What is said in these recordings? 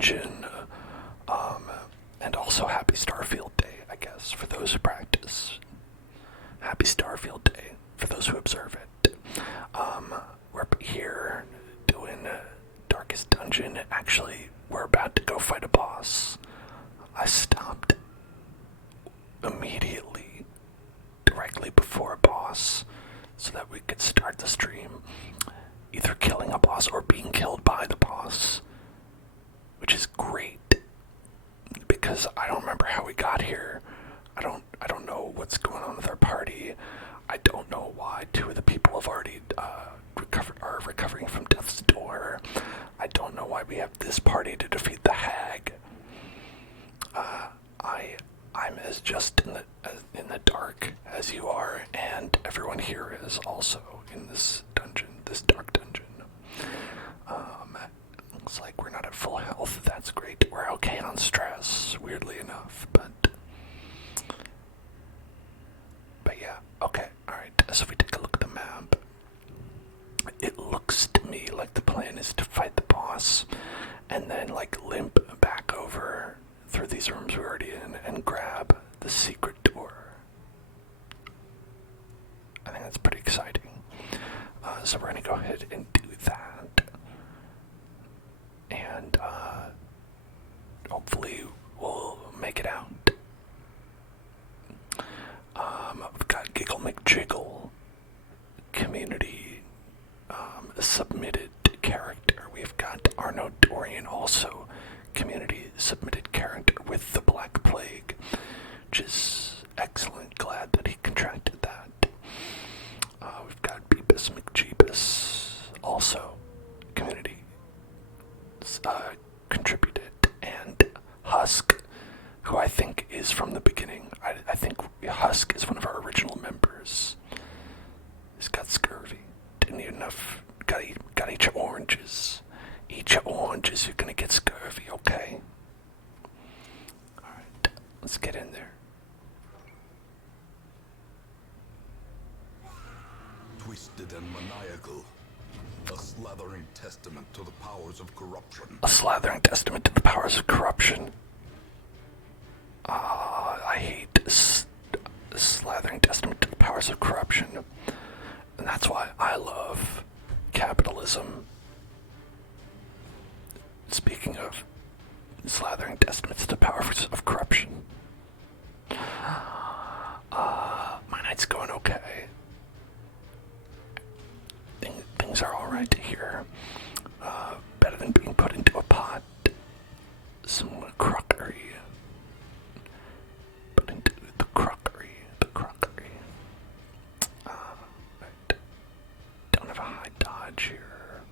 dungeon. And also Happy Starfield Day, I guess, for those who practice. Happy Starfield Day for those who observe it. We're here doing Darkest Dungeon. Actually, we're about to go fight a boss. I stopped immediately, directly before a boss, so that we could start the stream either killing a boss or being killed by the boss, which is great because I don't remember how we got here. I don't know what's going on with our party. I don't know why two of the people have already are recovering from death's door. I don't know why we have this party to defeat the hag. I'm as just in the dark as you are, and everyone here is also in this dungeon, this dark dungeon. Looks like we're not at full health. That's great. We're okay on stress, weirdly enough, but yeah. Okay. All right. So if we take a look at the map, it looks to me like the plan is to fight the boss, and then like limp back over through these rooms we're already in and grab the secret door. I think that's pretty exciting. So we're gonna go ahead and do that, and hopefully we'll make it out. We've got Giggle McJiggle, community submitted character. We've got Arno Dorian, also community submitted character with the Black Plague, which is excellent. Glad that he contracted that. We've got Beebus McJeebus, also community contributed, and Husk, who I think is from the beginning. I think Husk is one of our original members. He's got scurvy. Didn't eat enough. Gotta eat your oranges. Eat your oranges, you're gonna get scurvy, okay? Alright, let's get in there. Twisted and maniacal. A slathering testament to the powers of corruption. A slathering testament to the powers of corruption. I hate slathering testament to the powers of corruption. And that's why I love capitalism. Speaking of slathering testaments to the powers of corruption. My night's going okay. Things are alright here. Better than being put into a pot. Some crockery. Put into the crockery. Right. Don't have a high dodge here.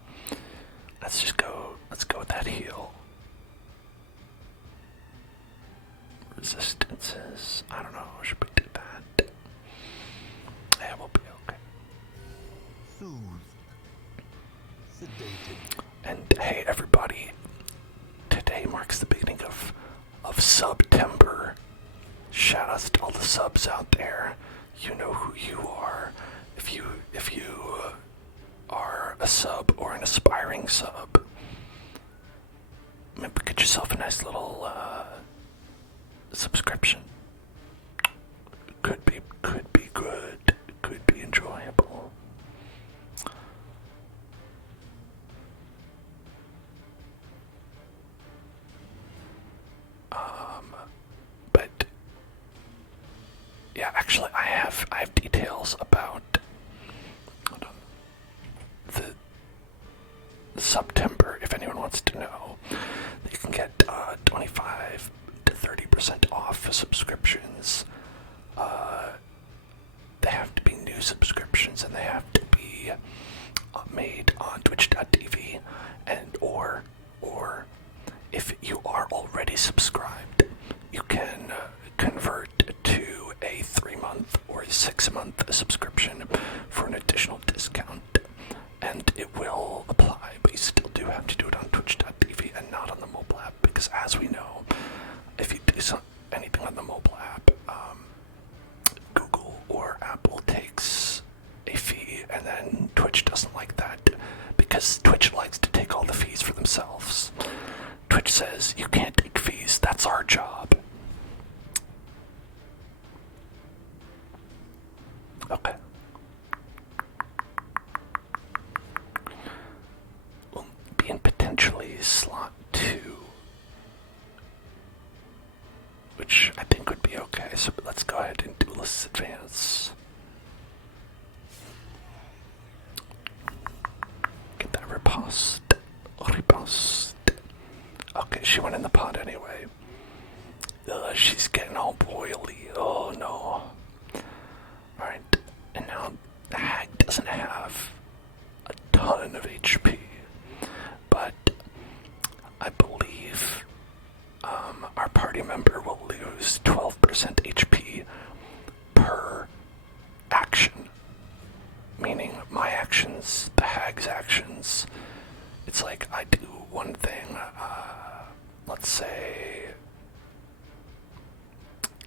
Let's go with that heal. Resistances. I don't know, should we do that? Yeah, we'll be okay. Soothed. Sedated. And hey everybody, today marks the beginning of September. Shout outs to all the subs out there. You know who you are. If you are a sub or an aspiring sub, maybe get yourself a nice little subscription. Could be good. Could be enjoyable. But yeah, actually, I have details about the September. If anyone wants to know, you can get 25 to 30% off subscriptions. They have to be new subscriptions, and they have to be made on Twitch.tv, and or if you are already subscribed, you can convert to a 3-month or a 6-month subscription for an additional discount, and it will apply, but you still do have to do it on Twitch.tv and not on the mobile app, because as we know, if you do anything on the mobile app, Google or Apple takes a fee, and then Twitch doesn't like that, because Twitch likes to take all the fees for themselves. Twitch says you can't take fees. That's our job. Okay. Well, being potentially slot 2, which I think would be okay. So let's go ahead and do Duelist Advance. Get that riposte. Riposte. Okay, she went in the pot anyway. She's getting all boily. Oh no. Alright, and now the hag doesn't have a ton of HP, but I believe our party member will lose 12% HP per action. Meaning my actions, the hag's actions, it's like I do one thing, let's say,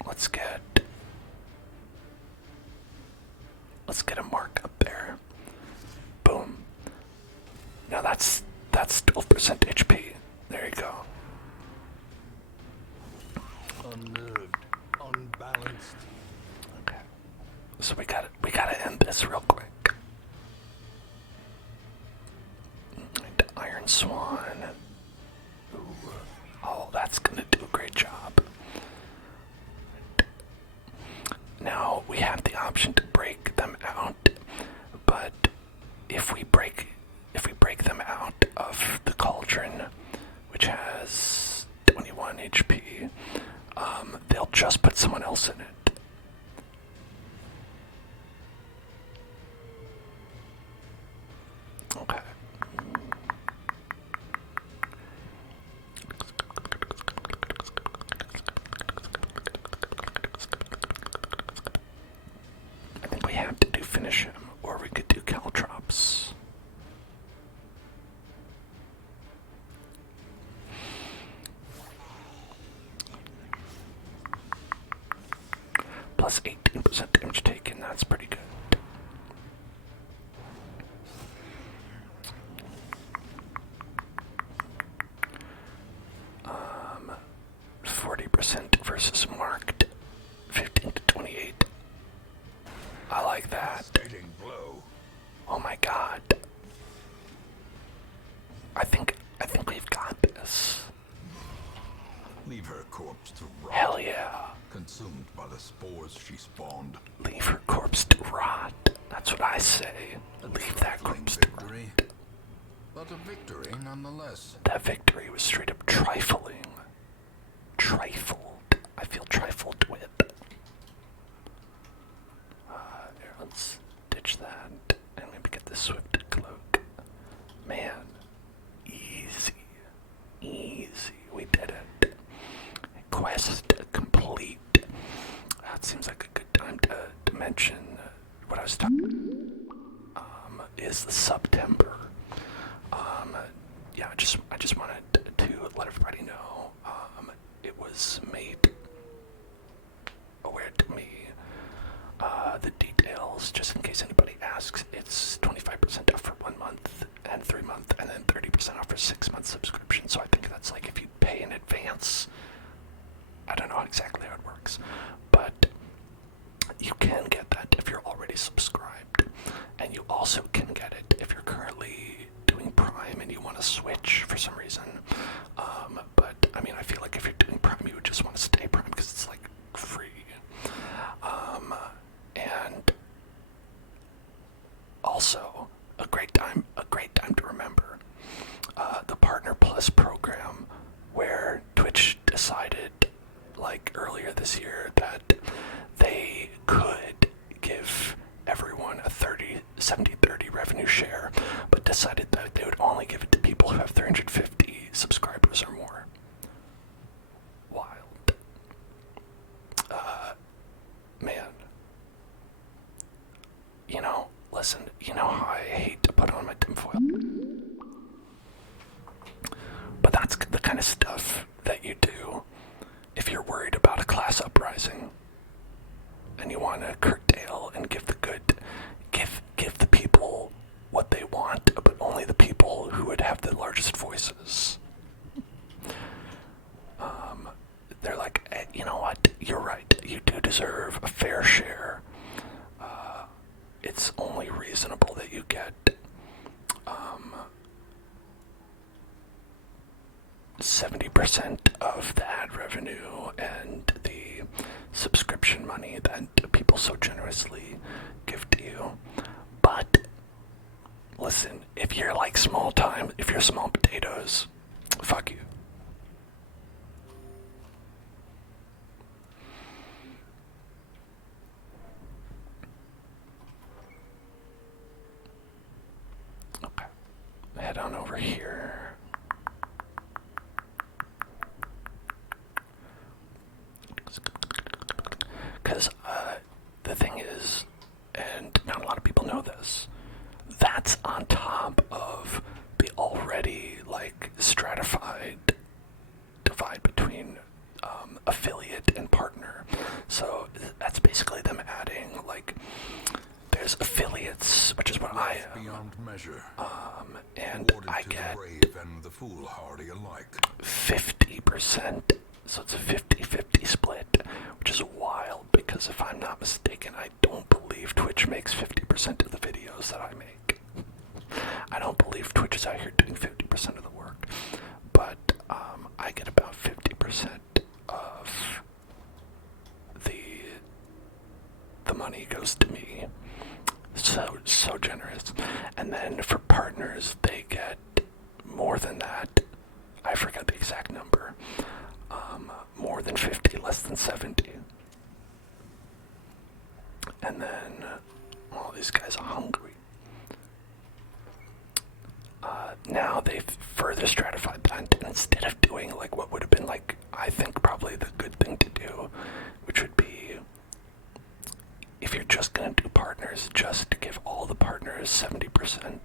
let's get a mark up there. Boom. Now that's 12% HP. There you go. Unnerved, unbalanced. Okay. So we gotta end this real quick. And Iron Swan. Ooh. Oh, that's gonna do a great job. Now we have the option to break them out, but if we break them out of the cauldron, which has 21 HP, they'll just put someone else in it. Okay. I think we have to do finish him, or we could do caltrops. Plus 18% damage taken, that's pretty good. 40% versus marked. 15 to 28. I like that. Oh my god. I think we've got this. Leave her corpse to rot. Hell yeah. Consumed by the spores she spawned. Leave her corpse to rot. That's what I say. Leave that corpse to rot. But a victory nonetheless. That victory was straight up trifling. Trifled. I feel trifled with. Here, let's ditch that and maybe get the swift cloak. Man, easy. Easy. We did it. Quest complete. That seems like a good time to mention what I was talking is the September. Yeah, I just wanted to let everybody know it was made aware to me. The details, just in case anybody asks, it's 25% off for 1 month and 3 month, and then 30% off for 6 month subscription. So I think that's like if you pay in advance. I don't know exactly how it works, but you can get that if you're already subscribed, and you also can get it if you're currently doing Prime and you want to switch for some reason. But I mean, I feel like if you're doing Prime, you would just want to stay Prime because it's like free. And also a great time to remember the Partner Plus program, where Twitch decided like earlier this year that they could give everyone a 70-30 revenue share, but decided that they would only give it to people who have 350 subscribers or more. Wild. Man. You know, listen, you know how I hate to put on my tinfoil. But that's the kind of stuff that you do if you're worried about a class uprising and you want to curtail and give the people what they want, but only the people who would have the largest voices. 20% of the ad revenue and the subscription money that people so generously give to you. But listen, if you're like small time, if you're small potatoes, fuck you. Okay, head on over here. Because the thing is, and not a lot of people know this, that's on top of the already like stratified divide between affiliate and partner. So that's basically them adding, like, there's affiliates, which is what I am, beyond measure, and I to get the brave and the foolhardy alike. 50%. So it's a 50-50 split, which is wild because if I'm not mistaken, I don't believe Twitch makes 50% of the videos that I make. I don't believe Twitch is out here doing 50% of the work, but I get about 50% of the money goes to me. So generous. And then for partners, they get more than that. I forgot the exact number. More than 50, less than 70. And then all these guys are hungry. Now they've further stratified that, and instead of doing like what would have been like, I think probably the good thing to do, which would be, if you're just gonna do partners, just to give all the partners 70%,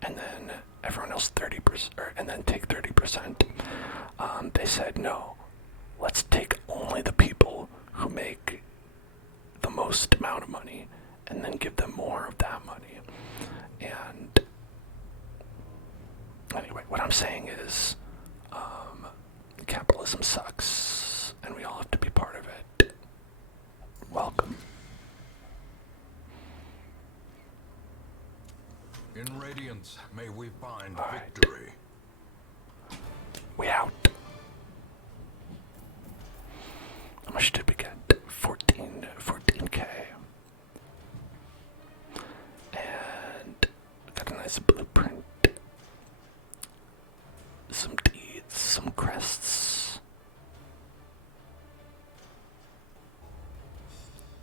and then everyone else 30%, and then take 30%. They said no. Let's take only the people who make the most amount of money and then give them more of that money. And anyway, what I'm saying is capitalism sucks and we all have to be part of it. Welcome. In radiance, may we find All right. victory. We out. How much did we get? 14K. And got a nice blueprint. Some deeds, some crests.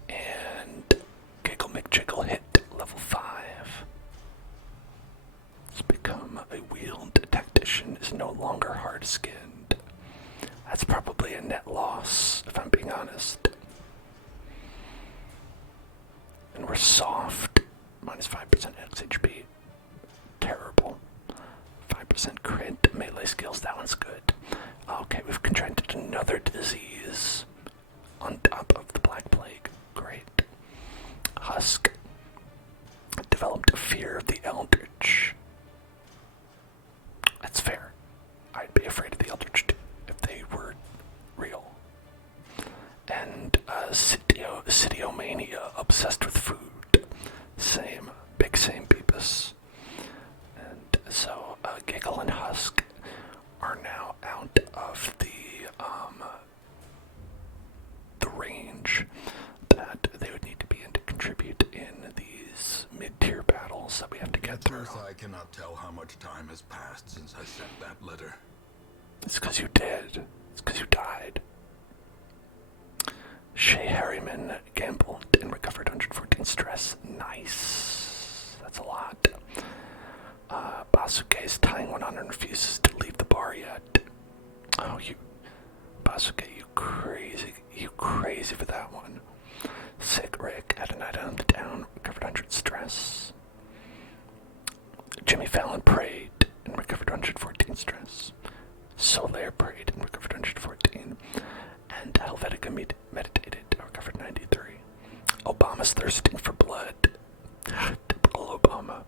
And Giggle McJiggle hit level 5. It's become a wheeled tactician, is no longer hard-skinned. That's probably a net loss, if I'm being honest. And we're soft, minus 5% XHP. Terrible. 5% crit, melee skills, that one's good. Okay, we've contracted another disease on top of the Black Plague. Great. Husk developed a fear of the Eldritch. That's fair. I'd be afraid of the Eldritch too, if they were real. And Sidiomania, obsessed with food. Same, big same Beepus. And so Giggle and Husk are now out of the range that they would need to be in to contribute in these mid-tier battles that we have to get through. Truth, I cannot tell how much time has passed since I sent that letter. It's because you did. It's because you died. Shay Harriman gambled and recovered 114 stress. Nice. That's a lot. Basuke is tying one on and refuses to leave the bar yet. Oh, you... Basuke, you crazy for that one. Sick Rick had a night out of the town, recovered 100 stress. Jimmy Fallon prayed and recovered 114 stress. Solaire prayed and recovered 114. And Helvetica meditated and recovered 93. Obama's thirsting for blood. Typical Obama.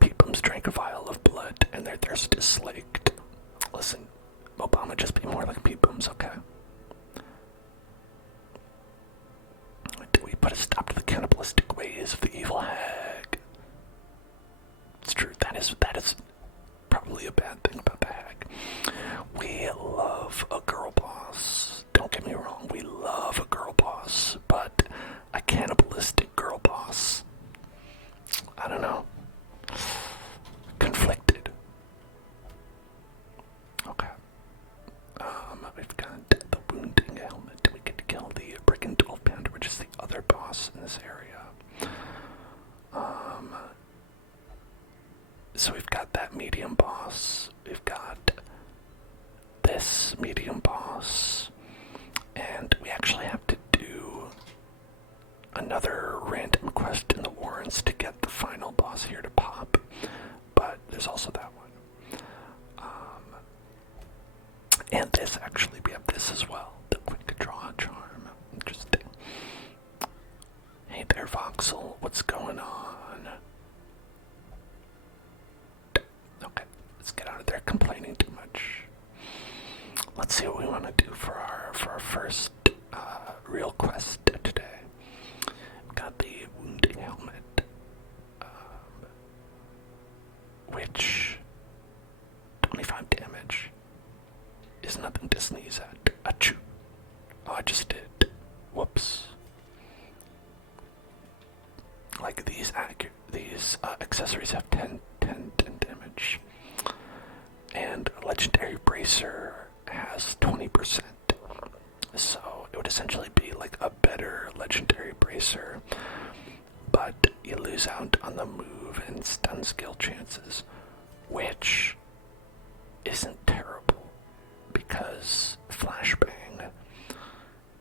Peepums drank a vial of blood and their thirst is slaked. Listen, Obama, just be more like Peepums, okay? Do we put a stop to the cannibalistic ways of the evil hag? It's true, that is probably a bad thing about the hag. We boss in this area. So we've got that medium boss, we've got this medium boss, and we actually have to do another random quest in the Warrens to get the final boss here to pop, but there's also that one. And this, actually, we have this as well, the quick draw charm. Interesting. Hey there, Voxel, what's going on? Okay, let's get out of there complaining too much. Let's see what we want to do for our first real quest today. We've got the wounding helmet, which 25 damage is nothing to sneeze at. Achoo. Oh, I just did. Whoops. Like these accessories have 10 damage. And Legendary Bracer has 20%. So it would essentially be like a better Legendary Bracer, but you lose out on the move and stun skill chances, which isn't terrible, because Flashbang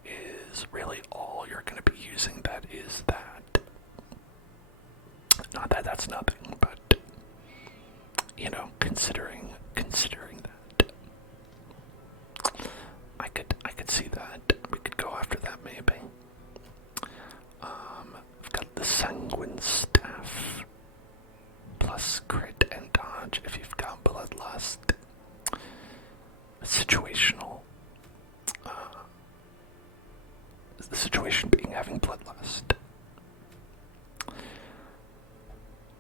is really all you're going to be using. That is that. Not that that's nothing, but you know, considering that, I could see that. We could go after that maybe. I've got the Sanguine Staff plus crit and dodge if you've got Bloodlust. Situational. The situation being having Bloodlust.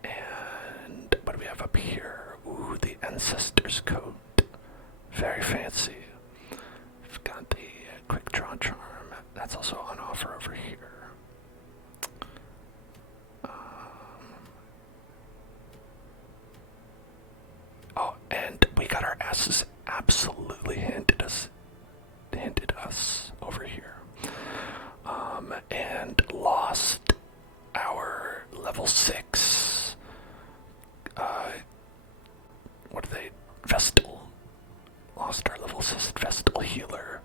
And what do we have up here? Ooh, the Ancestor's Coat. Very fancy. We've got the Quick Draw Charm. That's also on offer over here. Oh, and we got our asses absolutely handed us over here. And lost our level 6 what are they? Vestal. Lost our level 6 Vestal healer.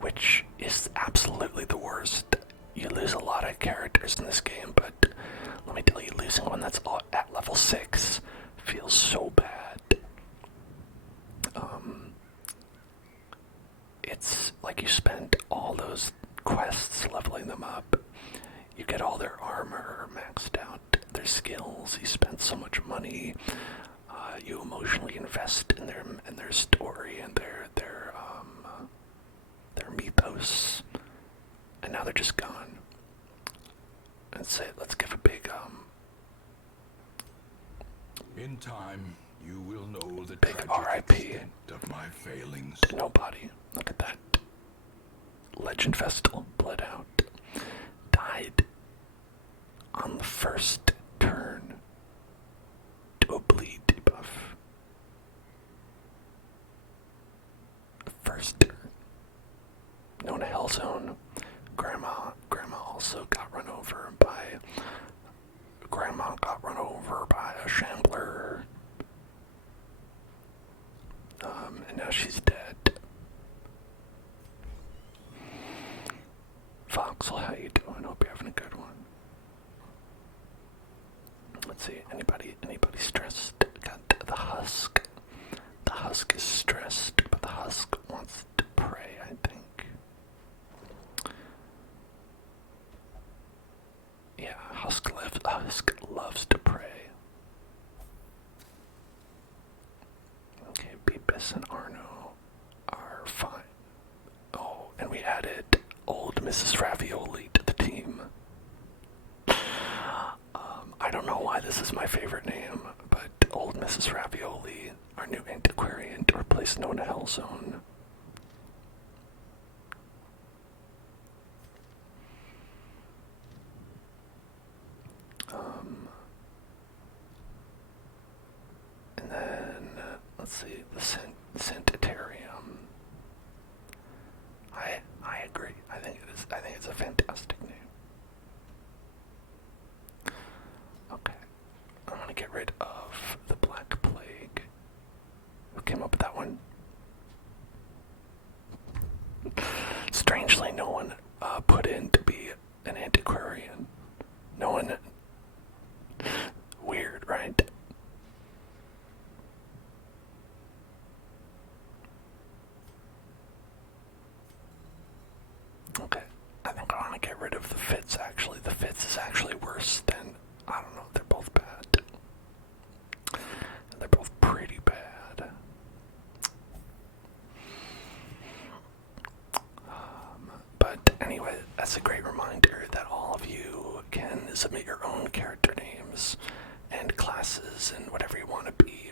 Which is absolutely the worst. You lose a lot of characters in this game, but let me tell you, losing one that's at level 6 feels so bad. It's like you spend all those quests leveling them up. You get all their armor maxed out, their skills. You spend so much money. You emotionally invest in their story and their mythos, and now they're just gone. And say, let's give a big In time, you will know the big tragic RIP extent of my failings. to nobody. Look at that. Legend Vestal, bled out. Died on the first turn to a bleed debuff. First turn. Known to Hellzone. Grandma also got run over by a shambler. And now she's dead. Voxel, how you doing? Hope you're having a good one. Let's see, anybody stressed? Got the Husk. The Husk is stressed, but the Husk wants to pray, I think. Yeah, Husk loves to pray. Okay, Beepus and Arno are fine. Oh, and we added old Mrs. Ravioli to the team. I don't know why this is my favorite name, but old Mrs. Ravioli, our new antiquarian to replace Nona Hellzone. And then, let's see, the Sanitarium. I agree. I think it's a fantastic submit your own character names and classes and whatever you want to be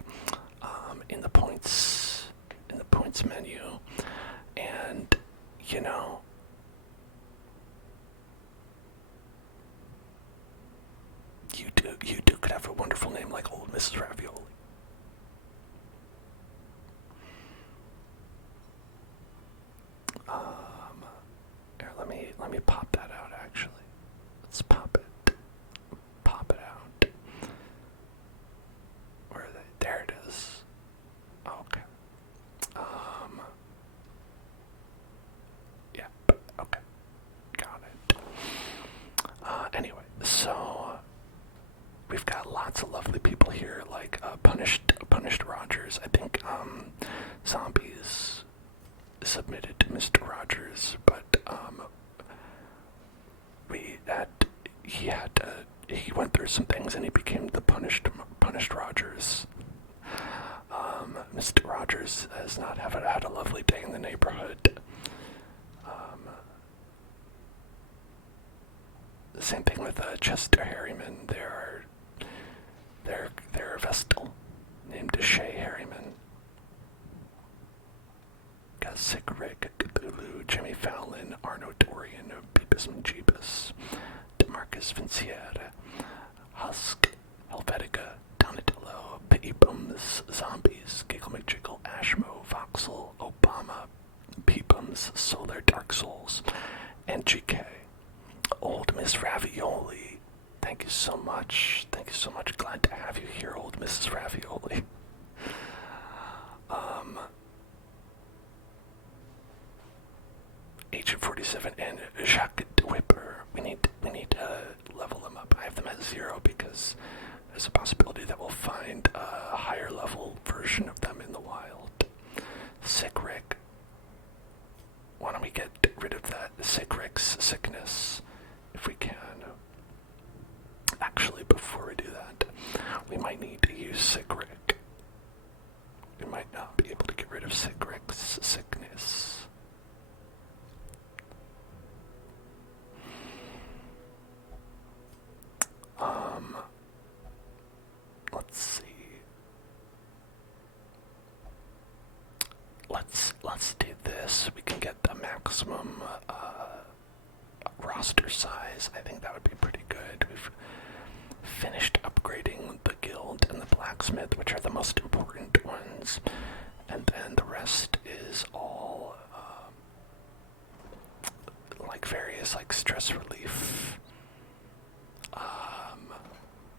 in the points menu. And you know, you do could have a wonderful name like old Mrs. Ravioli. Here, let me pop that out. Actually, let's pop it out. Where are they? There it is. Okay. Yep. Okay. Got it. Anyway, so we've got lots of lovely people here, like Punished Rogers. I think Zombies submitted to Mr. Rogers, but he went through some things and he became the Punished Rogers. Mr. Rogers has not had a lovely day in the neighborhood. The same thing with Chester Harriman. They're a Vestal named Shay Harriman. Got Sick Rick, Cthulhu, Jimmy Fallon, Arno Dorian, Beebus Jeebus, DeMarcus Vinciera, Husk, Helvetica, Donatello, Piggy Bums, Zombies, Giggle McJiggle, Ashmo, Voxel, Obama, P-Bums, Solar Dark Souls, and GK. Old Miss Ravioli. Thank you so much. Thank you so much. Glad to have you here, old Mrs. Ravioli. Agent 47 and Jacques Whipper. We need to level them up. I have them at 0 because there's a possibility that we'll find a higher level version of them in the wild. Sick Rick. Why don't we get rid of that Sick Rick's sickness if we can? Actually, before we do that, we might need to use Sick Rick. We might not be able to get rid of Sick Rick's sickness. Let's see. Let's do this. We can get the maximum roster size. I think that would be pretty good. We've finished upgrading the guild and the blacksmith, which are the most important ones, and then the rest is all like various like stress relief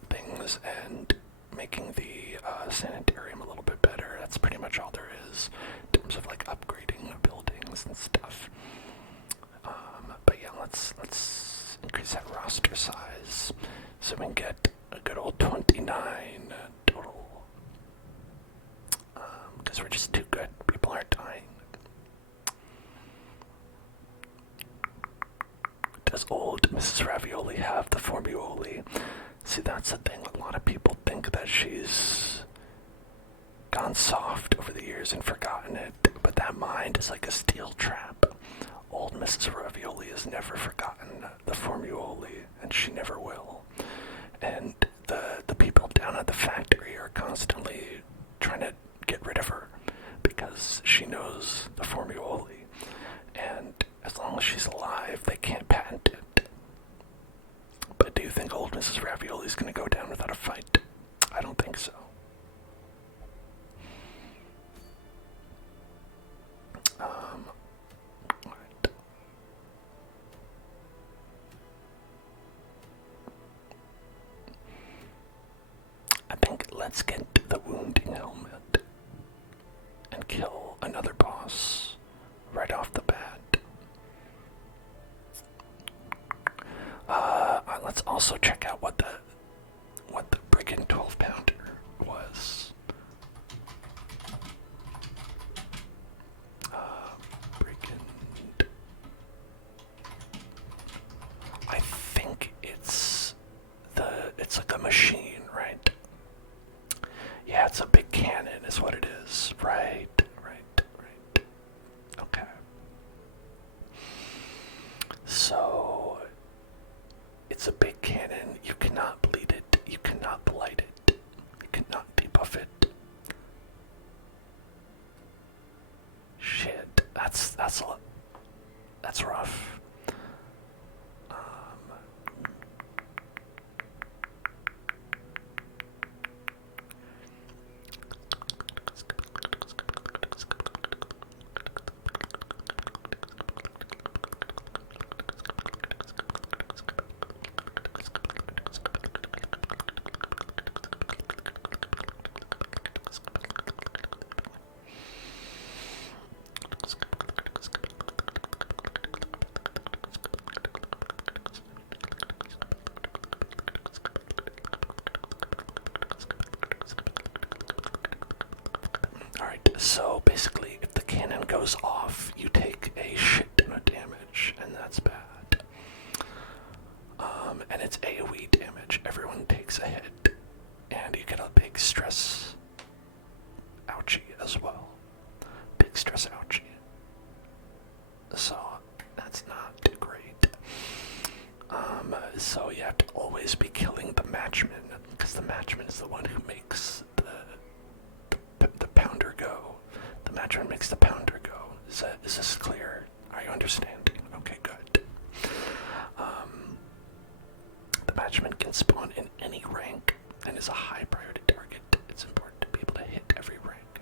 things and making the sanitarium a little bit better. That's pretty much all there is in terms of like upgrading buildings and stuff. But yeah, let's increase that roster size so we can get a good old 29 total. Because we're just too good. People aren't dying. Does old Mrs. Ravioli have the formuoli? See, that's the thing. A lot of people think that she's gone soft over the years and forgotten it, but that mind is like a steel trap. Old Mrs. Ravioli has never forgotten the formuoli, and she never will. And the people down at the factory are constantly trying to get rid of her because she knows the formuoli. And as long as she's alive, they can't patent it. But do you think old Mrs. Ravioli is going to go down without a fight? I don't think so. Right. I think let's get the wounding helmet and kill another boss right off the bat. Let's also check out what the Brigand 12-pounder was. Brigand. I think it's like a machine, right? Yeah, it's a big cannon is what it is. Right. Okay. So it's a big cannon. That's rough. Alright, so basically, if the cannon goes off, you take a shit ton of damage, and that's bad. And it's AoE damage. Everyone takes a hit, and you get a big stress ouchie as well. Big stress ouchie. So, that's not great. So you have to always be killing the matchman, because the matchman is the one who makes the pounder go. The matchman makes the pounder go. Is this clear? Are you understanding? Okay, good. The matchman can spawn in any rank and is a high priority target. It's important to be able to hit every rank.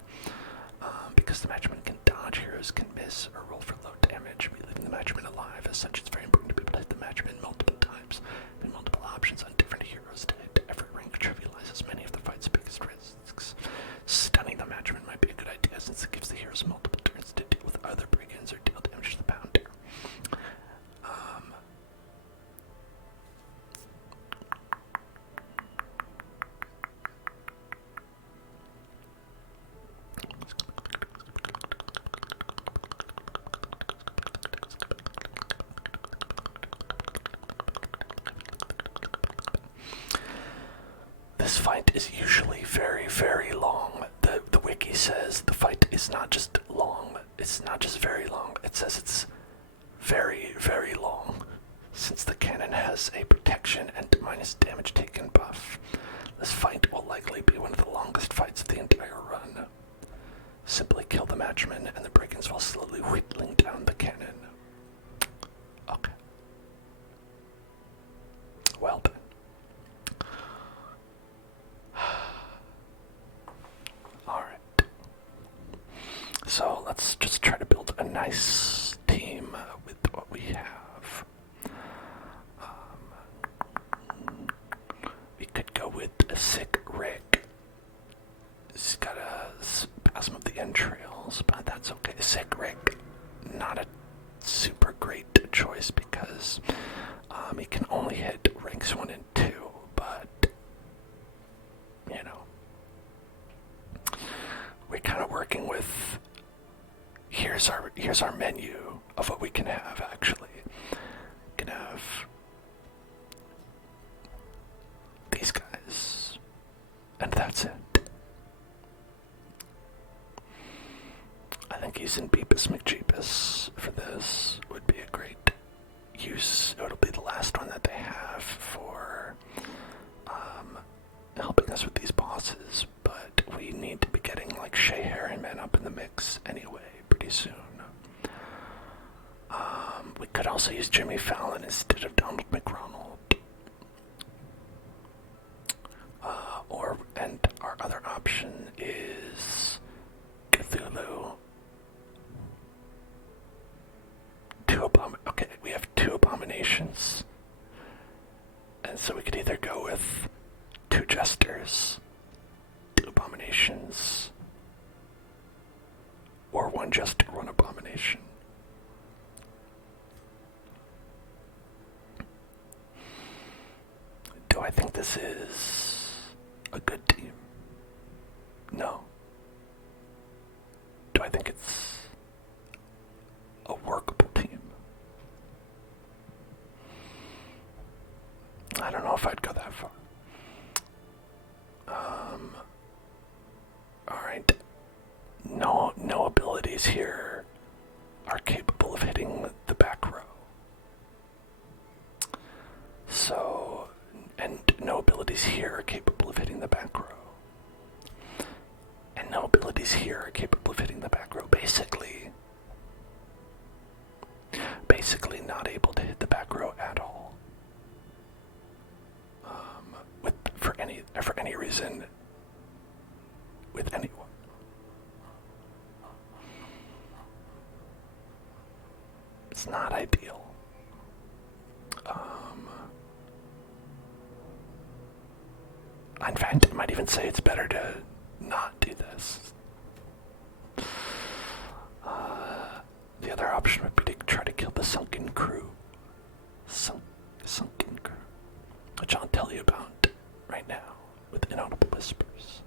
Because the matchman can dodge, heroes can miss or roll for low damage, leaving the matchman alive. As such, it's very important to be able to hit the matchman multiple times, and multiple options on different heroes to hit every rank trivializes many of the fight's biggest risks. Stunning the matchman might be a good idea since it gives the heroes multiple turns to deal with other brigands or deal damage to the pounder. This fight is usually very, very long. The wiki says the fight is not just long, it's not just very long, it says it's very, very long. Since the cannon has a protection and minus damage taken buff, this fight will likely be one of the longest fights of the entire run. Simply kill the matchman and the brigands while slowly whittling down the cannon. Okay. Well then. Alright. So let's just try to build a nice team with what we have. We could go with a sick Rick. He's got a spasm of the entrails, but that's okay. Sick Rick, not a super great choice because he can only hit ranks 1 and 2, but you know, we're kind of working with here's our menu of what we can have. Actually, we can have these guys, and that's it. I think using Beepus McJeepus for this would be a great use. It'll be the last one that they have for helping us with these bosses, but we need to be getting like Shea Harriman up in the mix anyway pretty soon. We could also use Jimmy Fallon instead of Donald McRonald. And our other option is Cthulhu. Okay, we have 2 abominations. And so we could either go with 2 jesters, 2 abominations, or 1 jester, 1 abomination. Do I think this is a good team? No. Do I think it's a workable team? I don't know if I'd go that far. Alright. No abilities here are capable of hitting the back row. So, and no abilities here are capable of hitting the back row. And no abilities here are capable of hitting the back row. Basically, It's not ideal. In fact, I might even say it's better to not do this. The other option would be to try to kill the sunken crew. Sunken crew. Which I'll tell you about right now with inaudible whispers.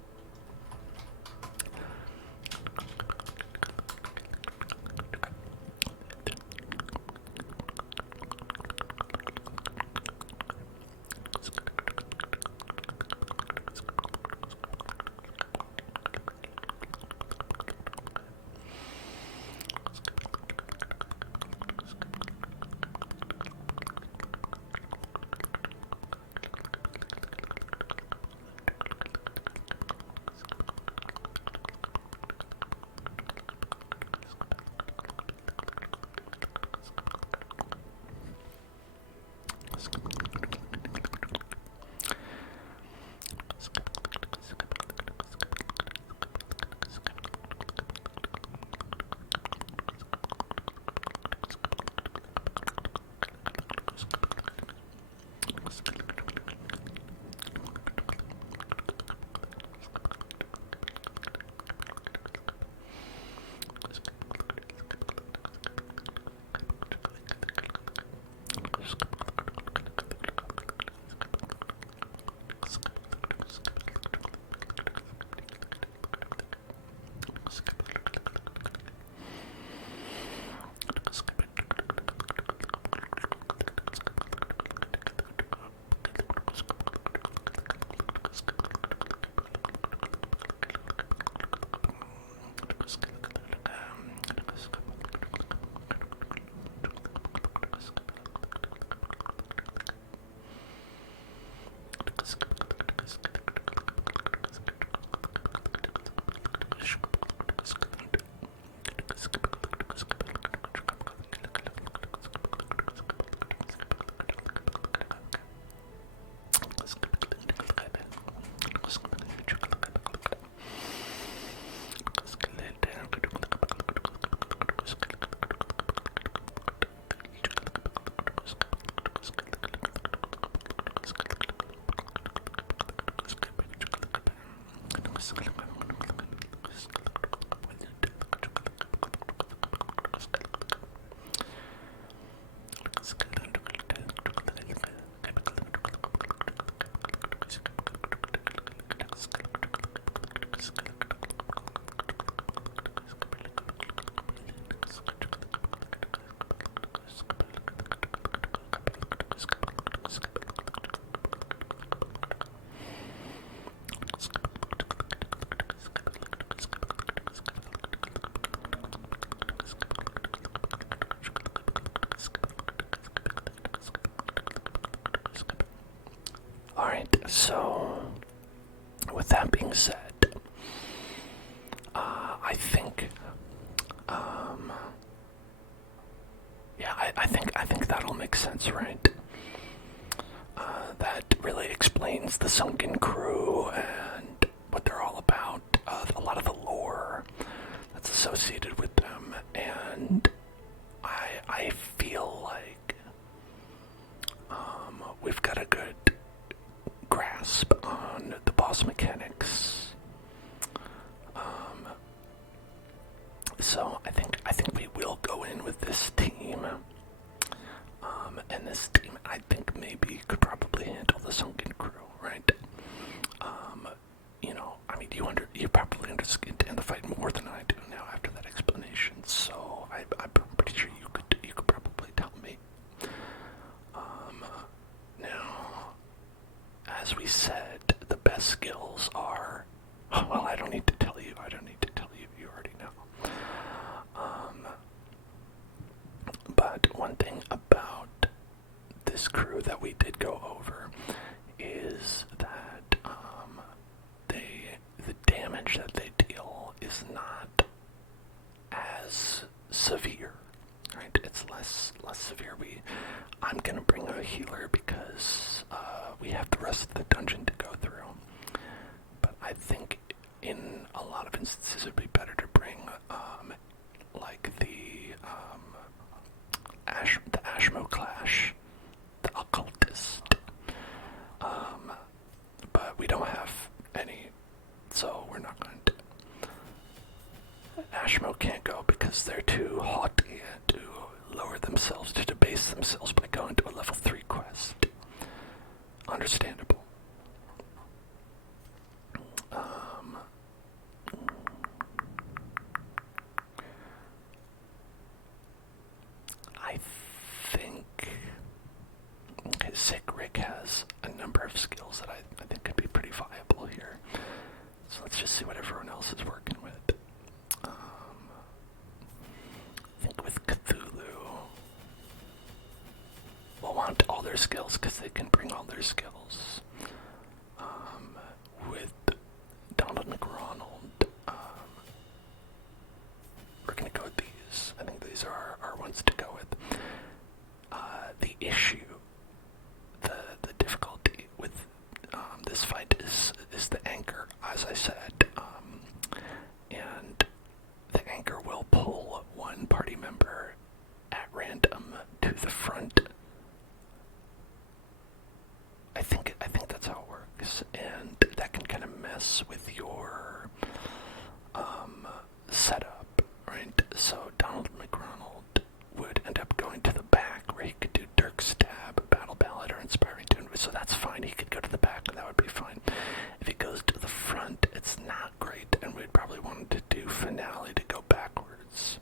So, with that being said, I think, I think that'll make sense, right? That really explains the sunken crew and what they're all about, a lot of the lore that's associated with them, and I feel like we've got a good grasp on the boss mechanics. So I think we will go in with this team. And this team, I think, maybe could probably handle the sunken crew, right? I mean, you probably understand the fight more than I do now after that explanation. So I'm pretty sure you could probably tell me. Now, as we said, the best skills are. Well, I don't need to tell you. You already know. But one thing about this crew that we did go over is that the damage that they deal is not as severe, right? It's less severe. I'm gonna bring a healer because we have the rest of the dungeon to go through. But I think in a lot of instances it would be better to bring like the because they're too haughty to lower themselves, to debase themselves by going to a level 3 quest. Understandable. I think Sick Rick has a number of skills that I think could be pretty viable here. So let's just see what everyone else is working with. I think with Cthulhu, we'll want all their skills because they can bring all their skills. With Donald McRonald, we're going to go with these. I think these are our ones to go with. The issue, the difficulty with this fight is the anchor, as I said, and the anchor will pull one party member at random to the front. I think that's how it works, and that can kind of mess with your setup, right? So Donald McRonald would end up going to the back where he could do Dirk Stab, Battle Ballad, or Inspiring Tune. So that's fine. He could go to the back, and that would be fine. If he goes to the front, it's not great, and we'd probably want him to do Finale to go backwards.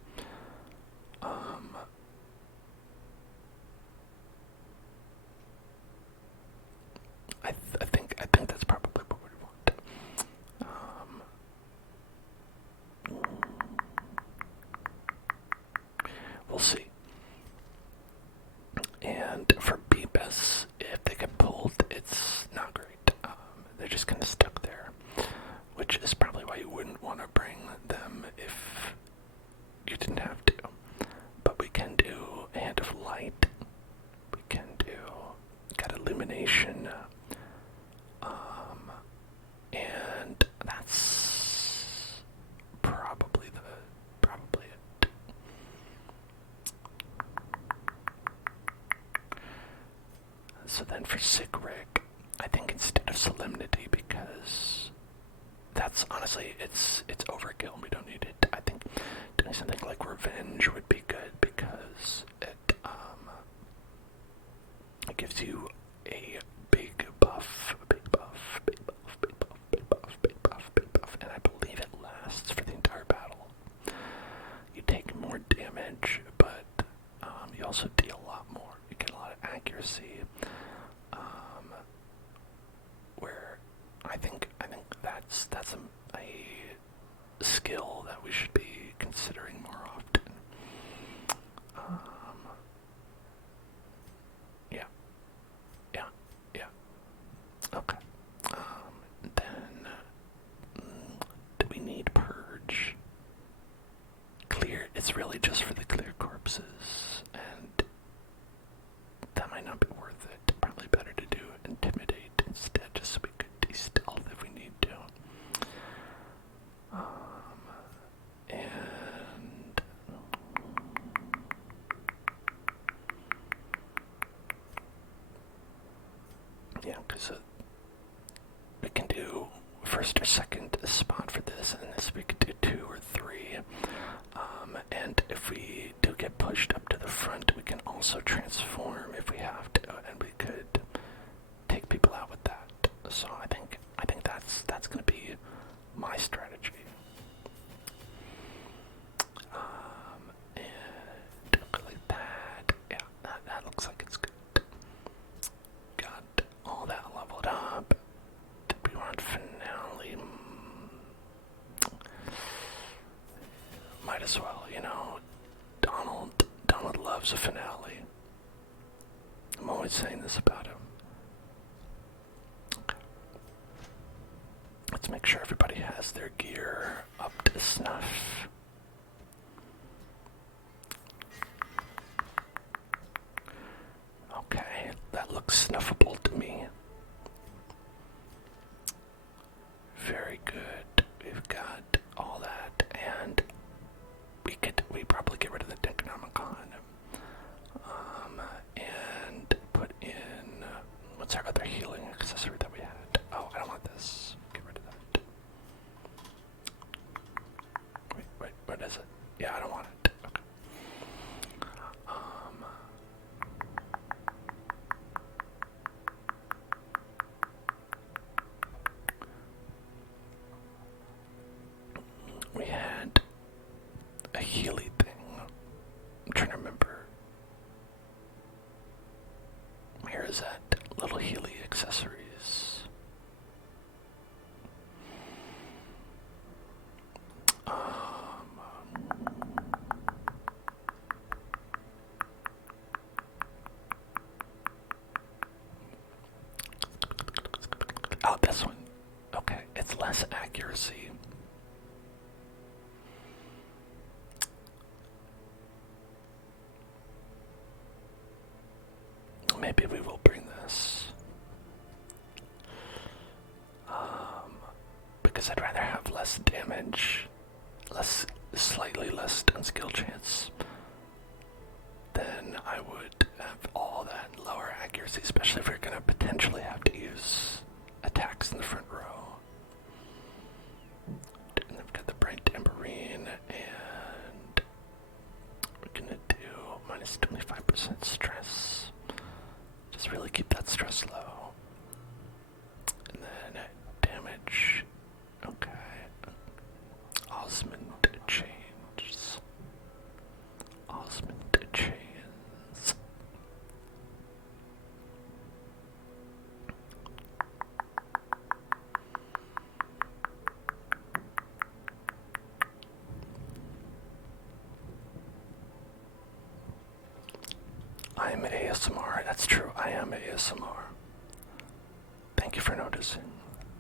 I think that's probably what we want. We'll see. And for Beebus, if they get pulled, it's not great. They're just kind of stuck there, which is probably why you wouldn't want to bring them if you didn't have to. But we can do Hand of Light. We can do got Illumination. And that's probably it. So then for Sick Rick, I think instead of Solemnity, because that's honestly it's overkill and we don't need it. I think doing something like Revenge would be good because it gives you a big buff, and I believe it lasts for the entire battle. You take more damage, but you also deal a lot more. You get a lot of accuracy. Where I think that's a skill that we should be considering more often. Yeah. Okay. Then, do we need Purge? Clear, it's really just for the clear corpses, and that might not be worth it. Probably better to do Intimidate instead, just so we could de-stealth if we need to. And yeah, because we can do first or second spot for this, and this we could do 2 or 3. And if we do get pushed up to the front, we can also transform if we have to, and we could take people out with that. So I think that's going to be my strategy. And like that. Yeah, that looks like it's good. Got all that leveled up. Did we want Finale? Might as well, Donald loves a finale. I'm always saying this about him. Okay. Let's make sure everybody has their gear up to snuff. Okay, that looks snuffable to me. Very good. We've got all that, and we probably get rid of the Necronomicon, and put in what's our other healing accessory that we had? Oh, I don't want this. Get rid of that. Wait, what is it? Yeah, I don't want it. accuracy. Maybe we will bring this. Because I'd rather have less damage, slightly less stun skill chance, then I would have all that lower accuracy, especially if we're going to potentially have to use attacks in the front row. And then we've got the bright tambourine, and we're going to do minus 25% stress. Just really keep that stress low. And then damage. Okay. Osmond chains. Osmond chains. I'm ASMR. That's true. I am ASMR. Thank you for noticing.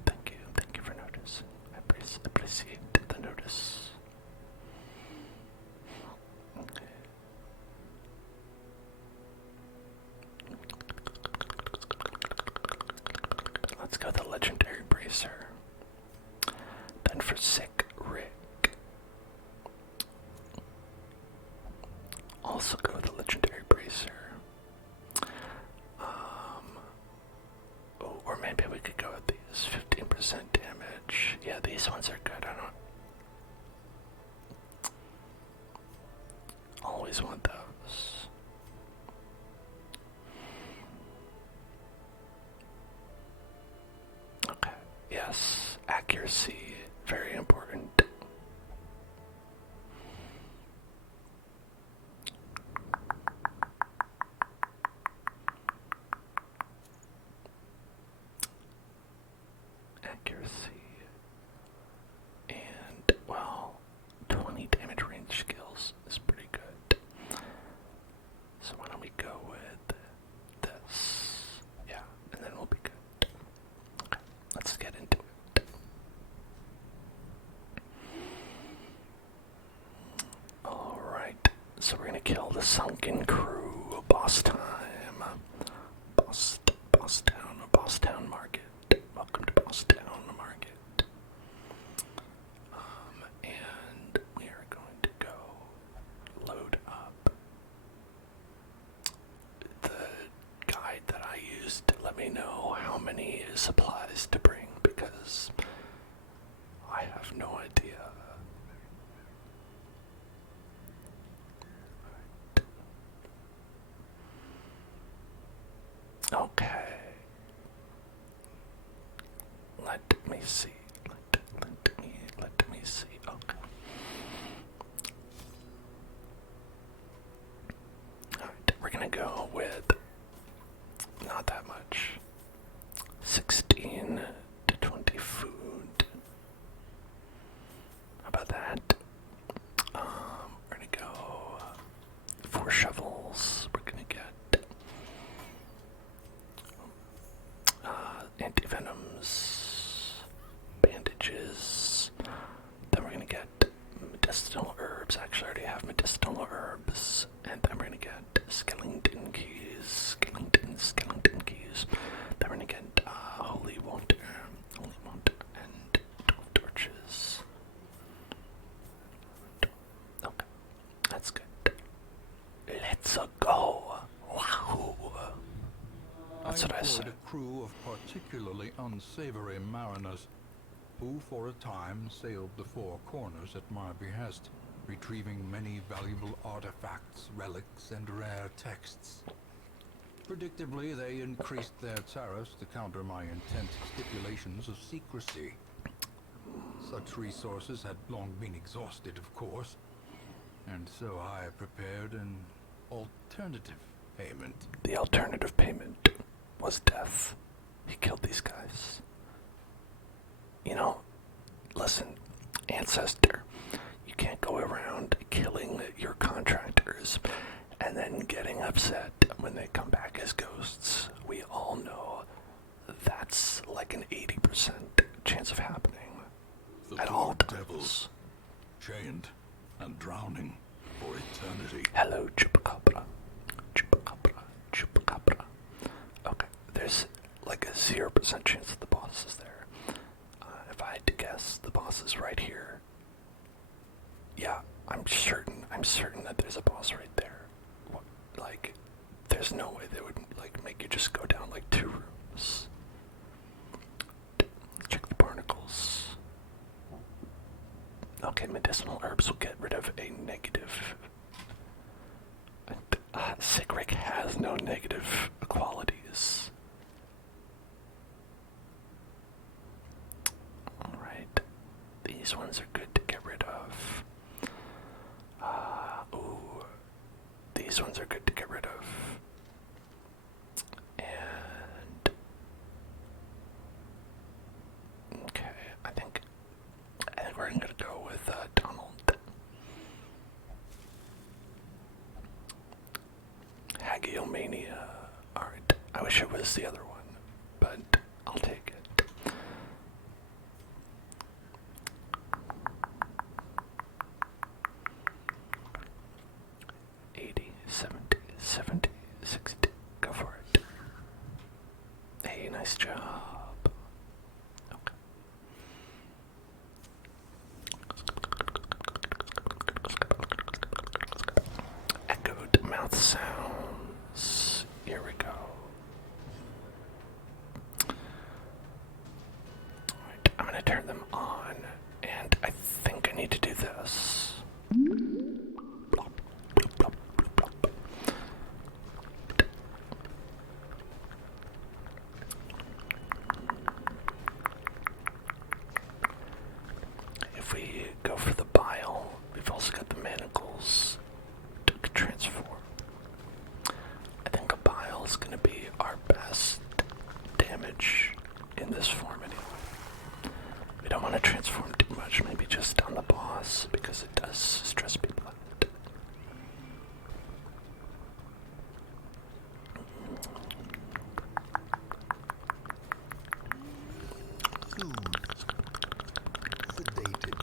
Thank you for noticing. I appreciate the notice. Okay. Let's go the legendary bracer. Then for sick Rick. Also go the legendary bracer. Or maybe we could go with these 15% damage. Yeah, these ones are good. I don't always want those. Okay. Yes, accuracy, very important. Accuracy. And, well, 20 damage range skills is pretty good. So why don't we go with this? Yeah, and then we'll be good. Okay, let's get into it. Alright, so we're gonna kill the sunken crew. Boss time. Bosstown Market. Welcome to Bosstown Market. And we are going to go load up. The guide that I used to let me know how many supplies to bring because I have no idea. Okay. Let me see. Let me see. Okay. Alright, we're gonna go with not that much. 16 to 20 food. How about that? We're gonna go 4 shovels. We're gonna get antivenoms, bandages. Then we're gonna get medicinal herbs. Actually, I already have medicinal herbs. And then we're gonna get skeleton keys. Skeleton keys. Then we're gonna get holy water, and 12 torches. Okay, that's good. Let's go. Wahoo! That's what I said. A crew of particularly unsavory mariners, who for a time sailed the 4 corners at my behest, retrieving many valuable artifacts, relics, and rare texts. Predictably, they increased their tariffs to counter my intense stipulations of secrecy. Such resources had long been exhausted, of course, and so I prepared an alternative payment. The alternative payment was death. He killed these guys. You know, listen, Ancestor, you can't go around killing your contractors and then getting upset when they come back as ghosts. We all know that's like an 80% chance of happening. at all times. Chained and drowning for eternity. Hello, chupacabra. Chupacabra. Chupacabra. Okay, there's like a 0% chance that the boss is there. If I had to guess, the boss is right here. Yeah, I'm certain that there's a boss right there. Like, there's no way they would, like, make you just go down, like, 2 rooms. Check the barnacles. Okay, medicinal herbs will get rid of a negative. Sigric has no negative qualities. Alright. These ones are good to get rid of. These ones are good to get rid of. And okay, I think we're gonna go with Donald. Hagiomania. Alright, I wish it was the other one, but I'll take it. $80, $70, $70, $60. Go for it. Hey, nice job. Okay. Echoed mouth sounds. Here we go. Alright, I'm gonna turn them on, and I think I need to do this. Blop, bloop, blop, bloop, blop. If we go for the bile, we've also got the manacles to transform. I think a bile is going to be our best damage in this form anyway. We don't want to transform too much, maybe just on the boss, because it does stress people out. Sedated.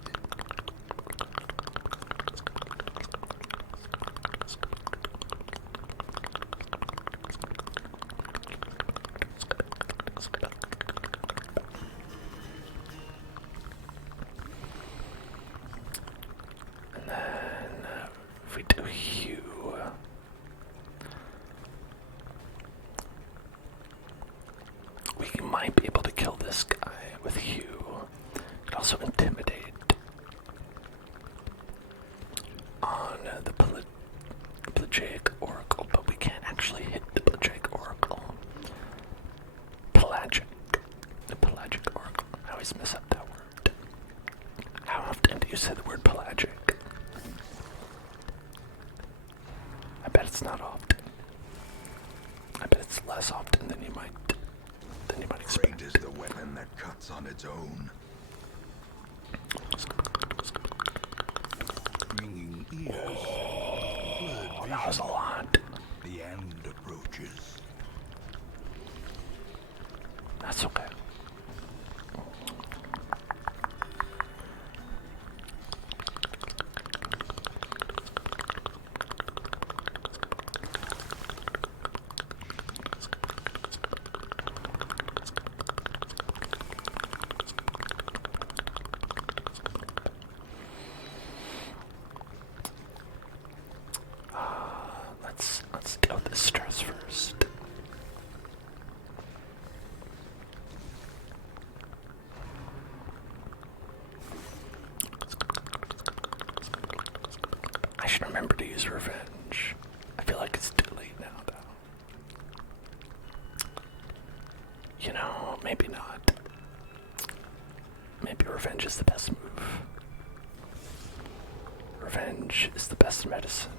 And then if we do hue, we might be able to kill this guy with hue. Could also intimidate on the Pelagic Oracle, but we can't actually hit the Pelagic Oracle. The Pelagic Oracle. I always mess up that word. How often do you say the word pelagic? I bet it's not often. I bet it's less often than you might expect. Great is the weapon that cuts on its own. Ringing ears. Oh, that was a lot. The end approaches. That's okay. Let's deal with this stress first. I should remember to use revenge. I feel like it's too late now, though. You know, maybe not. Maybe revenge is the best move. Revenge is the best medicine.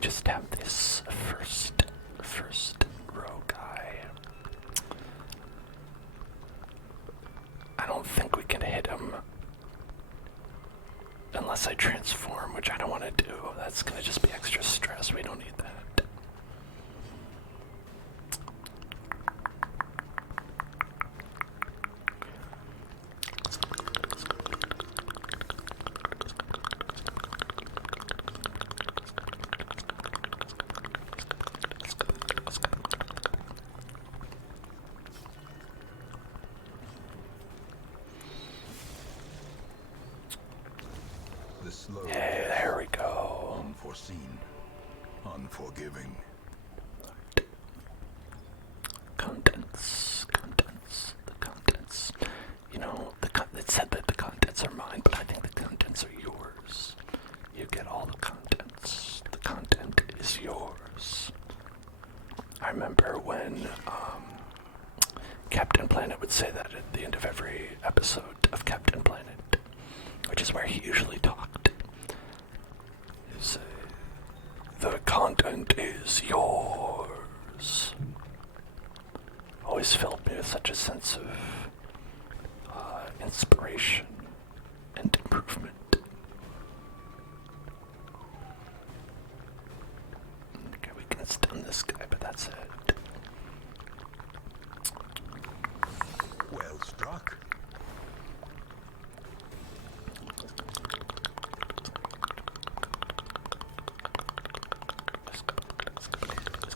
just have this first row guy. I don't think we can hit him unless I transform, which I don't want to do. That's gonna just be extra stress. We don't need that. The slow, Hey, there we go. unforeseen, unforgiving. Contents. The contents. You know, it said that the contents are mine, but I think the contents are yours. You get all the contents. The content is yours. I remember when Captain Planet would say that at the end of every episode of Captain Planet, which is where he usually talked. He'd say, "The content is yours." Always filled me with such a sense of inspiration and improvement. Okay, we can stun this guy, but that's it. Well struck.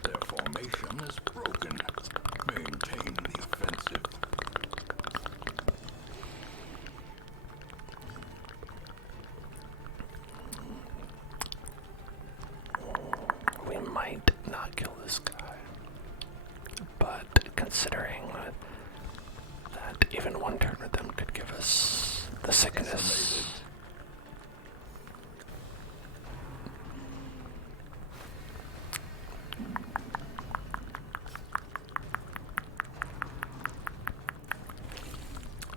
Their formation is broken. Maintain the offensive. We might not kill this guy, but considering that even one turn with them could give us the sickness.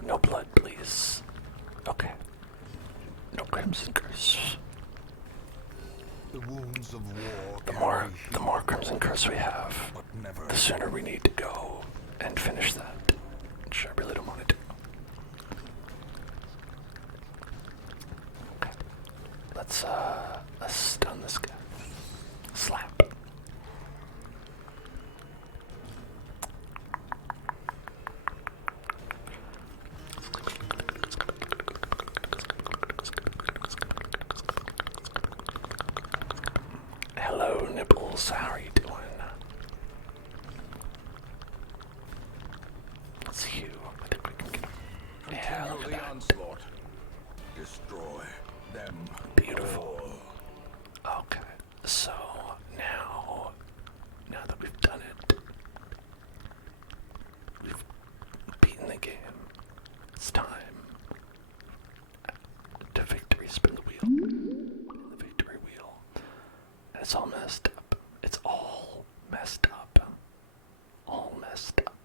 No blood, please. Okay. No Crimson Curse. The wounds of war. The more Crimson Curse we have, but never. the sooner we need to go and finish that, which I really don't want to do. Okay. Let's stun this guy. Slap. Hello, Nibbles. How are you doing? Let's heal. I think we can get him. Yeah, look at Continue the that. onslaught. Destroy them. Beautiful. Okay, so now that we've done it, we've beaten the game. It's time to victory spin the wheel. The victory wheel. And it's all messed up. It's all messed up. All messed up.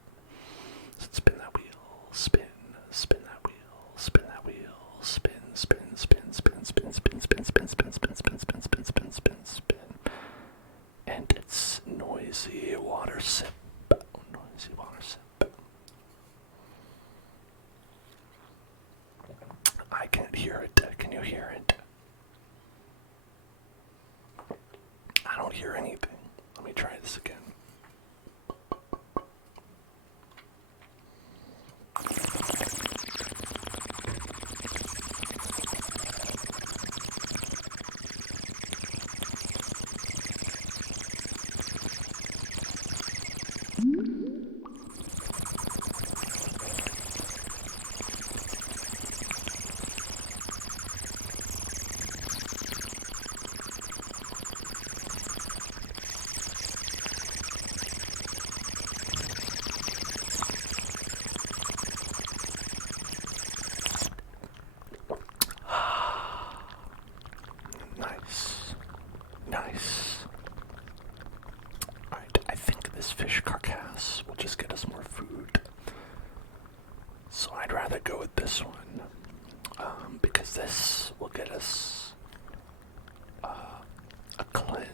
So spin that wheel. Spin that wheel. Spin that wheel. Spin. And it's noisy water sip. Noisy water sip. I can't hear it. Can you hear it? I don't hear anything. Let me try this again. Nice. Alright, I think this fish carcass will just get us more food. So I'd rather go with this one. Because this will get us a cleanse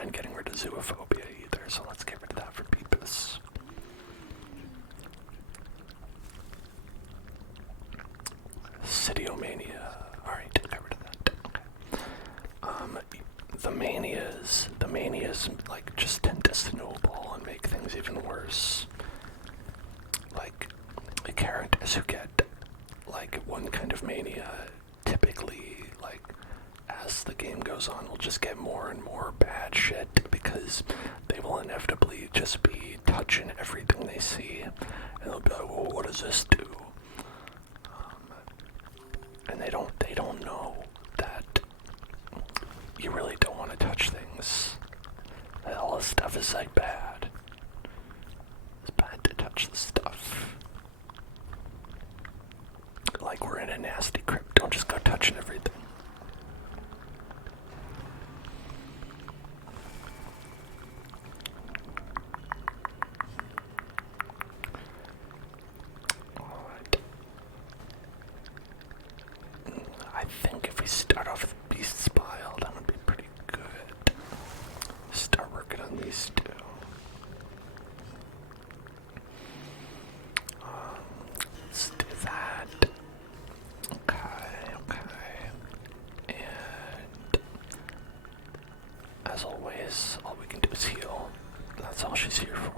mind getting rid of zoophobia either, so let's get rid of that for Beepus. Sidiomania. Alright, get rid of that. Okay. The manias like just tend to snowball and make things even worse. Like the characters who get like one kind of mania typically, like, as the game goes on, will just get more and more bad shit because they will inevitably just be touching everything they see, and they'll be like, well, what does this do? And they don't know that you really don't want to touch things. That all this stuff is like bad. It's bad to touch the stuff. Like we're in a nasty crypt. Don't just go touching everything. Alright. I think if we start off with Beast's Pile, that would be pretty good. Start working on these two. Let's do that. Okay. And as always, all we can do is heal. That's all she's here for.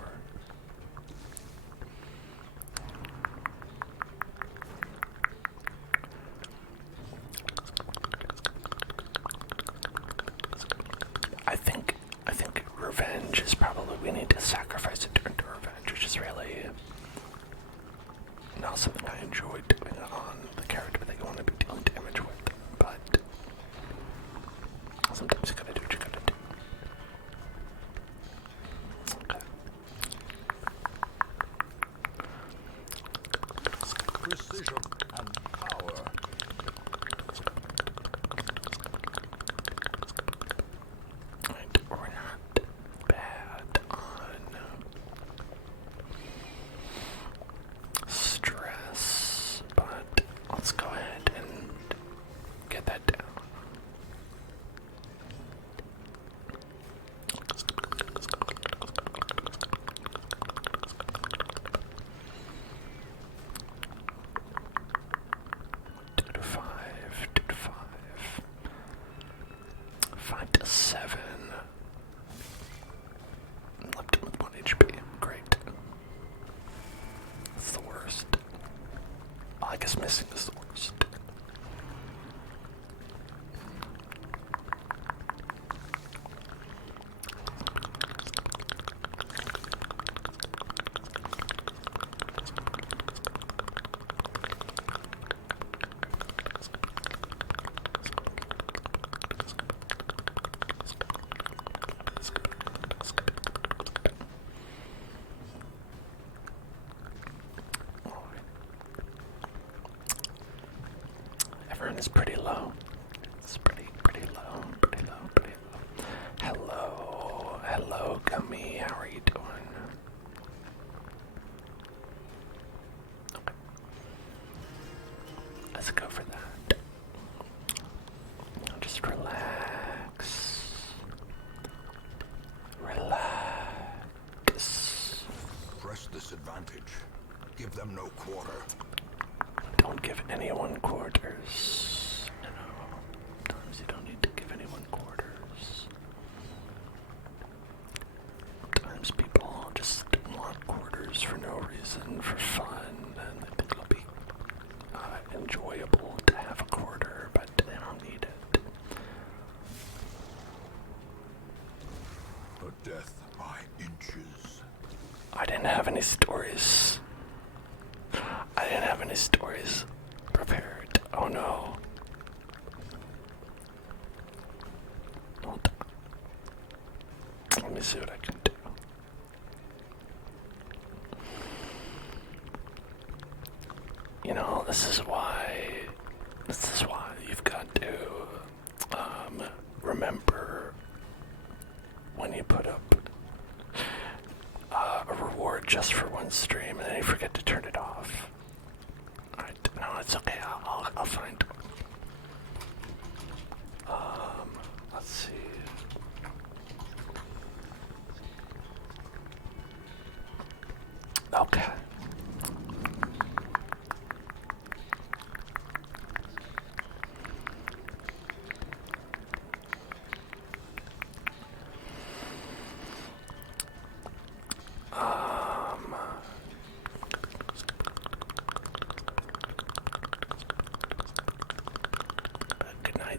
I think revenge is probably, we need to sacrifice it to earn revenge, which is really not something I enjoy doing on the character that you want to be dealing damage with, but sometimes you gotta do what you gotta do. Okay. Precision and power. And we're not bad on stress, but let's go ahead and get that down. Two to five. 5 to 7. Left him with 1 HP. Great. That's the worst. Well, I guess missing is the worst. Everyone is pretty low. It's pretty low. Hello, Gummy. How are you doing? Okay. Let's go for that. Just relax. Press this advantage. Give them no quarter. Don't give anyone quarters. No. Sometimes you don't need to give anyone quarters. Sometimes people just want quarters for no reason, for fun, and they think it'll be enjoyable to have a quarter, but they don't need it. A death by inches. I didn't have any stories. Prepared. Oh no. Hold on. Let me see what I can do. You know, this is why you've got to remember when you put up a reward just for one stream and then you forget to turn it off. Alright, no, it's okay, I'll find one. Let's see.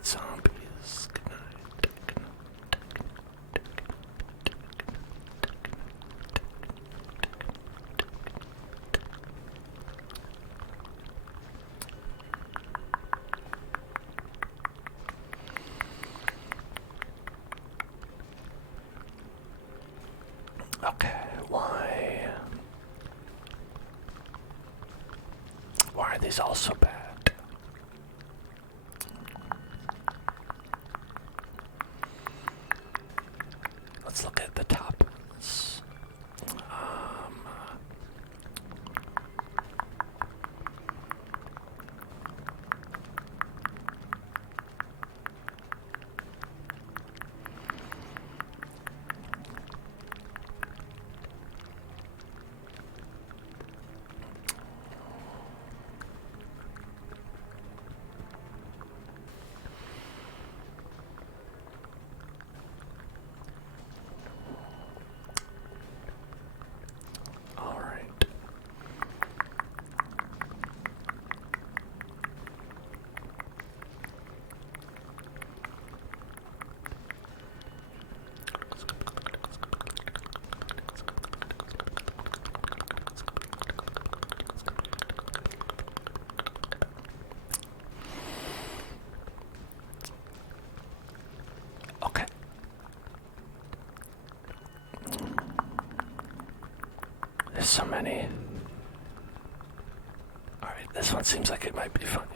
night, zombies. Good night. Good night. Okay, why are these all so bad? Let's look at the top ones. All right. Okay. There's so many. Alright, this one seems like it might be funny.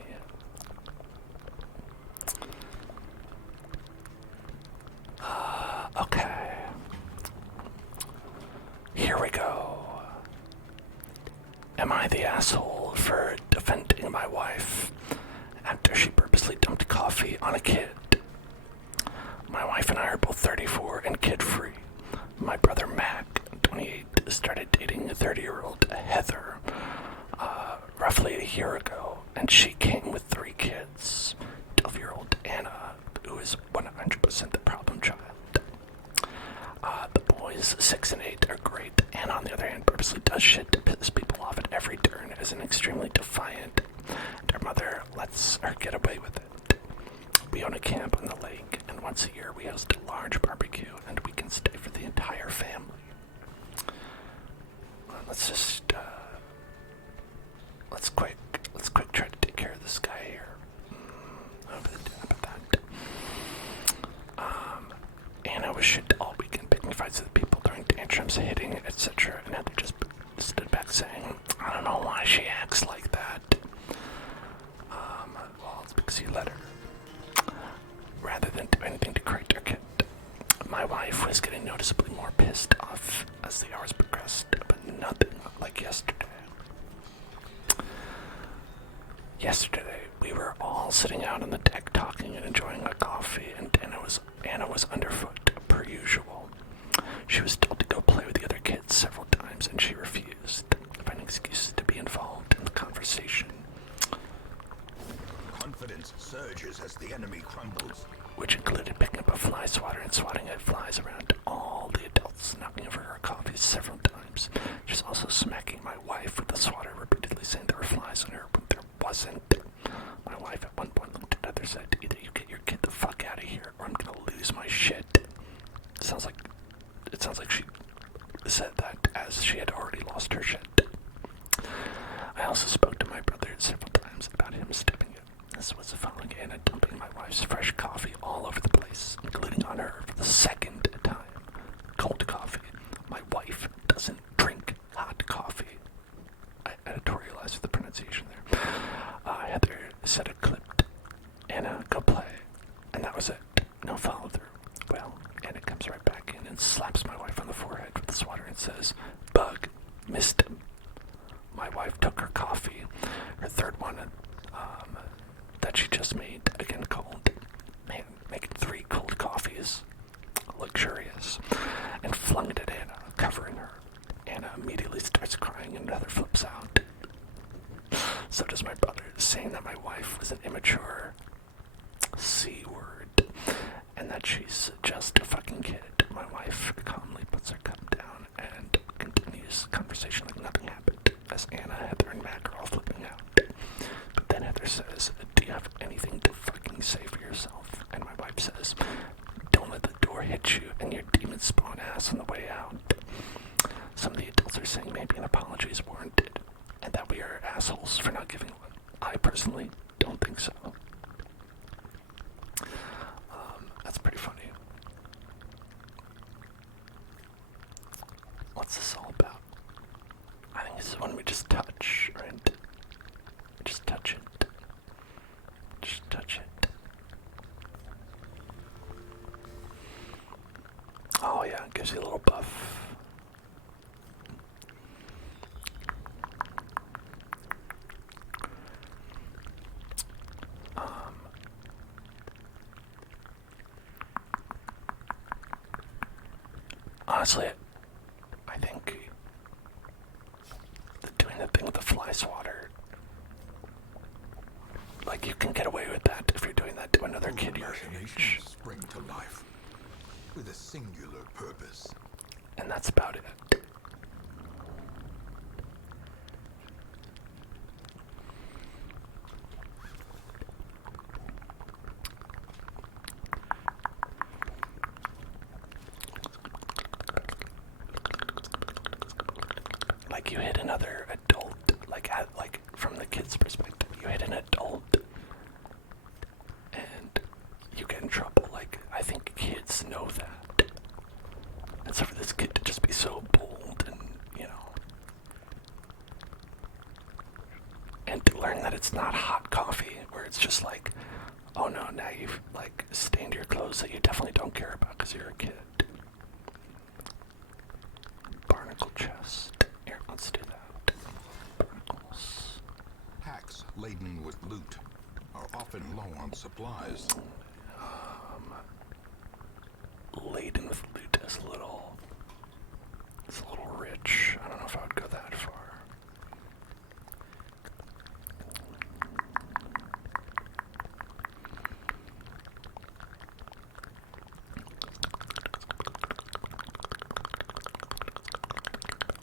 Okay. Here we go. Am I the asshole for defending my wife after she purposely dumped coffee on a kid? My wife and I are both 34 and kid-free. My brother Mac, 28, started dating a 30-year-old Heather roughly a year ago, and she came with 3 kids. 12-year-old Anna, who is 100% the problem child. The boys, 6 and 8, are great. Anna, on the other hand, purposely does shit to piss people off at every turn, is an extremely defiant, and her mother lets her get away with it. We own a camp on the lake, and once a year we host a large barbecue, and we can stay for the entire family. Let's just, let's quick try to take care of this guy here. Over the top of that. Anna was shit all weekend, picking fights with people, throwing tantrums, hitting, etc. And Heather just stood back saying, I don't know why she acts like that. Well, it's because you let her. Rather than do anything to correct her kid. My wife was getting noticeably more pissed off as the hours progressed, but nothing like yesterday. Yesterday, we were all sitting out on the deck talking and enjoying a coffee, and Anna was underfoot, per usual. She was told to go play with the other kids several times, and she refused, finding excuses to be involved in the conversation. Confidence surges as the enemy crumbles. Which included picking up a fly swatter and swatting at flies around all the adults, knocking over her coffee several times. She's also smacking my wife with the swatter, repeatedly saying there were flies on her, but there wasn't. My wife at one point looked at Heather and said, either you get your kid the fuck out of here, or I'm gonna lose my shit. It sounds like she said that as she had already lost her shit. I also spoke to my brother several times about him stepping in. This was following Anna dumping my wife's fresh coffee all over the place, including on her for the second time. Cold coffee. My wife doesn't drink hot coffee. I editorialized the pronunciation there. Heather said it clipped. Anna, go play. And that was it. No follow through. Well, Anna comes right back in and slaps my wife on the forehead with the swatter and says, Bug, missed him. My wife took her coffee, her third one, that she just made, again cold. Man, making 3 cold coffees. Luxurious. And flung it at Anna, covering her. Anna immediately starts crying and Heather flips out. So does my brother, saying that my wife was an immature C-word, and that she's just a fucking kid. My wife calmly puts her cup down and continues conversation like nothing happened, as Anna, Heather, and Mac are all flipping out. But then Heather says, do you have anything to fucking say for yourself? forgiving one. I personally don't think so. That's pretty funny. What's this all about? I think this is when we just touch, right? Just touch it. Just touch it. Oh yeah, it gives you a little buff. Honestly, I think doing the thing with the fly swatter, like you can get away with that if you're doing that to another kid your age. Spring to life with a singular purpose. And that's about it. Like you hit another adult, like from the kid's perspective, you hit an adult and you get in trouble. Like, I think kids know that. And so for this kid to just be so bold and, and to learn that it's not hot coffee, where it's just like, oh no, now you've like stained your clothes that you definitely don't care about because you're a kid. Barnacle chest. Here, let's do that. Barnacles. Packs laden with loot are often low on supplies. Laden with loot is a little rich. I don't know if I would go that far.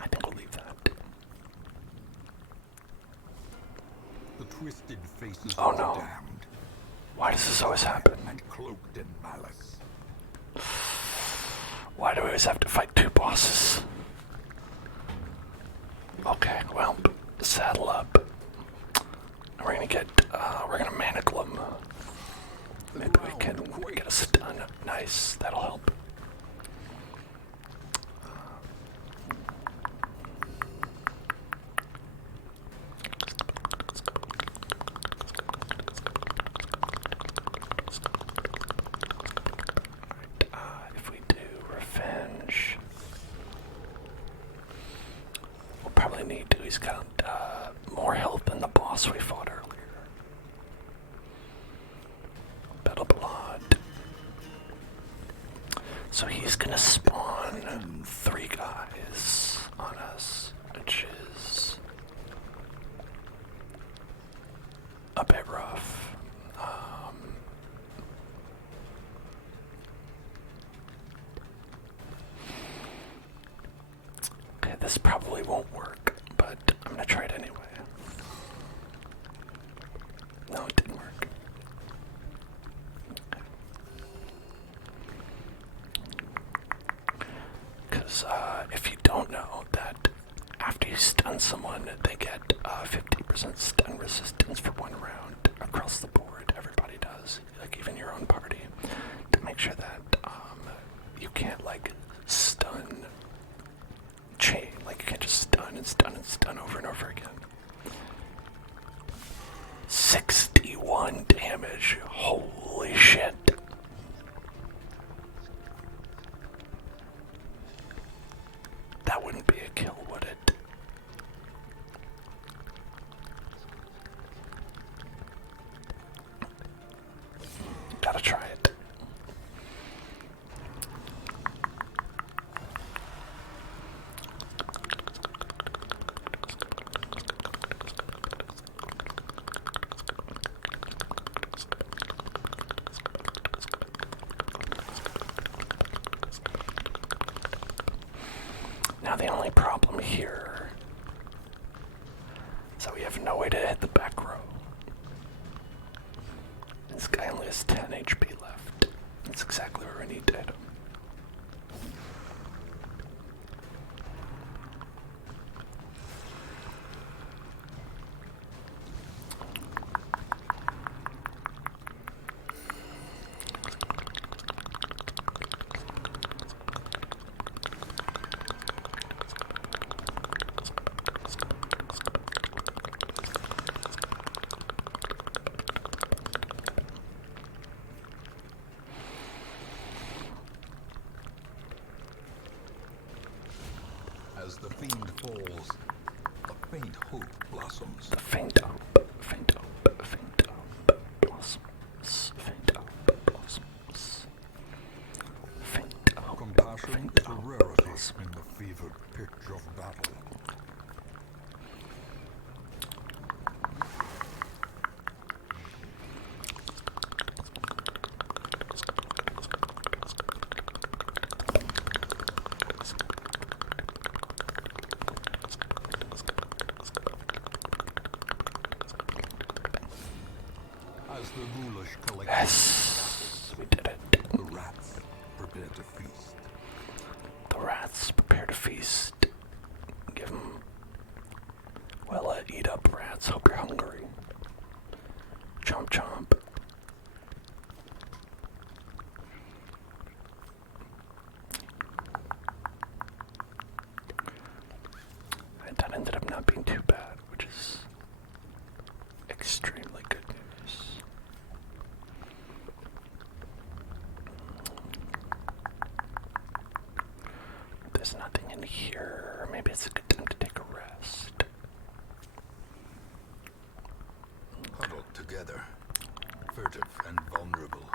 I think we'll leave that. The twisted faces Oh, of the no. damned, Why does this always happen? and cloaked in malice. Why do we always have to fight two bosses? Okay, well, saddle up. We're gonna manacle him. Maybe we can get a stun. Nice, that'll help. If we do revenge, we'll probably need to. He's got more health than the boss we fought earlier. Battle blood. So he's gonna spawn 3 guys on us, which is a bit rough. Okay, this probably won't work, but I'm gonna try it anyway. No, it didn't work. Because if you don't know that after you stun someone, they get 50% stun resistance for 1 round across the board. Everybody does, like even your own party, to make sure that you can't like stun chain, like you can't just stun and stun and stun over and over again. 61 damage, holy shit. That wouldn't be a kill, would it? Gotta try it. Now the only problem here is that we have no way to hit the back row. This guy only has 10 HP left. That's exactly where we need to hit him. As the ghoulish collective Yes, we did it. the rats prepare to feast. The rats prepare to feast. Give them. Well, eat up, rats. Hope you're hungry. Chomp chomp. And that ended up not being too bad, which is extremely good news. There's nothing in here. Maybe it's a good time to take a rest. Huddled together, furtive and vulnerable.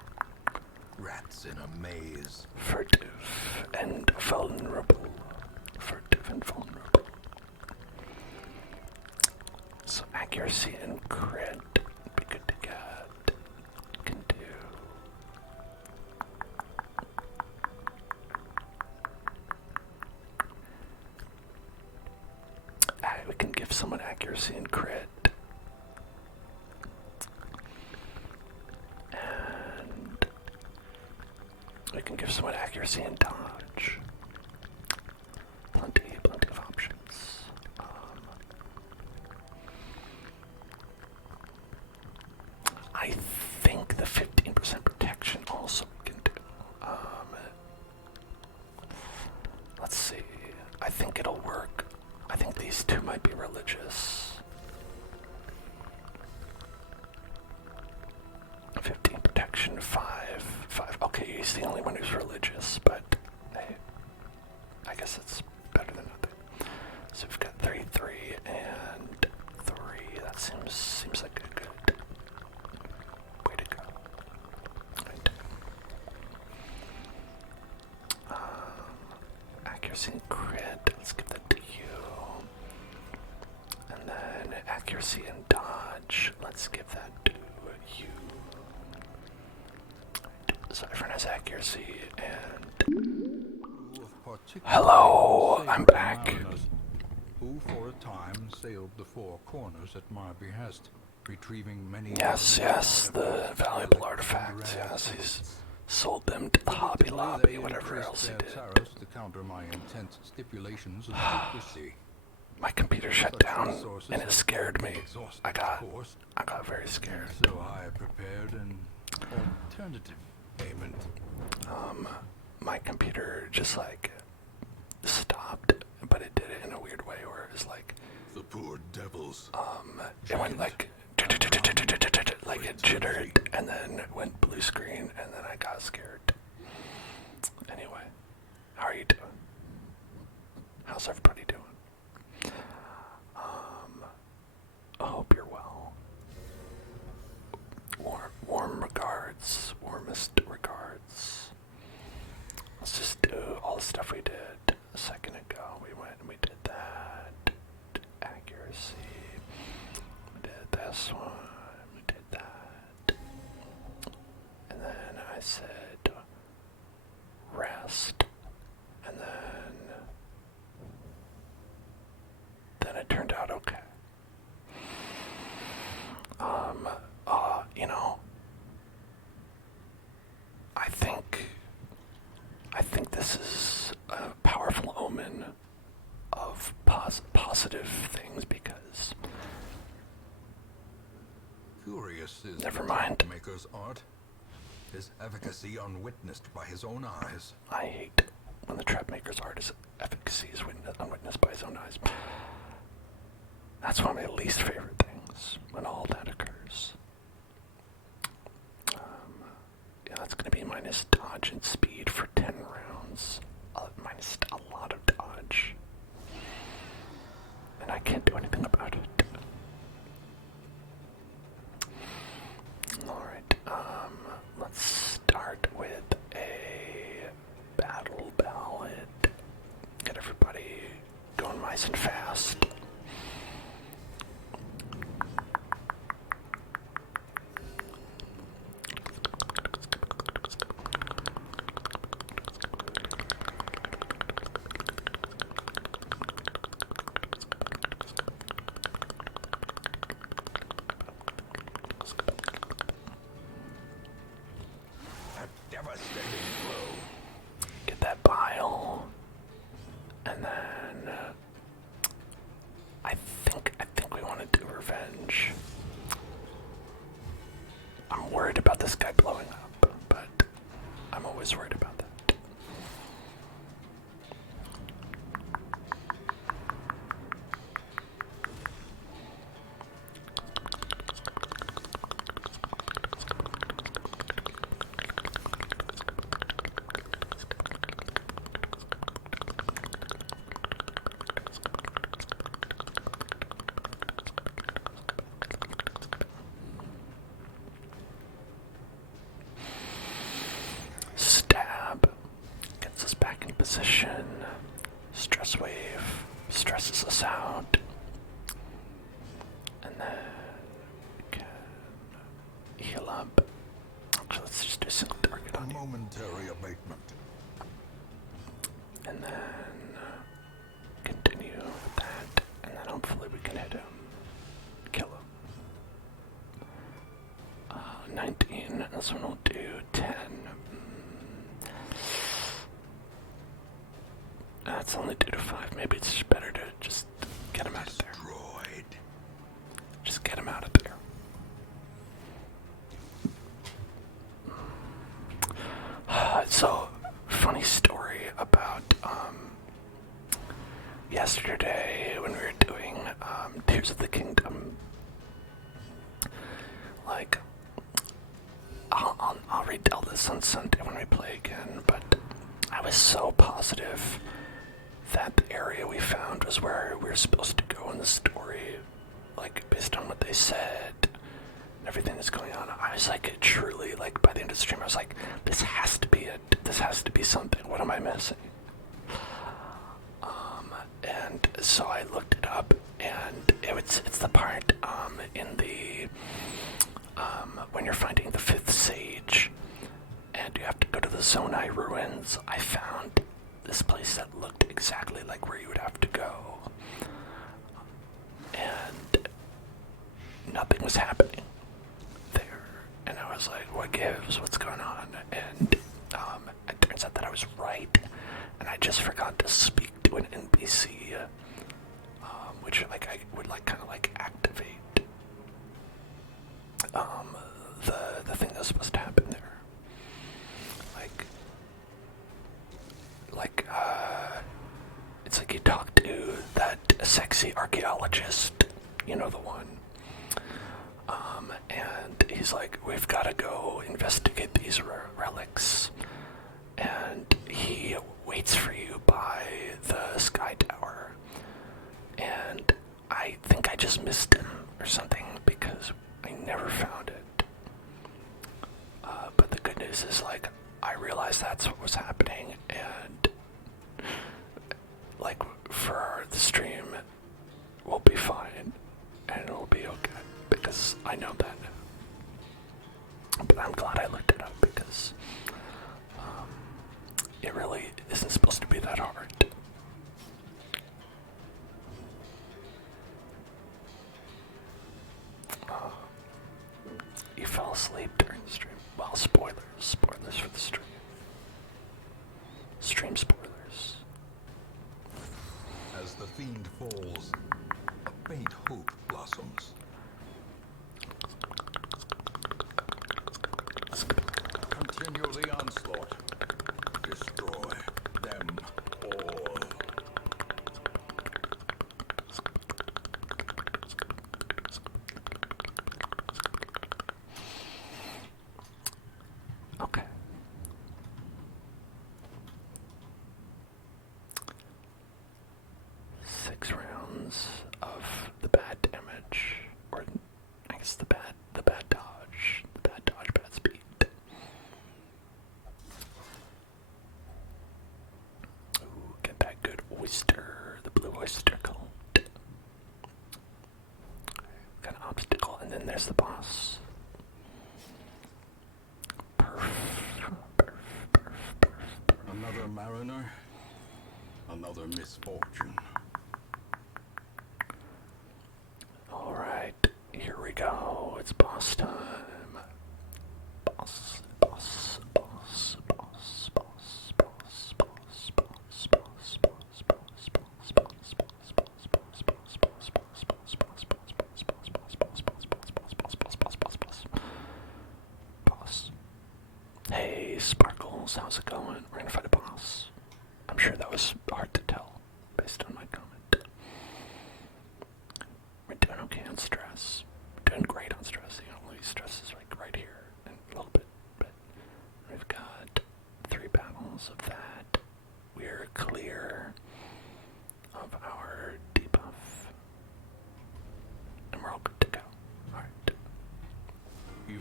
Rats in a maze. Furtive and vulnerable. Furtive and vulnerable. So accuracy and crit would be good to get. Can do. We can give someone accuracy and crit. And we can give someone accuracy and dodge. Plenty of options. I think the 15% protection also we can do. Let's see. I think it'll work. I think these two might be religious. 15 protection, 5. Okay, he's the only one who's religious, but hey, I guess it's better than nothing. So we've got 3, 3, and 3. That seems like a good way to go. Right. Accuracy and crit. Let's give that to you. And then accuracy and dodge. Let's give that to you. So everyone has accuracy and... Hello, I'm back. Who for a time sailed the four corners at my behest, retrieving many... Yes, the valuable artifacts, yes, he's sold them to the Hobby Lobby, whatever else he did. To counter my intense stipulations of secrecy. My computer shut down, and it scared me. I got very scared. So I prepared an alternative payment. My computer just like stopped, but it did it in a weird way where it was like, The poor devils. it went like it jittered, and then went blue screen, and then I got scared. Anyway, how are you doing? How's everybody doing? I hope you're well. Warm regards, warmest regards. Let's just do all the stuff we did a second ago. We went and we did that. Accuracy. We did this one. We did that. And then I said rest. And then it turned out okay. You know, I think this is a powerful omen of positive things because... Curious is Never the mind. maker's art. His efficacy unwitnessed by his own eyes. I hate when the trapmaker's art is efficacy is unwitnessed by his own eyes. That's one of my least favorite things when all that occurs. Yeah, that's going to be minus dodge and speed for 10 rounds. Minus a lot of dodge. And I can't do anything about it. Alright, let's start with a battle ballad. Get everybody going nice and fast. this guy blowing up, but I'm always worried about that. Stab gets us back in position. Stress wave stresses us out. And then we can heal up. Actually, let's just do a single target A on you. momentary abatement. And then continue with that. And then hopefully we can hit him. Kill him. 19. This one will do 10. That's only 2 to 5. Maybe it's just better to just get him out of there. Destroyed. Just get him out of there. So, funny story about yesterday when we were doing Tears of the Kingdom. Like, I'll retell this on Sunday when we play again, but I was so positive that the area we found was where we were supposed to go in the story, like based on what they said and everything that's going on. I was like, truly, like by the end of the stream, I was like, this has to be it. This has to be something. What am I missing? And so I looked it up, and it's the part in the when you're finding the 5th sage, and you have to go to the Zonai ruins. I found this place that looked exactly like where you would have to go, and nothing was happening there. And I was like, what gives? What's going on? And it turns out that I was right, and I just forgot to speak to an NPC, which like I would like kind of like activate the thing that's supposed to happen there. It's like you talk to that sexy archaeologist, you know, the one. And he's like, we've got to go investigate these relics. And he waits for you by the sky tower. And I think I just missed him or something because I never found it. But the good news is, like, I realized that's what was happening, and like for the stream, we'll be fine, and it'll be okay because I know that. But I'm glad I looked it up because it really isn't supposed to be that hard. You fell asleep during the stream. Well, spoilers for the stream. Stream spoilers. As the fiend falls, a faint hope blossoms. Continue the onslaught. Destroy them all. Okay. Six rounds of the bad damage, or I guess the bad dodge, bad speed. Ooh, get that good oyster, the blue oyster cult. Got an obstacle, and then there's the boss. Another mariner, another misfortune. Alright, here we go. It's boss time. Boss. Boss.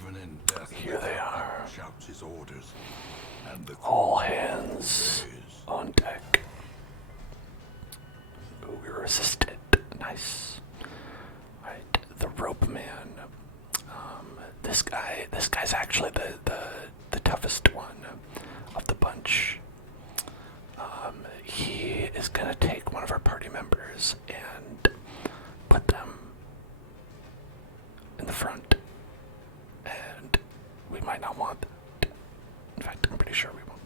Even in death, Here they are. shouts his orders, and the All hands on deck. Ooh, we resisted. Nice. Alright, the rope man. This guy's actually the toughest one of the bunch. He is gonna take one of our party members and put them in the front. And we might not want that. In fact, I'm pretty sure we won't.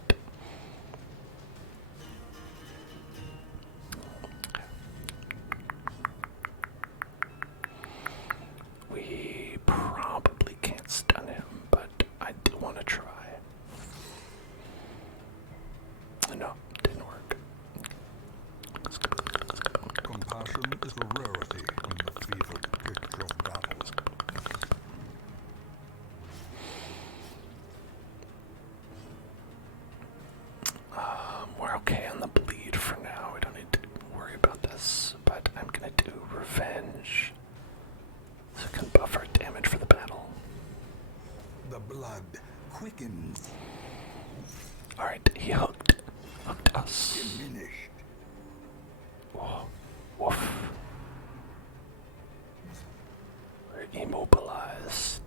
We probably can't stun him, but I do want to try. No, didn't work. compassion is a rarity in the fevered pitch of battle. We're okay on the bleed for now. We don't need to worry about this, but I'm gonna do revenge. So we can buff our damage for the battle. The blood quickens, Alright, he hooked us. diminished. Whoa. Woof. We're immobilized.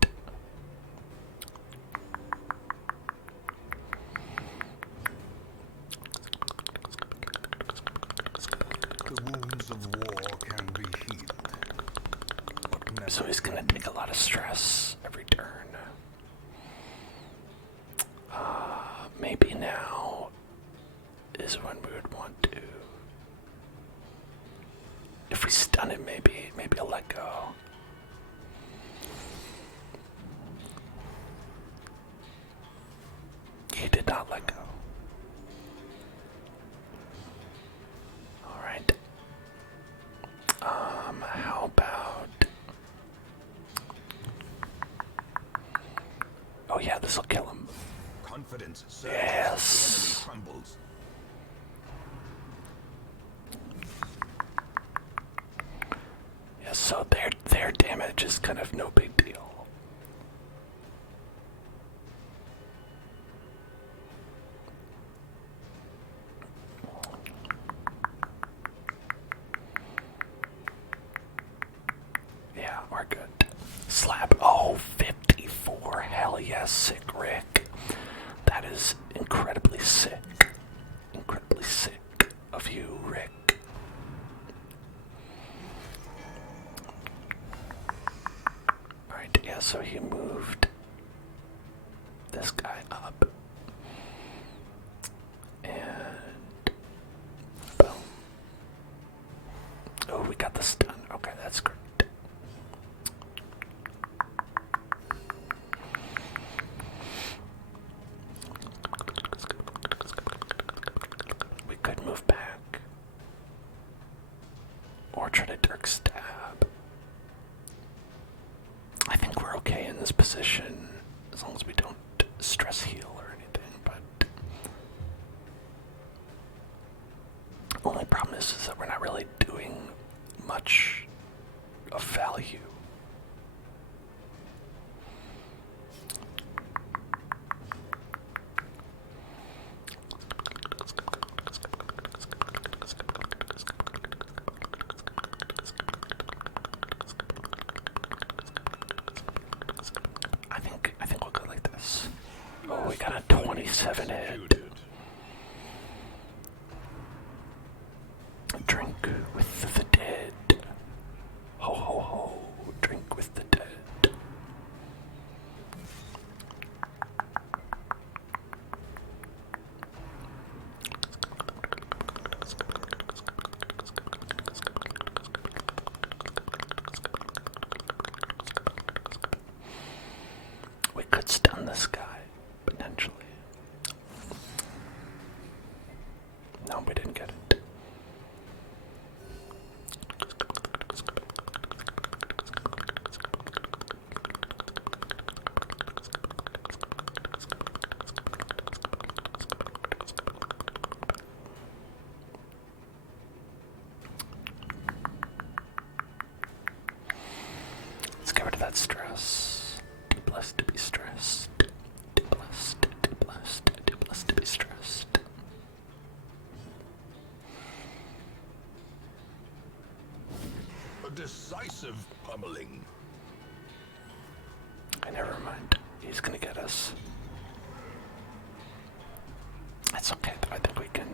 The wounds of war can be healed, but never So he's gonna take a lot of stress every turn. Maybe now is when we would want to. If we stun him, maybe I'll let go. He did not let go. Alright. How about... Oh yeah, this'll kill him. Confidence surges. Yes. The enemy crumbles. Yeah, so their damage is kind of no big deal. Yeah, we're good. Slap. Oh, 54. Hell yes, sick Rick. That is incredibly sick. Incredibly sick of you, Rick. Alright, yeah, so he moved this guy up. And boom. Oh, we got the stun. Okay, that's great. We could move back. Or try to Dirk stab. I think we're okay in this position as long as we don't stress heal or anything, but the only problem is that we're not really doing much of value. I think we'll go like this. Oh, we got a 27 hit. Drink with the dead. Ho ho ho, drink with the dead. We could stun this guy, potentially. No, we didn't get it. Let's get rid of that stress. Too blessed to be stressed. He's gonna get us. It's okay, though. I think we can.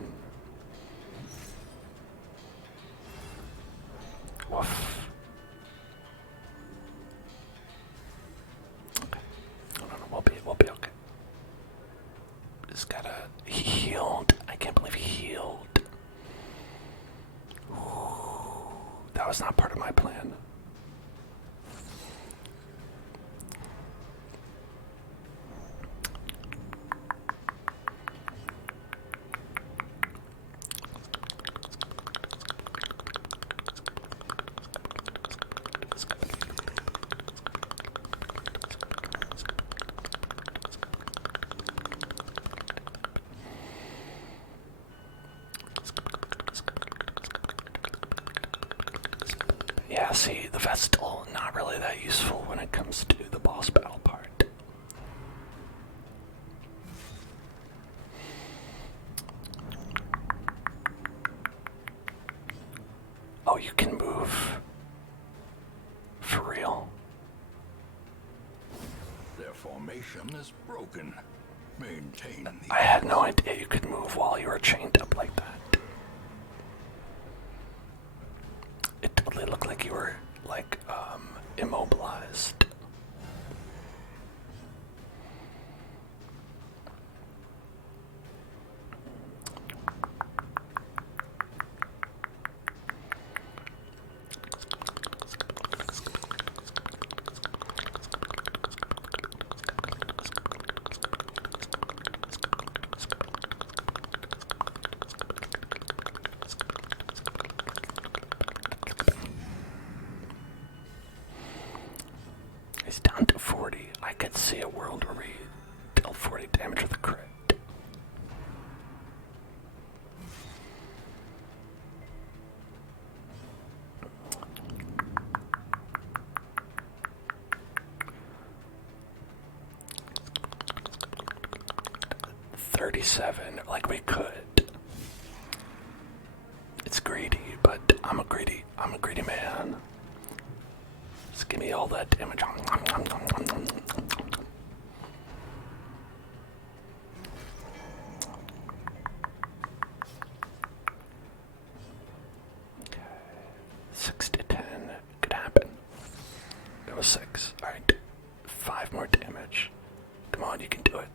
Woof. Okay. No, we'll be okay. Just gotta. He healed. I can't believe he healed. Ooh, that was not part of my plan. Yeah, see, the Vestal, not really that useful when it comes to the boss battle part. Oh, you can move. For real. Their formation is broken. Maintain the... I had no idea you could move while you were chained up like that. It totally looked like you were, like, immobilized. He's down to 40. I could see a world where we deal 40 damage with a crit. $37, like we could. It's greedy, but I'm a greedy man. Just give me all that damage. Okay. 6 to 10 could happen. That was 6. Alright. 5 more damage. Come on, you can do it.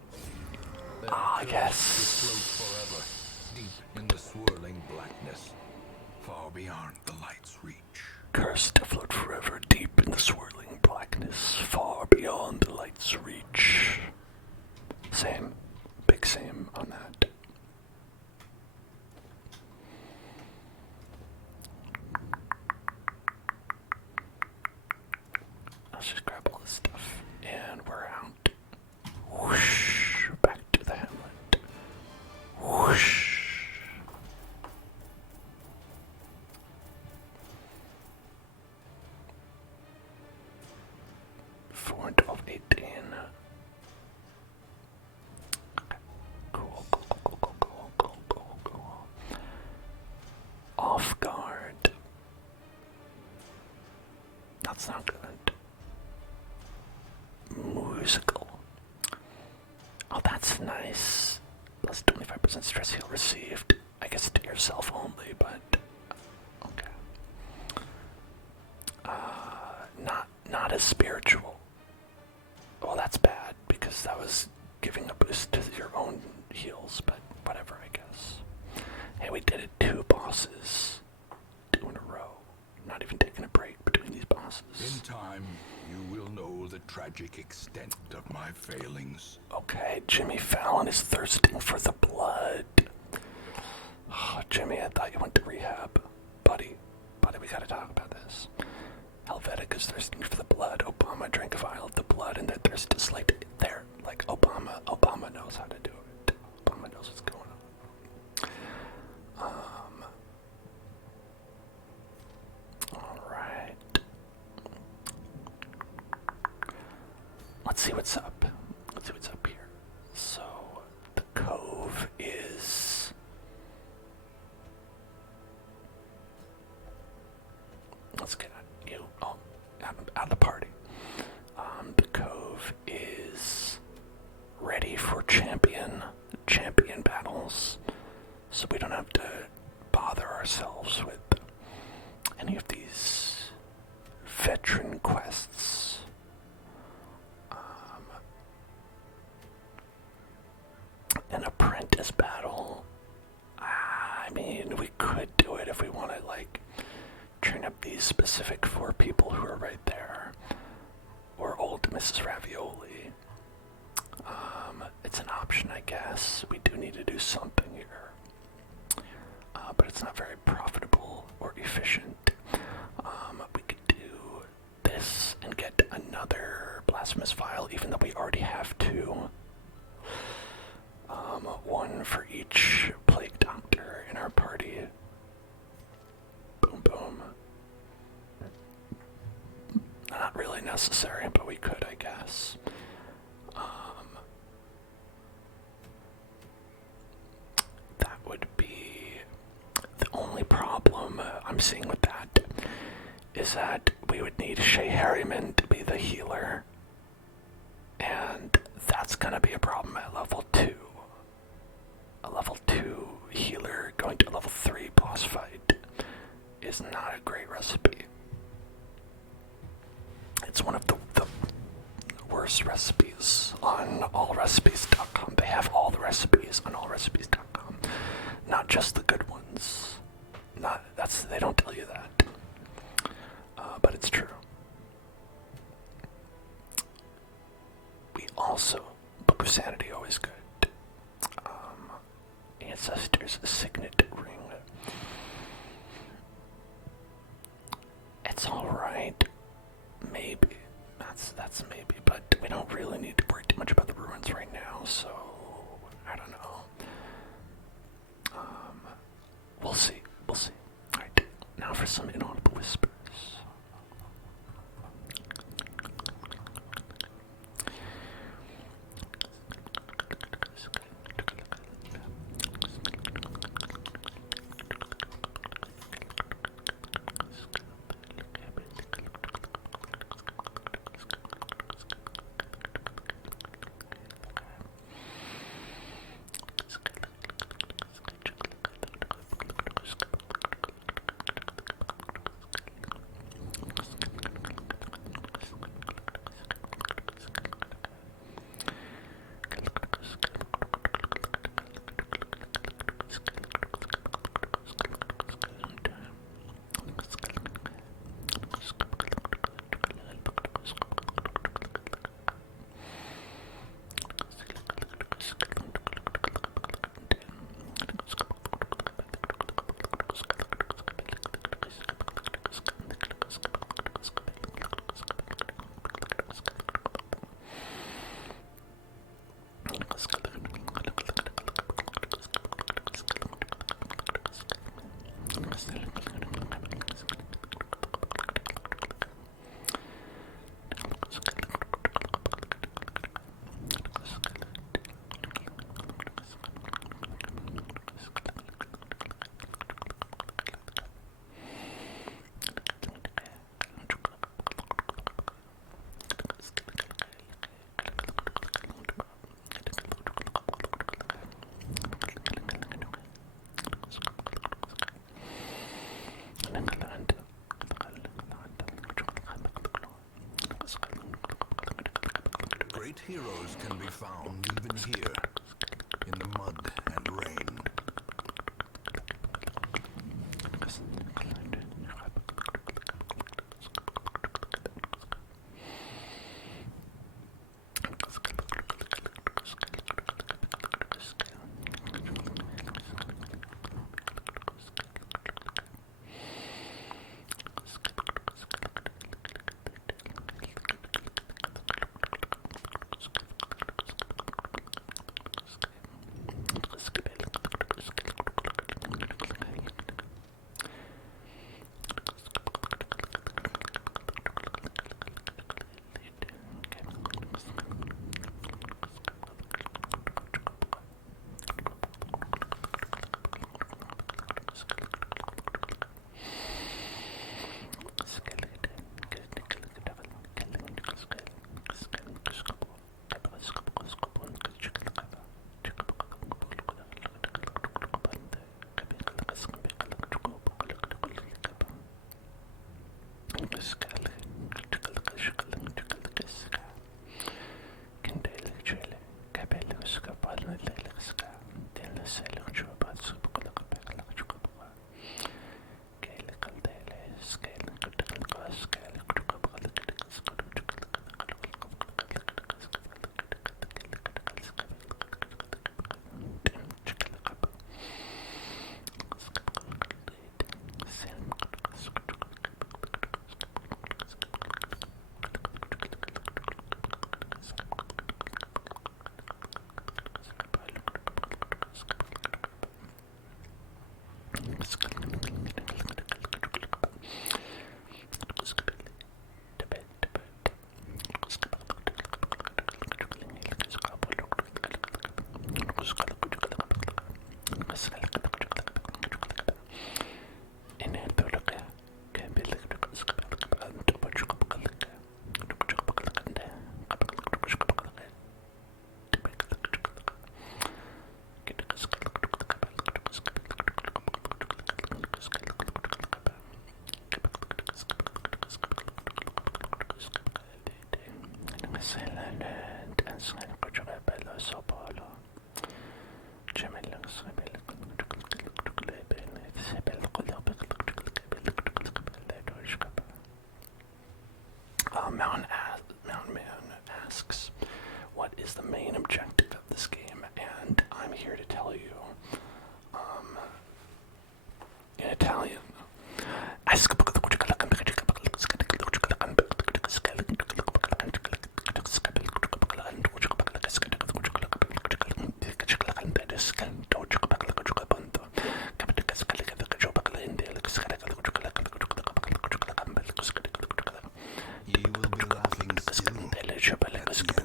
Ah, yes. Forever, deep in the swirling blackness, far beyond the light's reach. Cursed to float forever deep in the swirling blackness, far beyond the light's reach. Same. Big same on that. Let's just grab all this stuff. And we're out. Whoosh. Back to the hamlet. Whoosh. Four and 12, 18. Okay. Cool. Off guard. That's not good. Musical. Oh, that's nice. Plus 25% stress heal received. I guess to yourself only, but okay. Not as spiritual. Well, that's bad because that was giving a boost to your own heals, but whatever, I guess. Hey, we did it 2 bosses. 2 in a row. Not even taking a break between these bosses. In time, you will know the tragic extent of my failings. Okay, Jimmy Fallon is thirsting for the blood. Oh, Jimmy, I thought you went to rehab. Buddy, we gotta talk about this. Helvetica's thirsting for the blood. Obama drank a vial of the blood, and that there's just like there, like Obama knows how to do it. Obama knows what's going on. All right. Let's see what's up. Let's see what's up here. So the cove is. Let's get you out of the party. The cove is for champion battles, so we don't have to bother ourselves with any of these veteran quests. An apprentice battle. I mean, we could do it if we want to, like, train up these specific 4 people who are right there. Or old Mrs. Ravioli. It's an option, I guess. We do need to do something here. But it's not very profitable or efficient. We could do this and get another blasphemous vial, even though we already have 2. 1 for each plague doctor in our party. Boom, boom. Not really necessary, but we could, I guess. That would be the only problem I'm seeing with that, is that we would need Shay Harriman to be the healer, and that's gonna be a problem at level 2. A level 2 healer going to a level 3 boss fight is not a great recipe. It's one of the worst recipes on allrecipes.com. They have all the recipes on allrecipes.com, not just the good ones. They don't tell you that, but it's true. We also, Book of Sanity, always good. Ancestor's Signet Ring. It's alright. Maybe. That's maybe, but we don't really need to worry too much about the ruins right now, so I don't know. We'll see. Alright, now for some inaudible whispers. Great heroes can be found even here, in the mud and rain. Mountain Man asks, what is the main objective of this game? And I'm here to tell you, in Italian, You will be laughing still at the end.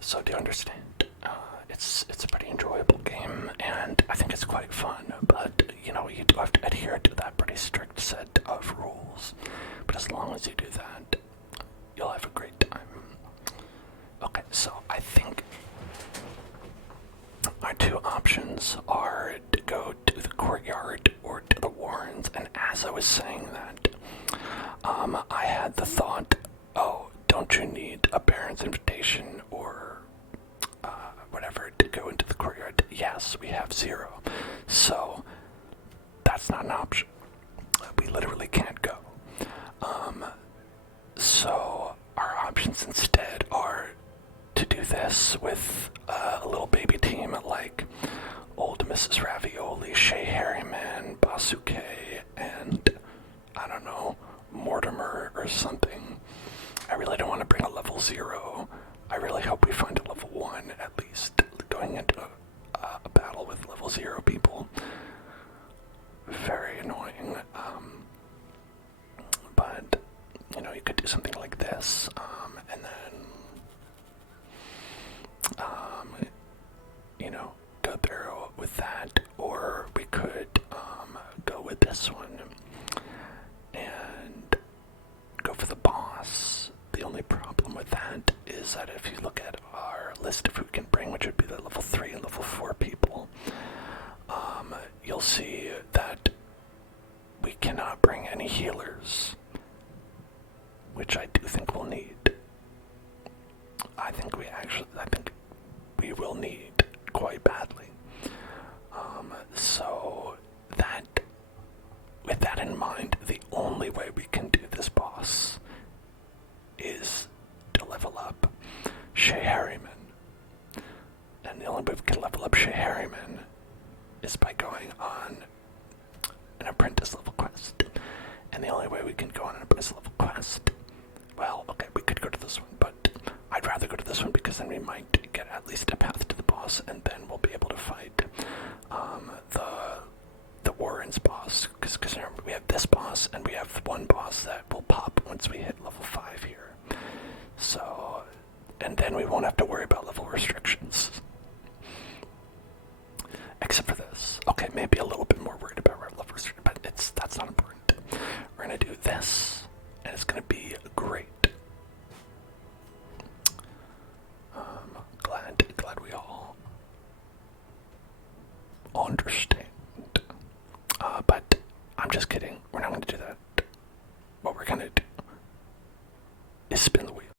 So do you understand? It's a pretty enjoyable game, and I think it's quite fun, but, you know, you do have to adhere to that pretty strict set of rules. But as long as you do that, you'll have a great time. Okay, so I think our two options are to go to the courtyard or to the warrens, and as I was saying that, I had the thought, oh, don't you need a parent's invitation or whatever to go into the courtyard? Yes, we have 0. So that's not an option. We literally can't go. So our options instead are to do this with a little baby team like old Mrs. Ravioli, Shea Harryman, Basuke, and I don't know, Mortimer or something. I really don't want to bring a level 0. I really hope we find a level 1 at least. Going into a battle with level 0 people. Very annoying. But, you know, you could do something like this, and then, you know, go through with that, or we could go with this one and go for the boss. The only problem with that is that if you look at our list of who we can bring, which would be the level 3 and level 4 people, you'll see that we cannot bring any healers, which I do think we'll need. I think we will need quite badly. So that, with that in mind, the only way we can do this boss is to level up Shea Harryman. And the only way we can level up Shea Harryman is by going on an apprentice level quest. And the only way we can go on an apprentice level quest, well, okay, laws that will pop once we hit level 5 here. So, and then we won't have to worry about level restrictions. Except for this. Okay, maybe a little bit more worried about level restrictions, but that's not important. We're gonna do this, and it's gonna be great. Glad we all understand. But I'm just kidding. We're not gonna do that. What we're gonna do is spin the wheel.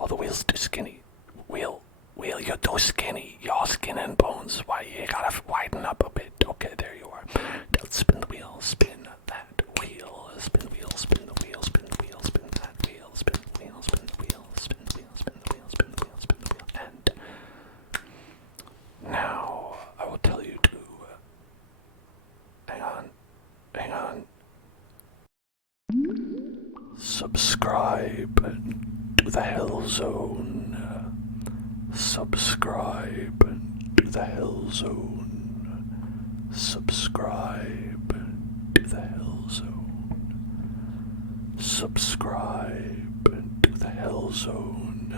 Oh, the wheel's too skinny. Wheel, you're too skinny. Your skin and bones. Why, you gotta widen up a bit. Okay, there you are. Now spin the wheel. Spin that wheel. Spin the wheel. Spin the wheel. Spin the wheel. Spin that wheel. Spin the wheel. Spin the wheel. Spin the wheel. Spin the wheel. Spin the wheel. Spin the wheel. And now I will tell you to hang on. Subscribe to the Hell Zone. Subscribe to the Hell Zone. Subscribe to the Hell Zone. Subscribe to the Hell Zone.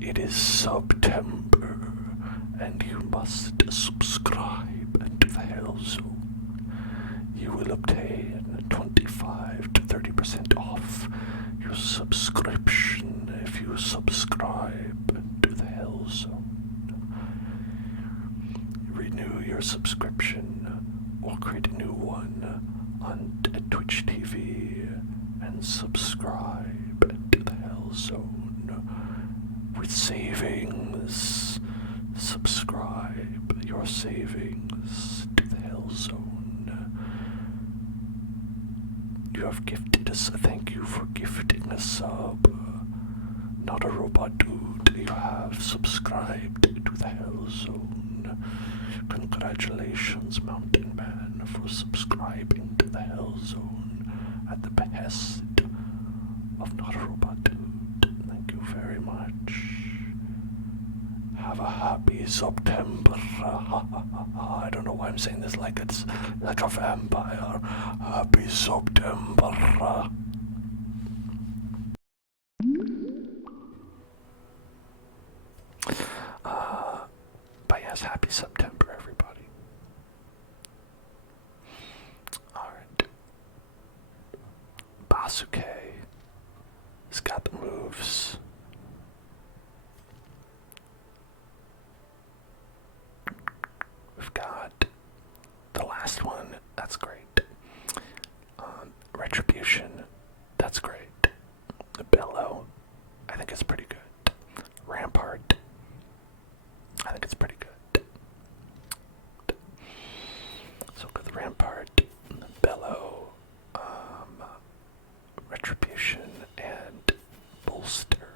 It is September, and you must subscribe to the Hell Zone. You will obtain 25 to 30% off your subscription if you subscribe to the Hell Zone. Renew your subscription or create a new one on Twitch TV and subscribe to the Hell Zone with savings. Subscribe your savings to the Hell Zone. You have gifted us. Thank you for gifting a sub. Not a robot dude. You have subscribed to the Hell Zone. Congratulations, Mountain Man, for subscribing to the Hell Zone at the behest of Not a Robot Dude. Thank you very much. Have a happy September. I don't know why I'm saying this like it's like a vampire. Happy September. But yes, happy September, everybody. Alright. Basuke has got the moves. We've got the last one, that's great. Retribution, that's great. The Bellow, I think it's pretty good. Rampart, I think it's pretty good. So with Rampart, Bellow, Retribution, and Bolster.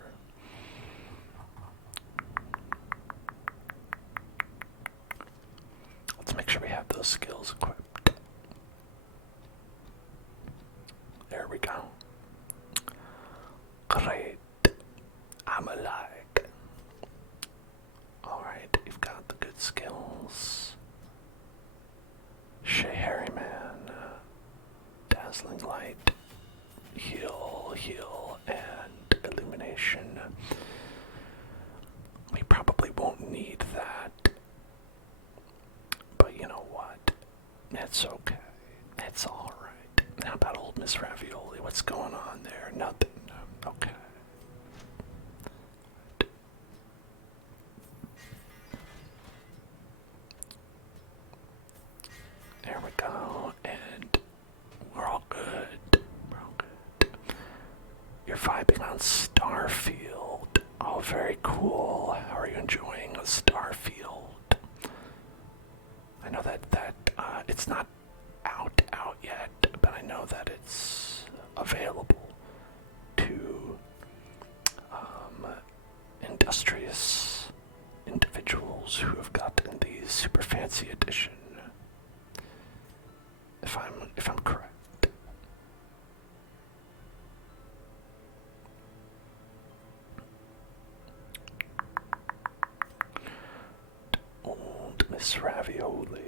Let's make sure we have those skills equipped. There we go. Great. I'm alike. Alright, you've got the good skills. Shea Hairy Man, Dazzling Light, Heal, and Illumination. We probably won't need that. But you know what? It's okay. It's alright. How about old Miss Ravioli? What's going on there? Nothing. Okay. There we go. And we're all good. We're all good. You're vibing on Starfield. Oh, very cool. How are you enjoying Starfield? I know that it's not out yet, but I know that it's available to industrious individuals who have gotten the super fancy edition. If I'm correct. Old Miss Ravioli.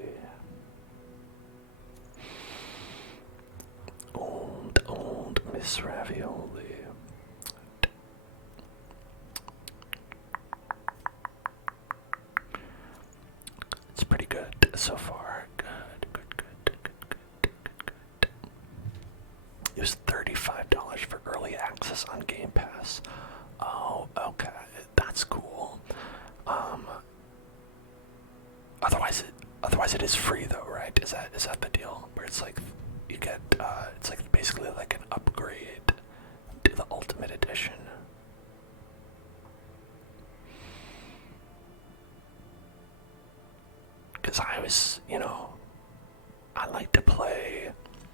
Miss Ravioli. It's pretty good so far. Good. It was $35 for early access on Game Pass. Oh, okay, that's cool. Otherwise it is free though, right? Is that the deal? Where it's like you get it's like basically like an upgrade to the Ultimate Edition. Because I was, I like to play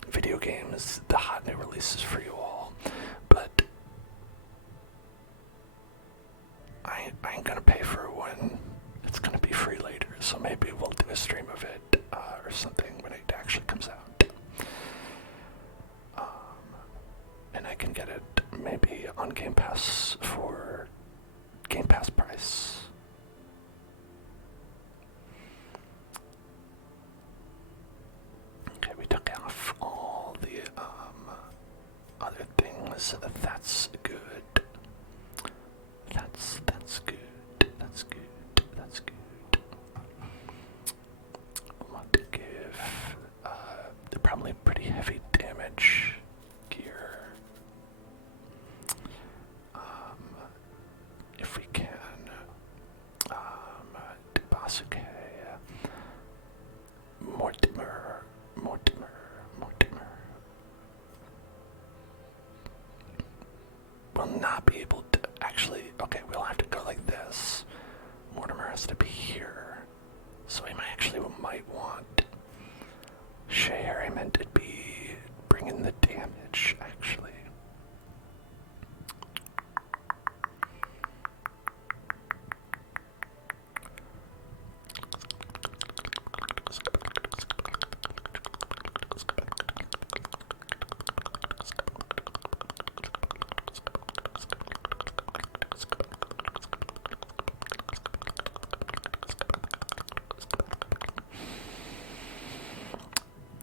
video games, the hot new releases for you all, but I ain't gonna pay for one. It's gonna be free later, so maybe we'll do a stream of it or something when it actually comes out. And I can get it maybe on Game Pass for Game Pass price. Okay, we took off all the other things. That's good. That's good. That's good. That's good. I want to give probably pretty heavy damage gear. If we can, Basuke, Mortimer. We'll not be able to actually. Okay, we'll have to go like this. Mortimer has to be here, so we might want Share. I meant to be bringing the damage actually.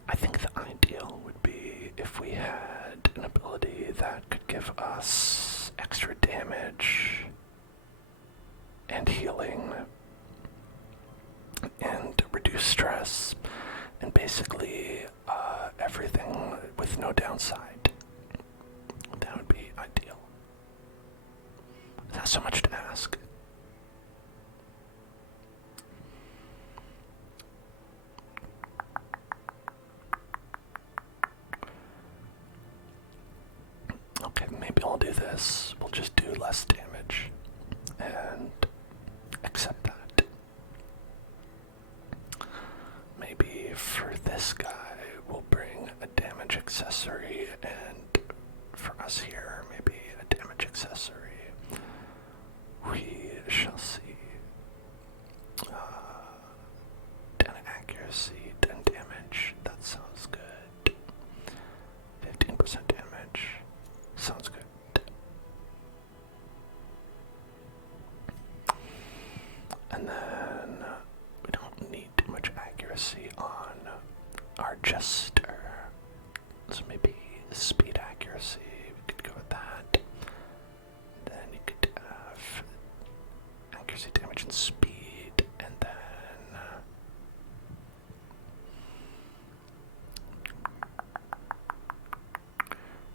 I think the ideal would be if we had an ability that could give us extra damage and healing and reduce stress and basically everything with no downside. That would be ideal. Is that so much to ask? Okay, maybe I'll do this. We'll just do less damage and accept that. Maybe for this guy, we'll bring a damage accessory, and for us here, maybe a damage accessory. We shall see. 10 accuracy, 10 damage. That sounds good. 15% damage. Sounds good. And then we don't need too much accuracy on our jester. So maybe speed accuracy, we could go with that. Then you could have accuracy, damage, and speed, and then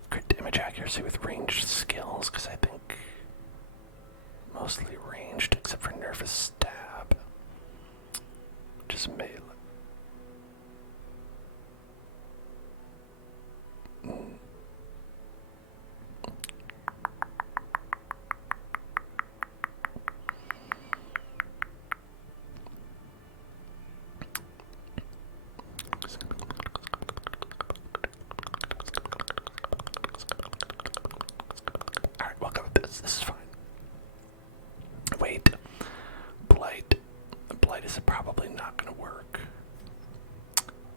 crit damage accuracy with ranged skills, because I think mostly ranged except for nervous stab, which is melee. Alright, we'll go with this. This is fine. Wait. Blight. Blight is probably not going to work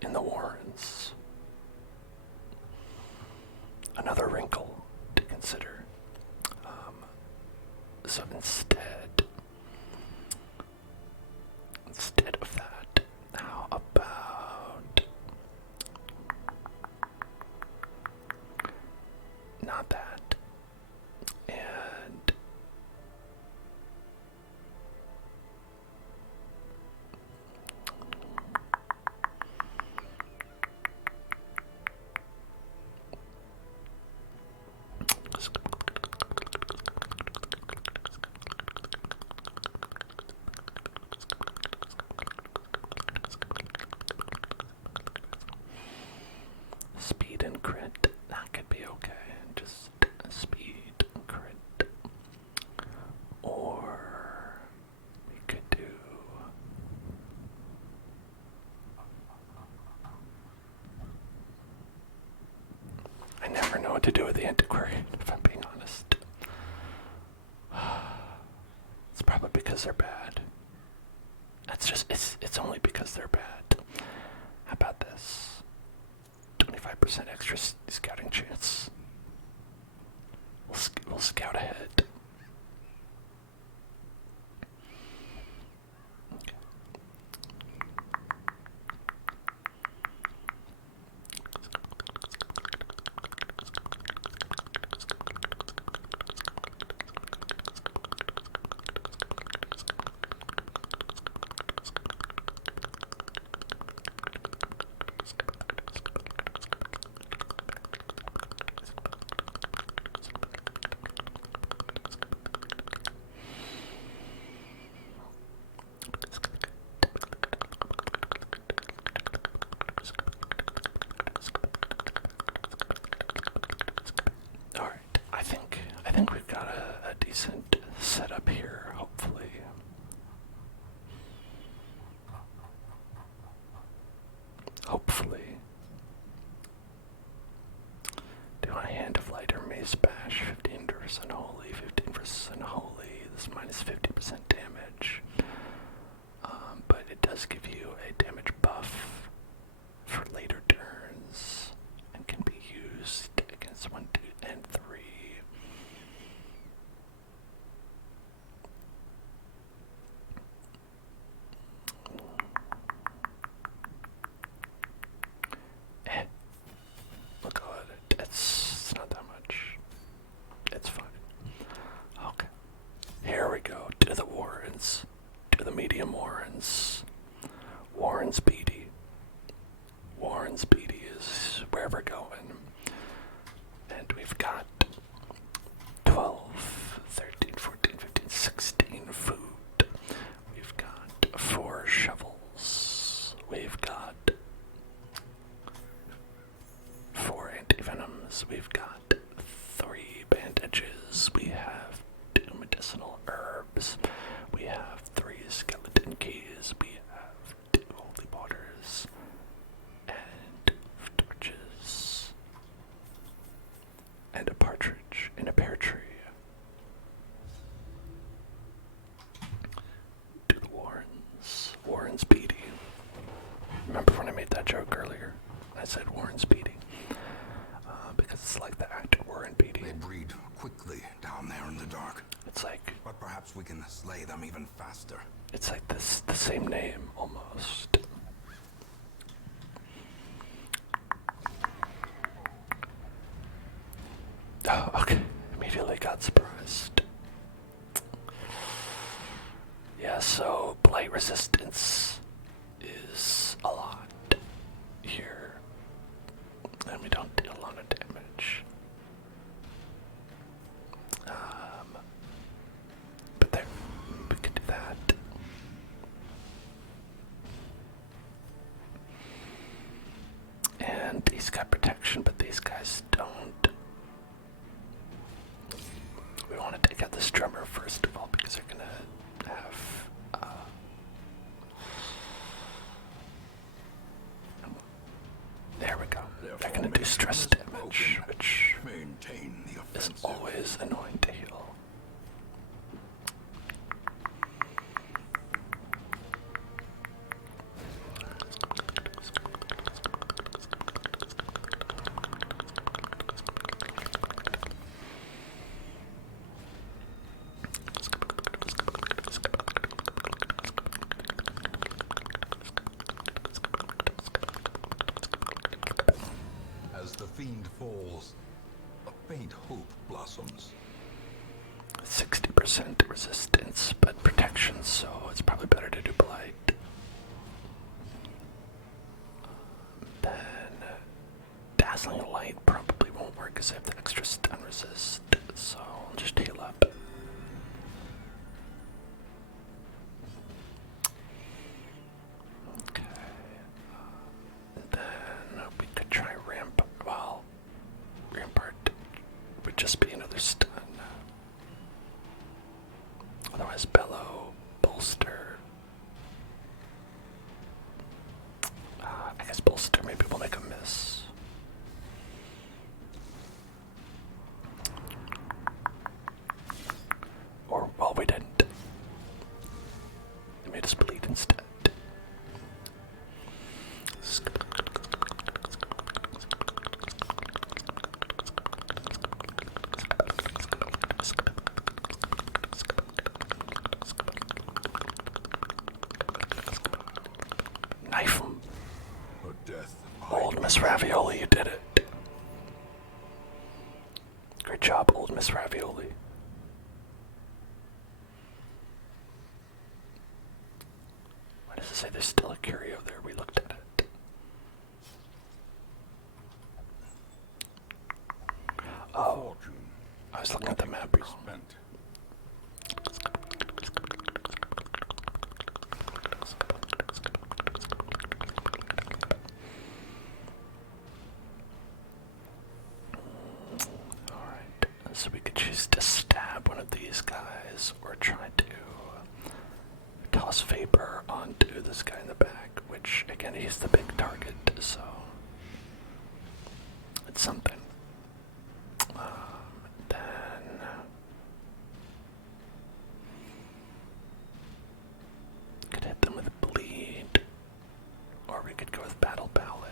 in the Warrens. Another wrinkle to consider. So instead of that, how about 9 okay. Just speed, crit. Or we could do. I never know what to do with the antiquarian, if I'm being honest. It's probably because they're bad. It's only because they're bad. How about this? 25% extra scouting chance. We'll scout ahead. Okay. Alright, I think we've got a decent setup here, hopefully. Hopefully. Do I hand of light or mace bash? 15% holy, 15% holy. This minus 50% damage. But it does give you a damage buff for later turns and can be used against 1, 2, and 3. Look at it. It's not that much. It's fine. Okay. Here we go. To the Warrens. To the medium Warrens. Warren's Beatty. Warren's Beatty is where we're going. And we've got 12, 13, 14, 15, 16 food. We've got 4 shovels. We've got 4 antivenoms. We've got 3 bandages. We have 2 medicinal herbs. We have 3 skeleton keys. We have 2 holy waters. And torches. And a partridge in a pear tree. To the Warrens. Warren's Beatty. Remember when I made that joke earlier? I said Warren's Beatty. Because it's like the actor Warren Beatty. They breed quickly down there in the dark. It's like But perhaps we can slay them even faster. it's like the same name almost. Oh, okay. Immediately got surprised. Yeah, so blight resistance is a lot here. And we don't deal a lot of damage. But there, we could do that. And these got protection, but these guys don't. We want to take out this drummer first of all because they're gonna have there we go. They're gonna do stress damage, which Maintain the is offensive. always annoying to heal. As the fiend falls, a faint hope blossoms. 60% resistance, but protection, so it's probably better to do blight. Then dazzling light probably won't work because I have the extra stun resist, so I'll just heal up. Okay. Then we could try Rampart. just be another stun. Otherwise, bellow, bolster. I guess bolster, maybe we'll make a miss. Or, well, we didn't. They made us bleed instead. Knife him. Old Miss Ravioli, you did it. Great job, old Miss Ravioli. Why does it say there's still a curio there? We looked at it. Oh, I was looking at the map wrong. Alright, so we could choose to stab one of these guys or try to toss vapor onto this guy in the back, which again he's the big target, so it's something. Then could hit them with bleed, or we could go with battle ballad.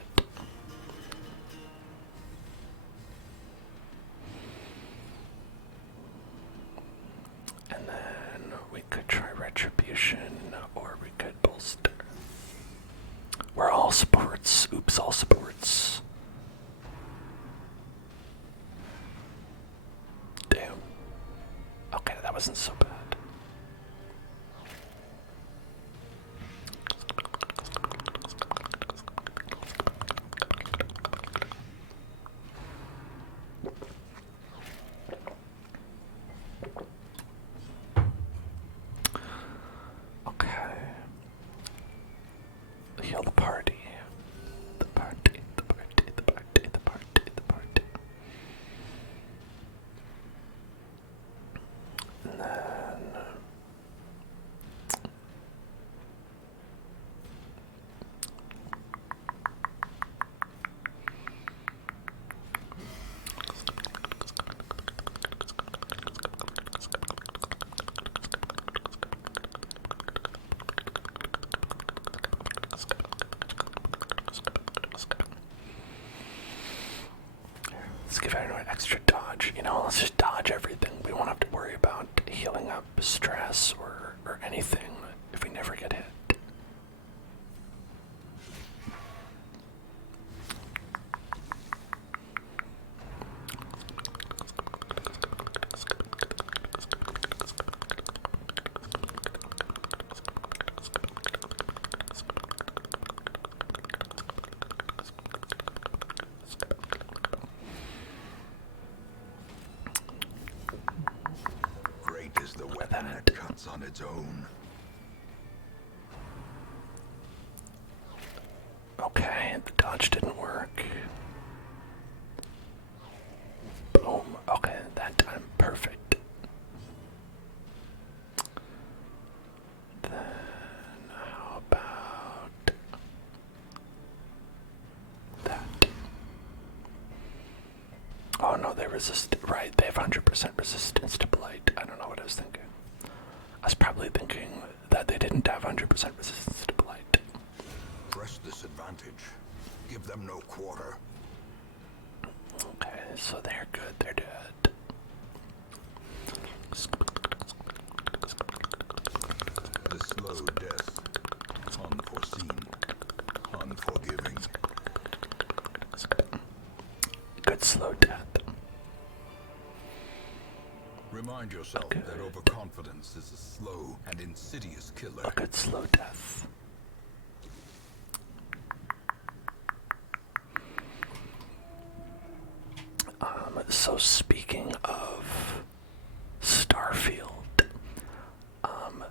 And then we could try retribution, or we could bolster. We're all sports. Oops, all sports. Damn. Okay, that wasn't so bad. Okay. Heal the party. The party, the party, the party, the party, the party. And then let's give everyone an extra dodge. You know, let's just dodge everything. We won't have to worry about healing up stress or anything if we never get hit. Great is the weapon that cuts on its own. Okay, the dodge didn't work. Boom. Okay, that time perfect. Then how about that? Oh no, they resist. Right, they have 100% resistance to blight. I don't know what I was thinking. I was probably thinking that they didn't have 100% resistance to blight. Press this advantage. Give them no quarter. Okay, so they're good, they're dead. The slow death. Unforeseen. Unforgiving. Good slow death. Remind yourself Okay. that overconfidence is a slow and insidious killer. A good slow death. So speaking of Starfield, I'm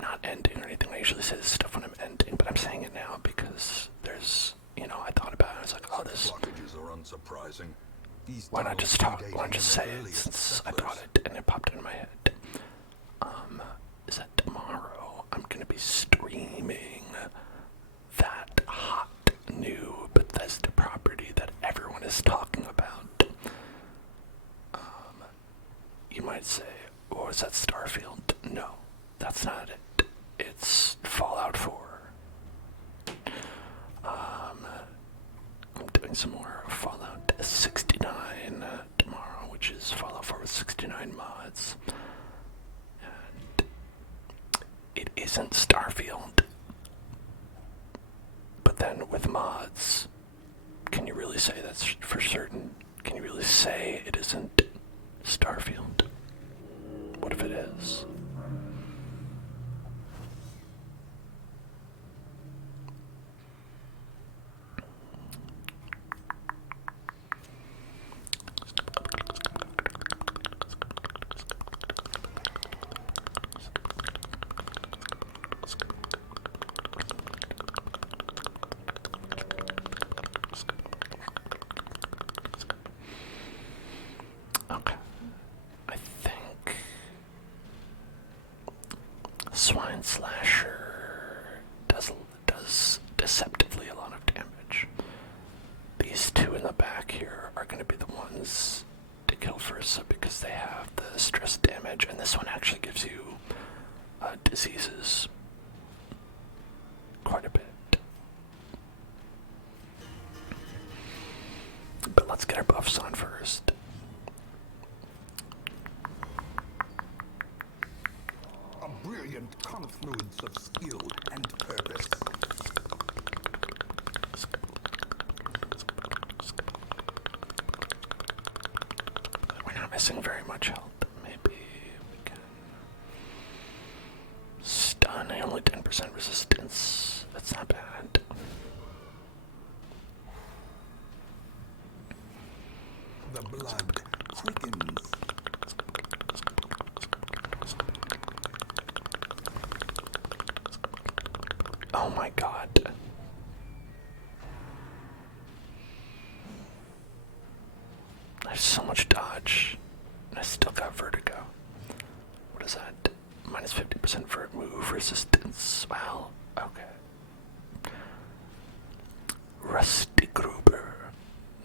not ending or anything. I usually say this stuff when I'm ending, but I'm saying it now because there's, you know, I thought about it. I was like, oh, this. Blockages are unsurprising. These Why not tunnels just talk? predating Why not just the say it earliest since I settlers. thought it and it popped into my head? Is that tomorrow I'm gonna be streaming that hot new Bethesda property that everyone is talking about. You might say, oh, is that Starfield? No, that's not it. It's Fallout 4. I'm doing some more Fallout 69 tomorrow, which is Fallout 4 with 69 mods. And it isn't Starfield. But then with mods, can you really say that's for certain? Can you really say it isn't Starfield? What if it is? Okay. I think Swine Slasher does deceptively a lot of damage. These two in the back here are going to be the ones to kill first because they have the stress damage, and this one actually gives you diseases quite a bit. But let's get our buffs on first. A brilliant confluence of skill and purpose. We're not missing very much health. Maybe we can stun. Only 10% resistance. That's not bad. The blood quickens. Oh my god. There's so much dodge. And I still got vertigo. What is that? Minus 50% for move resistance. Well, okay. Rusty Gruber.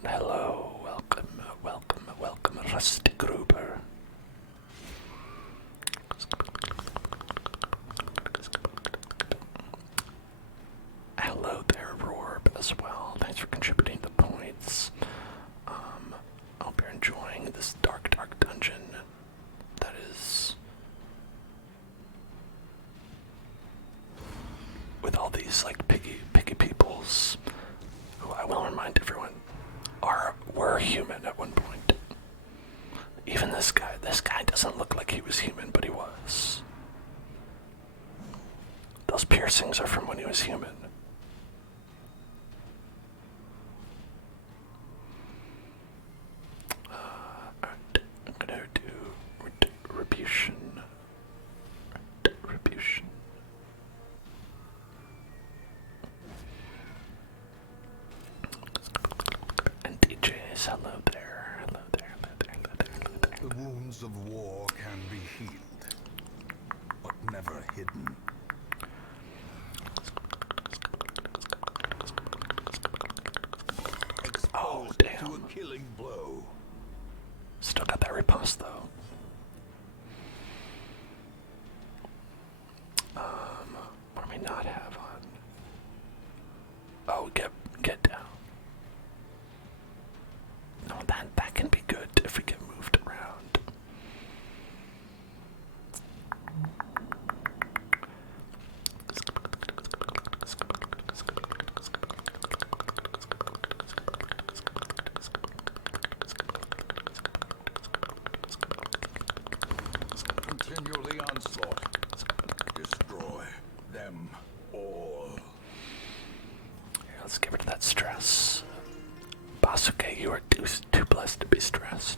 Hello, welcome, Rusty Gruber. Hello there, Rorb, as well. Thanks for contributing the points. I hope you're enjoying this dark dungeon that is with all these like piggy peoples, who I will remind everyone were human at one point. Even this guy doesn't look like he was human, but he was. Those piercings are from when he was human. Alright, I'm gonna do retribution. Retribution. And DJs, hello there, hello there, hello there, hello there, hello there. The wounds of war can be healed, But never hidden. Oh, Exposed damn. to a killing blow. Still got that riposte though. What do we not have on? Oh, get down. No, that can be good if we get moved around. Continually onslaught. Destroy them all. Here, let's get rid of that stress. Basuke, you are too blessed to be stressed.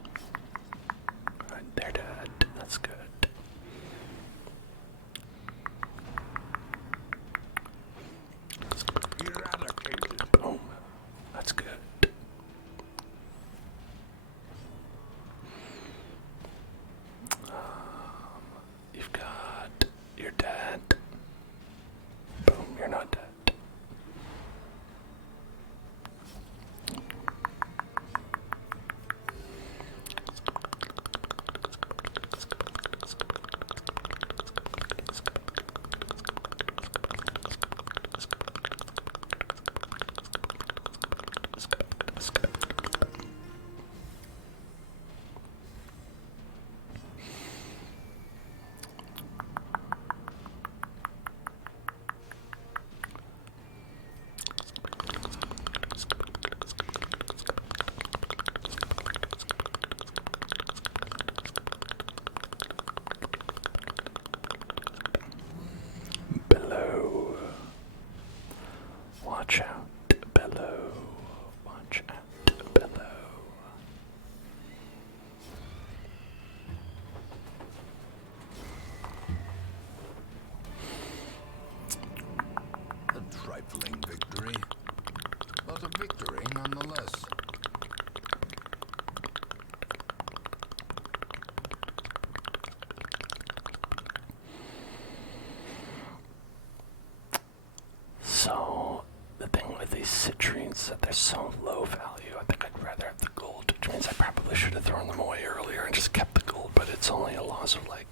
So they're so low value. I think I'd rather have the gold, which means I probably should have thrown them away earlier and just kept the gold, but it's only a loss of like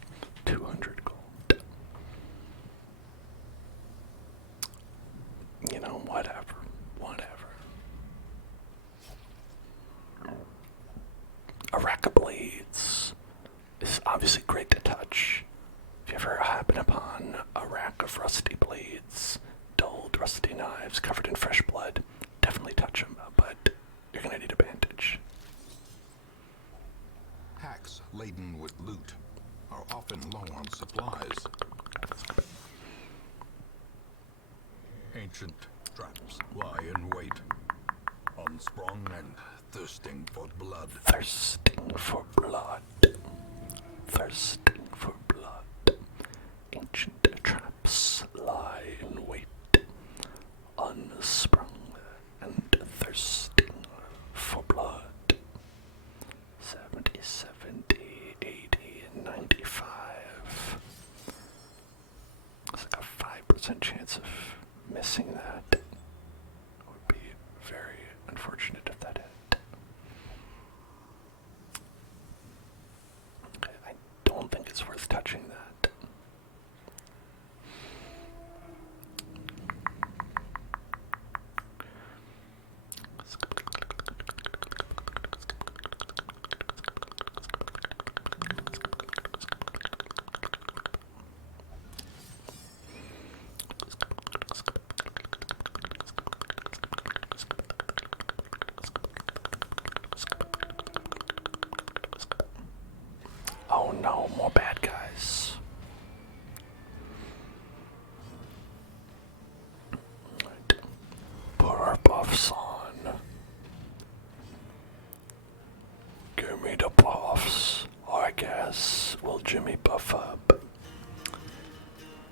200 gold. You know, whatever. A rack of blades is obviously great to touch. If you ever happen upon a rack of rusty blades, dulled rusty knives covered in fresh blood, definitely touch them, but you're gonna need a bandage. Hacks laden with loot are often low on supplies. Ancient traps lie in wait, unsprung and thirsting for blood. Thirsting for blood. Thirsting for blood. Ancient traps lie in wait, unsprung and thirsting for blood. 70, 70, 80, and 95. It's like a 5% chance of missing that. It would be very unfortunate if that hit. I don't think it's worth touching that. Oh no, more bad guys. Right. Put our buffs on. Give me the buffs. I guess we'll Jimmy buff up.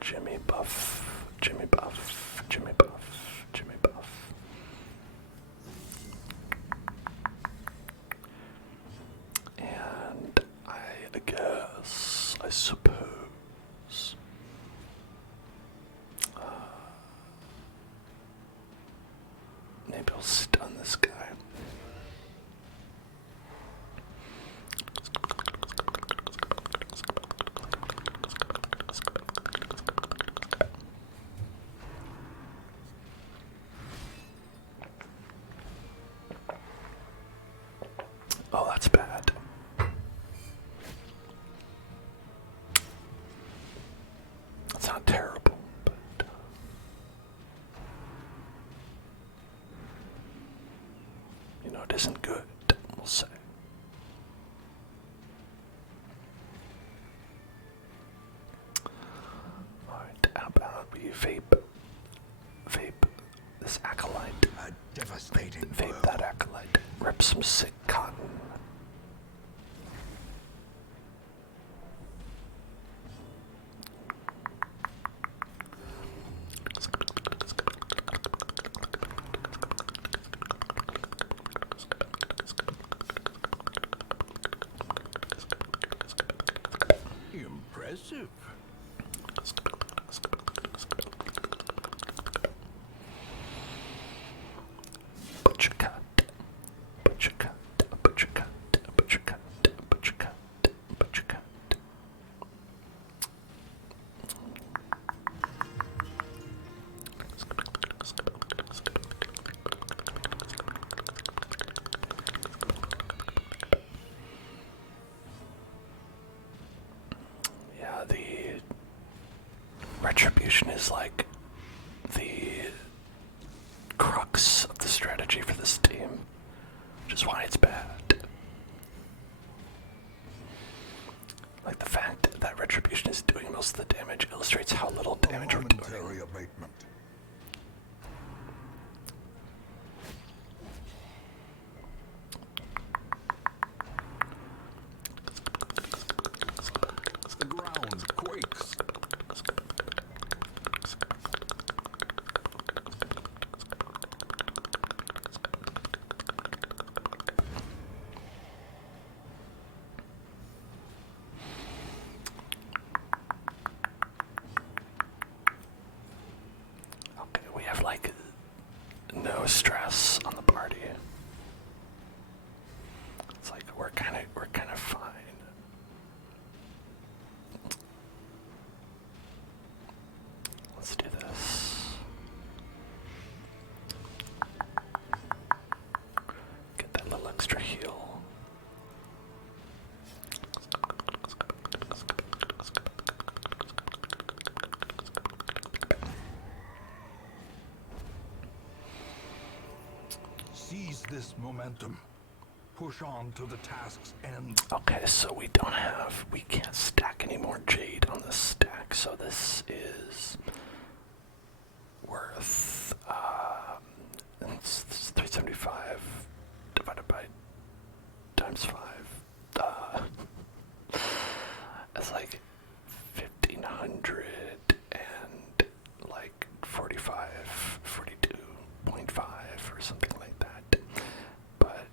Jimmy buff, Jimmy buff, Jimmy buff, Jimmy buff. And I guess, I suppose, maybe I'll stun this guy. Oh, that's bad. That's not terrible, but you know, it isn't good, we'll say. Alright, how about we vape this acolyte. A devastating Vape blow. that acolyte. Rip some sick cotton. Impressive. Butcher cut. Butcher cut. Butcher cut. Butcher cut. Butcher cut. Butcher cut. Yeah, the retribution is like the crux of the strategy for this team, which is why it's bad. Like, the fact that retribution is doing most of the damage illustrates how little damage we're doing. Momentary abatement. The ground quakes. this momentum. Push on to the task's end. Okay, so we can't stack any more jade on this stack, so this is worth, it's 375 divided by times 5. It's like 1,500 and like 42.5 or something like that. But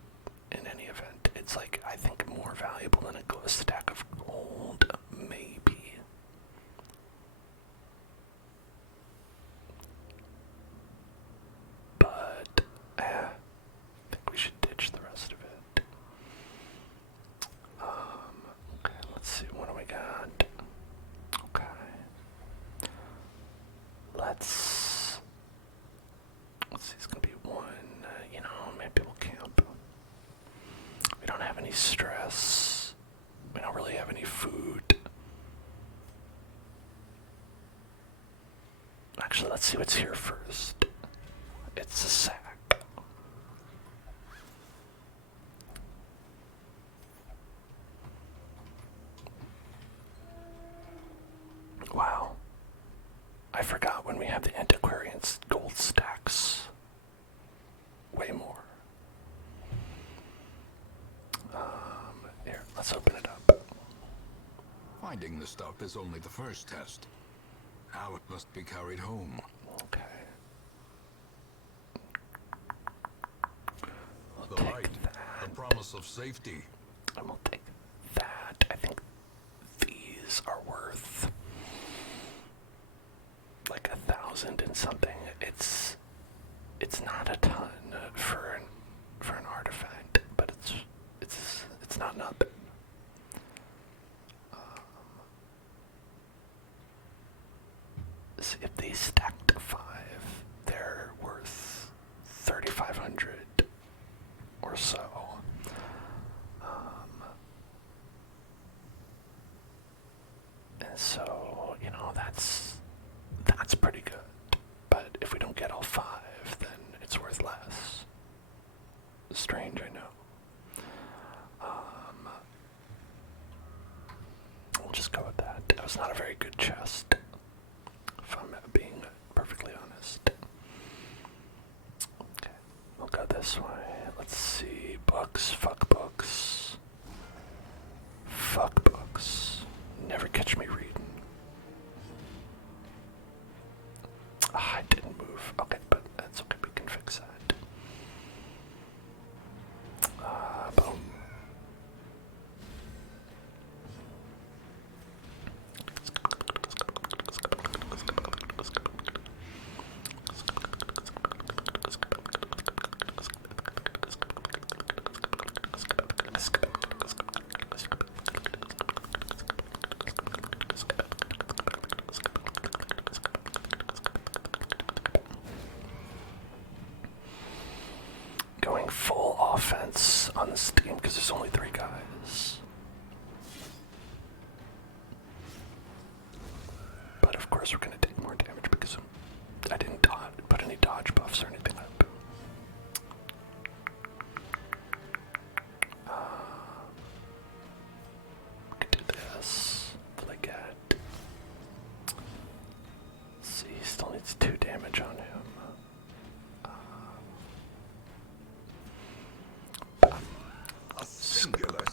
in any event, it's like, I think, more valuable than a stack of gold, maybe. But I think we should ditch the rest of it. Okay, let's see, what do we got? Okay. Let's see, it's gonna be one, maybe we'll camp. We don't have any stress. We don't really have any food. Actually, let's see what's here first. It's a sack. Wow. I forgot when we have the antiquarian's gold stacks. Way more. Here, let's open it up. Finding the stuff is only the first test. Now it must be carried home. Okay. The Take light, that. the promise of safety. And we'll take that. I think these are worth like 1,000 and something. It's not a ton for an artifact, but it's not nothing. See, if these stack to 5, they're worth 3,500 or so. And so, that's pretty good. But if we don't get all 5, then it's worth less. Strange, I know. We'll just go with that. That was not a very good chest, if I'm being perfectly honest. Okay, we'll go this way. Let's see. Books. Fuck books. Fuck books. Never catch me reading. I didn't move. Okay, but that's okay. We can fix that. Boom. Going full offense on this team because there's only 3 guys. But of course we're going to take more damage because I didn't put any dodge buffs or anything up. We could do this. Flick at. See, he still needs 2 damage on him. A singular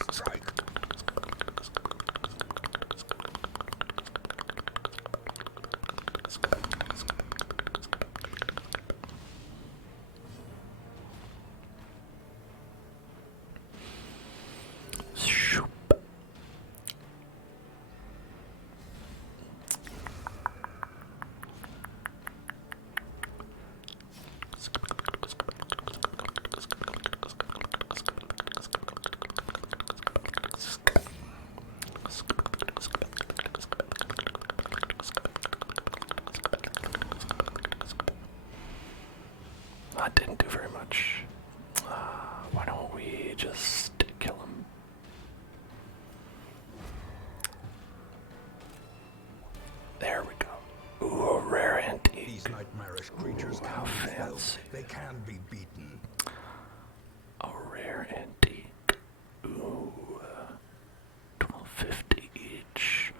50 each.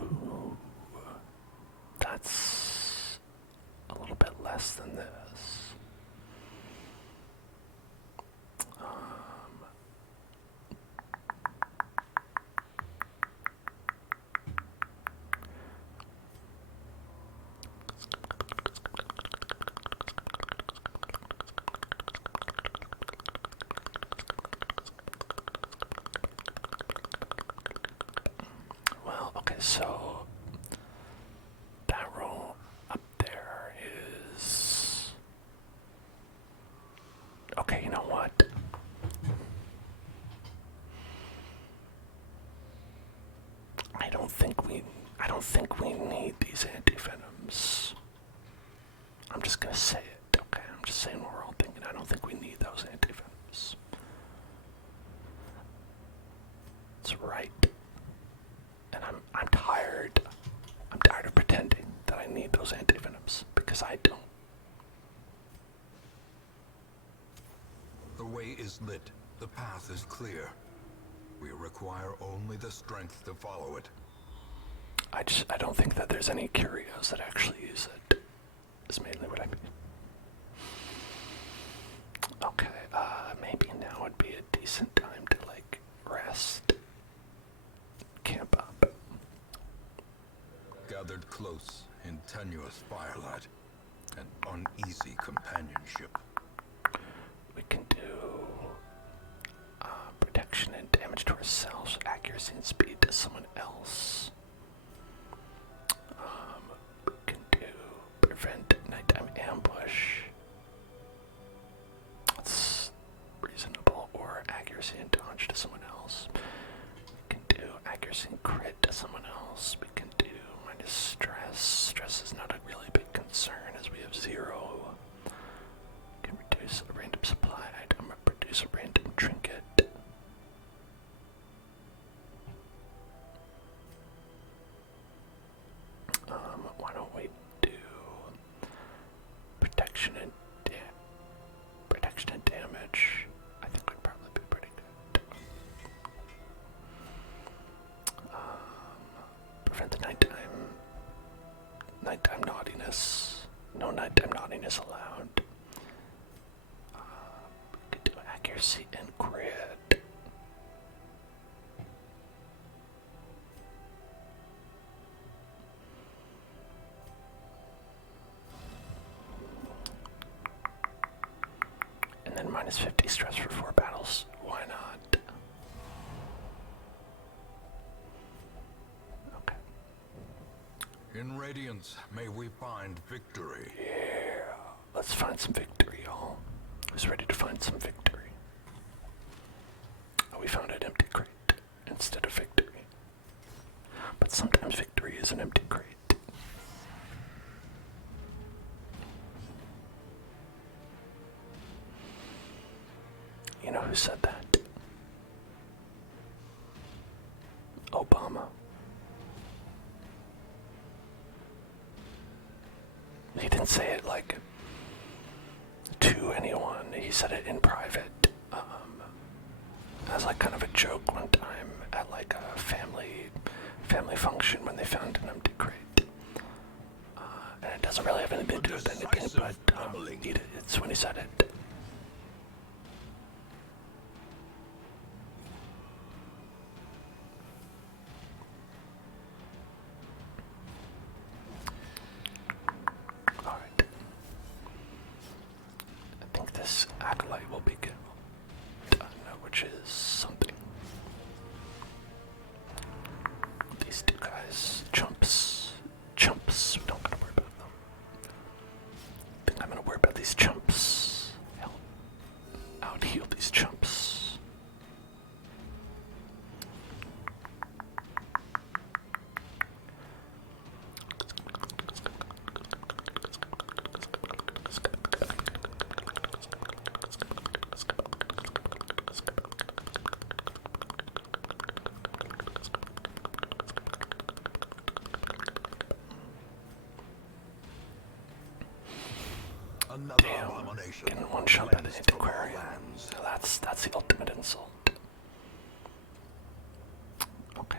Ooh. That's a little bit less than this. Well, okay, so that roll up there is... Okay, you know what? I don't think we need these antivenoms. I'm just gonna say it, okay? I'm just saying what we're all thinking. I don't think we need those antivenoms. That's right. And I'm tired. I'm tired of pretending that I need those antivenoms, because I don't. The way is lit. The path is clear. We require only the strength to follow it. I don't think that there's any curios that actually use it. Is mainly what I mean. Okay, maybe now would be a decent time to, like, rest. Camp up. Gathered close in tenuous firelight and uneasy companionship. We can do protection and damage to ourselves, accuracy and speed to someone else. We can do prevent nighttime ambush. That's reasonable. Or accuracy and dodge to someone else. We can do accuracy and crit to someone else. We can do minus stress. Stress is not a really big concern as we have 0. We can reduce a random supply item or produce a random trinket. Why don't we do protection and damage? I think would probably be pretty good. Prevent the nighttime naughtiness. No nighttime naughtiness allowed. We could do accuracy and crit. And then minus 50 stress for 4 battles. Why not? Okay. In Radiance, may we find victory. Yeah. Let's find some victory, y'all. Who's ready to find some victory? Oh, we found an empty crate instead of victory. But sometimes victory is an empty crate. You know who said that? Obama. He didn't say it like to anyone. He said it in private, as like kind of a joke one time at like a family function when they found an empty crate. And it doesn't really have anything to do with anything, but it's when he said it. Alright. I think this acolyte will be good. Which is something. These two guys, chumps. We don't gotta worry about them. I think I'm gonna worry about these chumps. Hell, out heal these chumps. Another Damn, abomination. getting one shot by the Cleansed from all antiquarian. lands. That's the ultimate insult. Okay.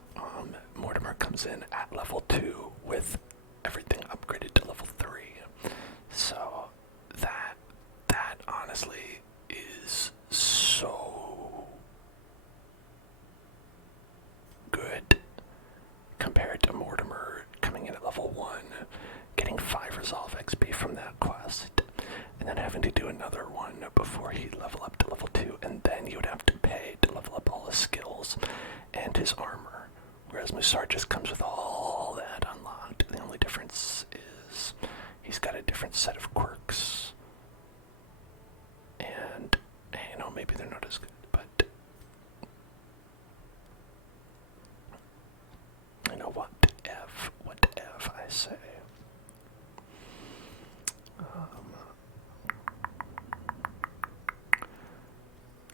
Mortimer comes in at level 2 with everything upgraded to level 3. So that honestly is so good compared to Mortimer coming in at level 1, getting 5 resolve XP from that quest, and then having to do another one before he'd level up to level 2, and then you would have to pay to level up all his skills and his armor. Whereas Musar just comes with all that unlocked. The only difference is he's got a different set of quirks. And, you know, maybe they're not as good, but you know what if I say.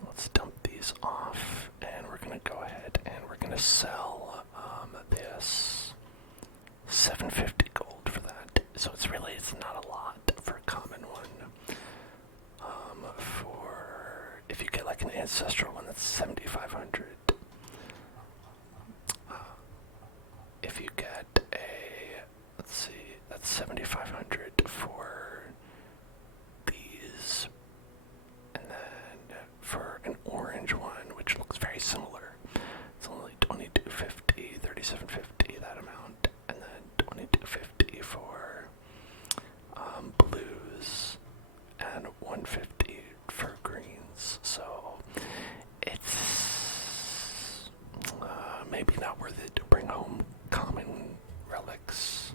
Let's dump these off, and we're gonna go ahead and we're gonna sell this 750 gold for that. So it's not a lot for a common one. For if you get like an ancestral one, that's 7,500. If you get a, let's see, that's 7,500 for these, and then for an orange one, which looks very similar, it's only 2250, 3750, that amount, and then 2250 for blues, and 150 for greens. So it's maybe not worth it to bring home common relics.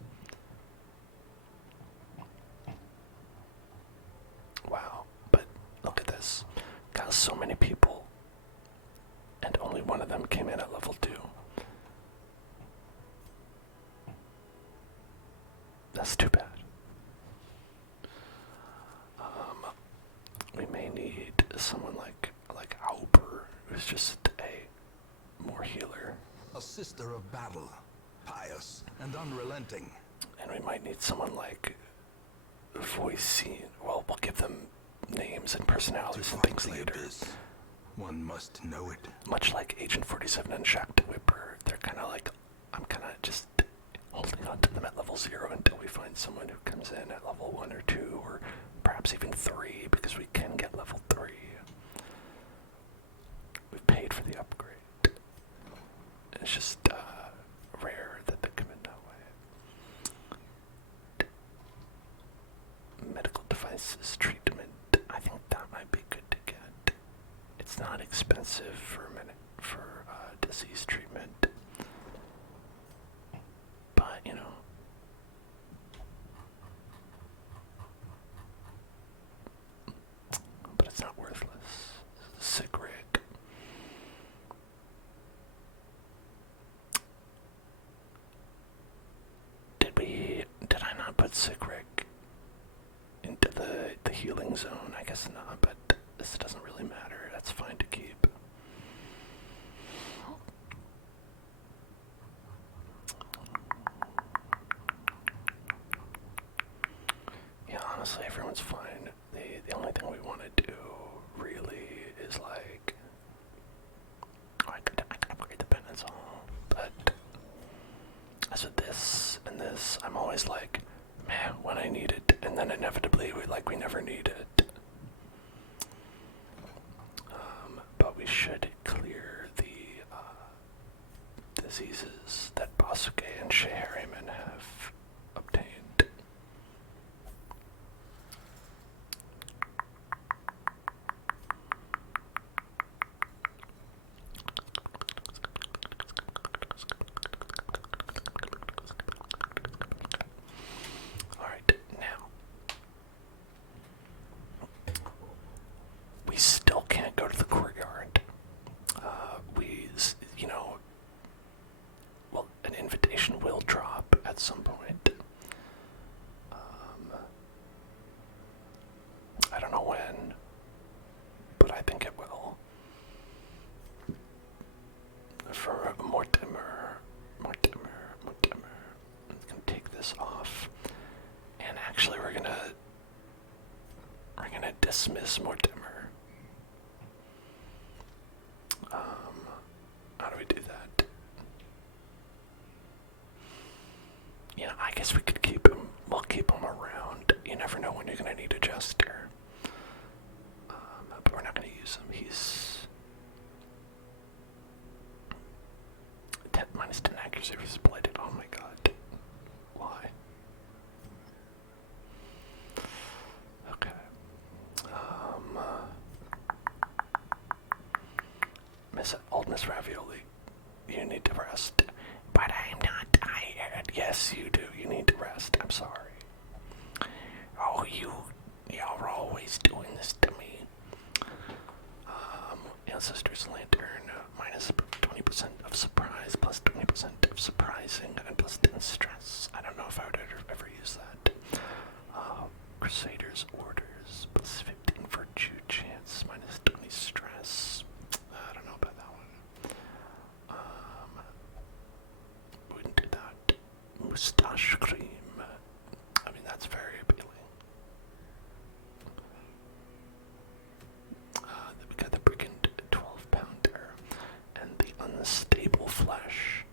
Wow, but look at this. Got so many people, and only one of them came in at level 2. That's too bad. We may need someone like Auber, who's just a more healer. A sister of battle, pious and unrelenting. And we might need someone like Voicine. Well, we'll give them names and personalities and things later. One must know it. Much like Agent 47 and Jacques the Whipper, they're kind of like, I'm kind of just holding on to them at level 0 until we find someone who comes in at level 1 or 2, or perhaps even 3, because we can get level 3. We've paid for the upgrade. It's just rare that they come in that way. Medical devices treatment. I think that might be good to get. It's not expensive for disease treatment, but you know. But it's not worthless. Sick rig. Did I not put sick rig into the healing zone? I guess not, but this doesn't really matter. That's fine to keep. Yeah, honestly, everyone's fine. The only thing we want to do really is like, I could upgrade the penance hall, but as with this and this, I'm always like, man, when I need it, and then inevitably we never need it. But we should clear the diseases that Basuke and Shehariman have obtained. Alright, now we still can't go to the courtyard. Well, an invitation will drop at some point. I don't know when, but I think it will. For Mortimer. I'm gonna take this off, and actually we're gonna dismiss Mortimer. How do we do that? Yeah, I guess we could keep him. We'll keep him around. You never know when you're gonna need a jester. But we're not gonna use him. He's 10 minus 10 accuracy if he's blighted. Oh my god. Why? Okay. Old Miss Ravioli, you need to rest. But I'm not tired. Yes, you do. You need to rest. I'm sorry. Oh, you're always doing this to me. Ancestors Lantern, minus 20% of surprise, plus 20% of surprising, and plus 10 stress. I don't know if I would ever use that. Crusader's Orders, plus 15 virtue chance, minus 20 stress. I don't know about that one. Wouldn't do that. Moustache cream. I mean, that's very appealing. Then we got the Brigand 12-pounder and the Unstable Flesh.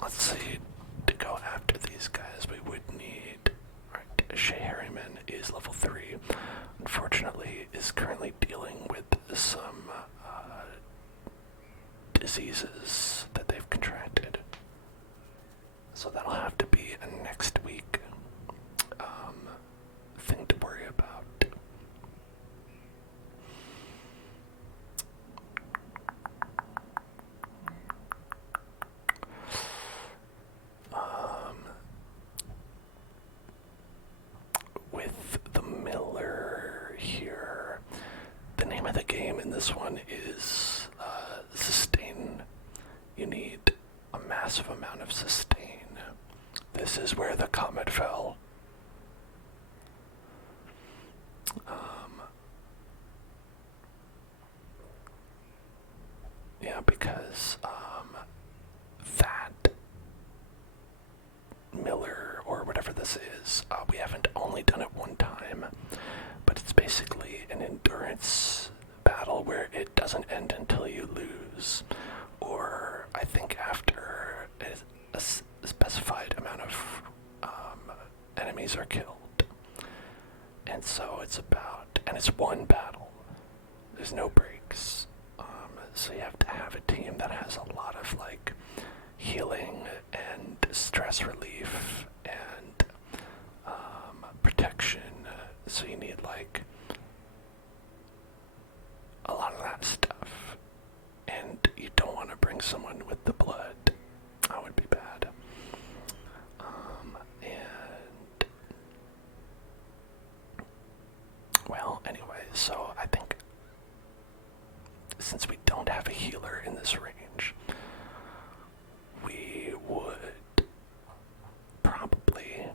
Let's see. To go after these guys, we would need. Alright, Shea Harriman is level 3. Unfortunately, is currently dealing with some diseases that they've contracted. So that'll have to be a next week thing to worry about. With the Miller here, the name of the game in this one is sustain. You need a massive amount of sustain. This is where the comet fell. Yeah, because that Miller, or whatever this is, we haven't only done it one time, but it's basically an endurance battle where it doesn't end until you lose, or I think after a specified amount of enemies are killed. And so it's about, and it's one battle. There's no breaks. So you have to have a team that has a lot of like healing and stress relief and protection. So you need like a lot of that stuff. And you don't want to bring someone with the blood. That would be bad. And well, anyway, so I think since we don't have a healer in this range, we would probably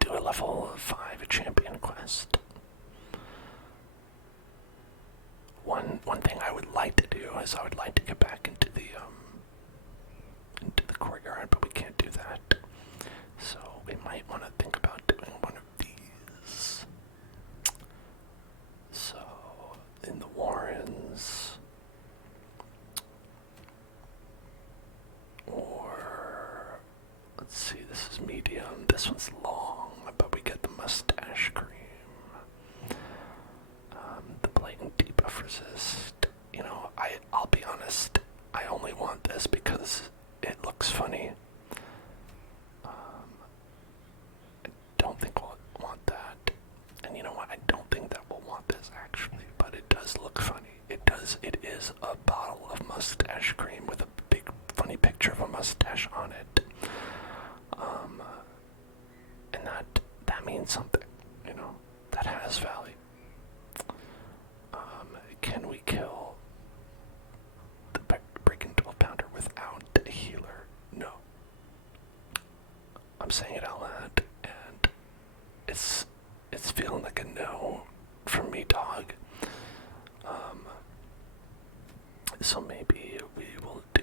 do a level 5 champion quest. One thing I would like to do is I would like to get back into the courtyard, but we can't do that. So we might want to think about doing one of these. So in the Warrens, or let's see, this is medium. This one's long, but we get the mustache cream. The blatant debuff resist. You know, I'll be honest, I only want this because it looks funny. I don't think we'll want that. And you know what, I don't think that we'll want this actually, but it does look funny. It is a bottle of mustache cream with a big funny picture of a mustache on it. And that means something, you know, that has value. Can we kill the Breaking 12-pounder without a healer? No. I'm saying it out loud, and it's feeling like a no from me, dog. So maybe we will do.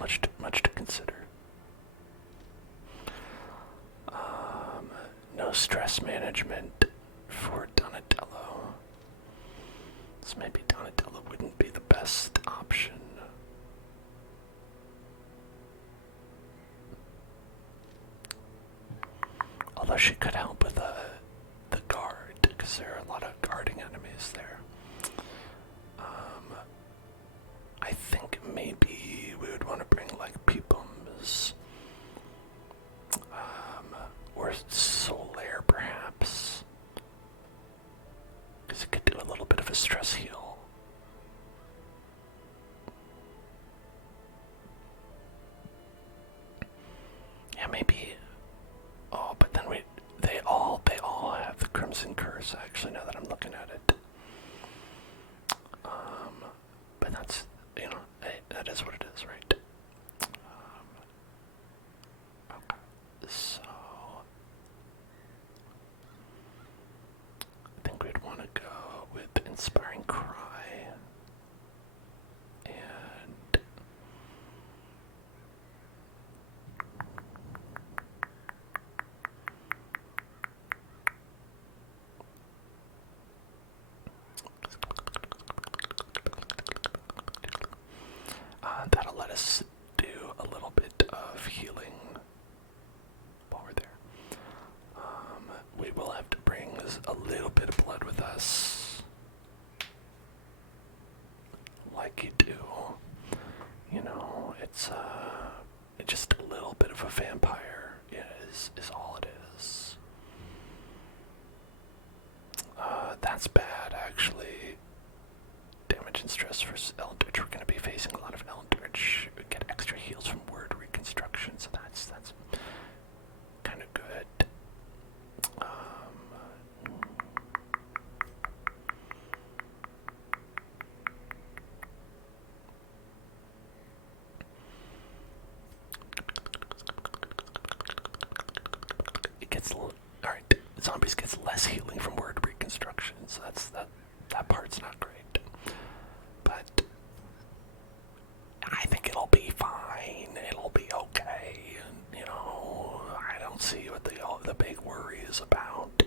much to consider. No stress management for Donatello. So maybe Donatello wouldn't be the best option. Although she could help with the guard, because there are a lot of guarding enemies there. I think maybe we would want to bring like Peepums, or Solaire perhaps, because it could do a little bit of a stress heal. Yeah, maybe. Oh, but then they all have the Crimson Curse. Actually, now that I'm looking at it, but that's, that is what it is, right? Okay, so I think we'd want to go with Inspiring Cry and that'll let us do a little bit of healing while we're there. We will have to bring a little bit of blood with us, like you do. It's just a little bit of a vampire is all it is. That's bad, actually. Damage and stress for Eldritch. We're going to be facing a lot of Eldritch. We get extra heals from word reconstruction, so that's kind of good. It gets alright. Zombies gets less healing from word reconstruction, so that part's not great. But I think it'll be fine. It'll be okay. And, I don't see what the big worry is about.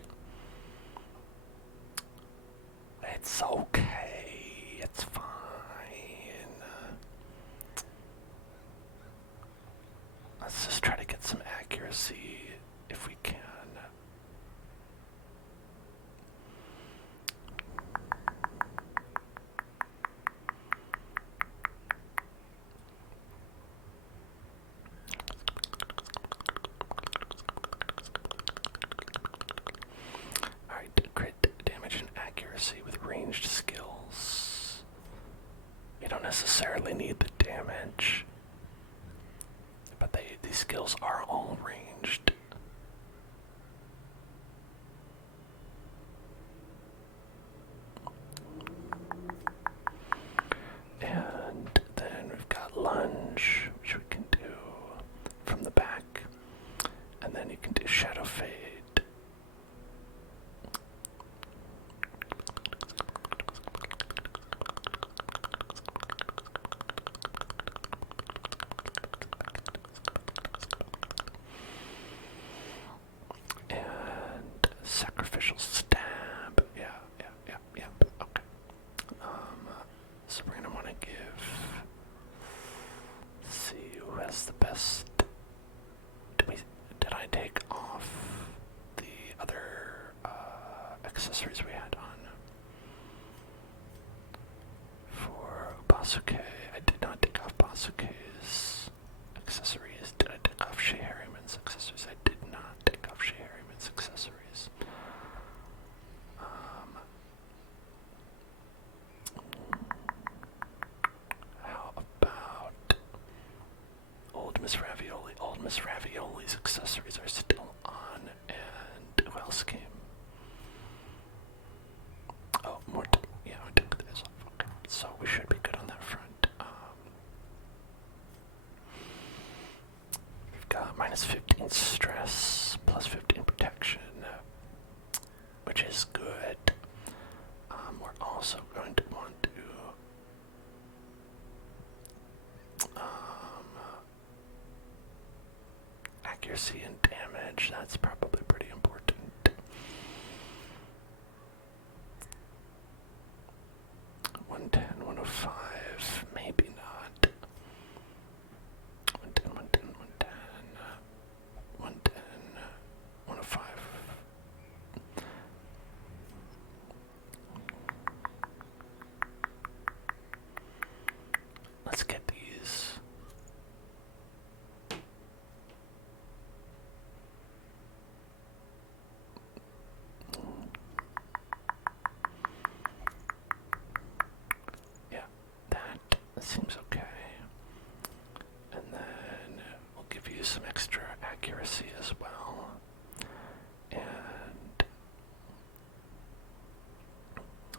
It's okay. It's fine. Let's just try to get some accuracy if we can. Crit damage and accuracy with ranged skills. You don't necessarily need the damage, but these skills are all ranged. And then we've got lunge, which we can do from the back, and then you can do shadow fade. Sacrificial stab. Yeah. Okay. So we're gonna want to give. Let's see who has the best. Did I take off the other accessories we had on? For Basuke, I did not take off Basuke's accessories. Did I take off Shea Harriman's accessories? I did not take off Shea Harriman's accessories. How about Old Miss Ravioli? Old Miss Ravioli's accessories are still on, and who else came? Oh, Mort. Yeah, I took this off. Okay, so we should be good on that front. We've got minus 15 stress, plus 15 protection, which is good. We're also going to want to accuracy and damage. That's probably pretty important. 110, 105, maybe not. 110, 110, 110, 105. Let's get these. Yeah, that seems okay. And then we'll give you some extra accuracy as well. And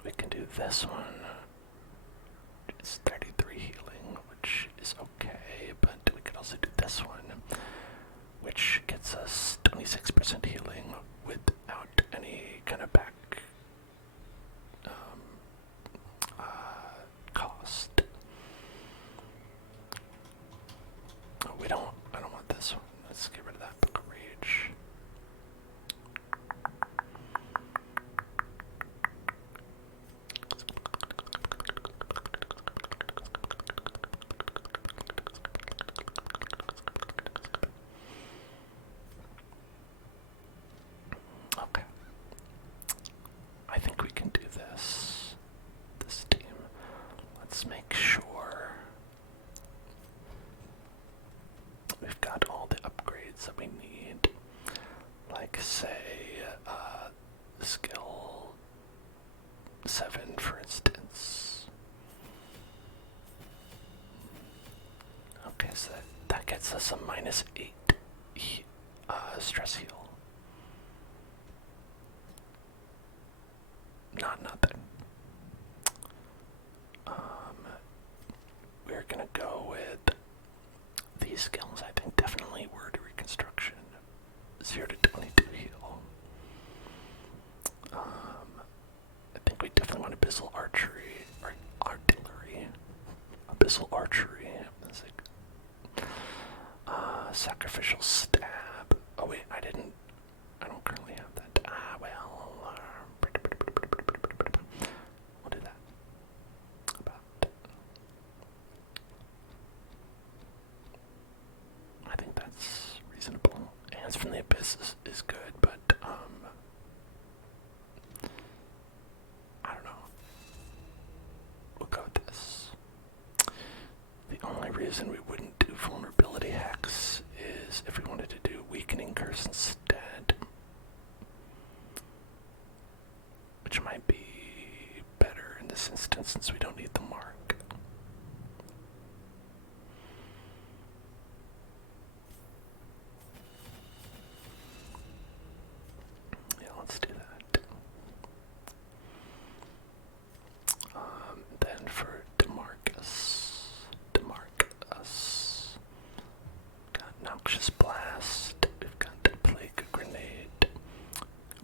we can do this one. It's 33 healing, which is okay, but we could also do this one, which gets us 26% healing without any kind of back cost. Oh, I don't want this one. Let's get rid of that Book of Rage. Okay. I think we can do this. This team. Let's make sure we've got all the upgrades that we need. Like, say, skill 7, for instance. Okay, so that gets us a -8 stress heal. Not nothing. We're gonna go with these skills. I think definitely word reconstruction. 0 to 22 heal. I think we definitely want abyssal archery or artillery. Abyssal archery. That's like, sacrificial stab. Oh wait, I don't currently have that. Well, we'll do that. I think that's reasonable. Hands from the Abyss is good, but, I don't know. We'll go with this. The only reason we wouldn't do vulnerability hacks is if we wanted to do weakening curse instead. Which might be better in this instance since we don't need the mark. Yeah, let's do that. Then for Demarcus, got Noxious Blast, we've got the Plague Grenade,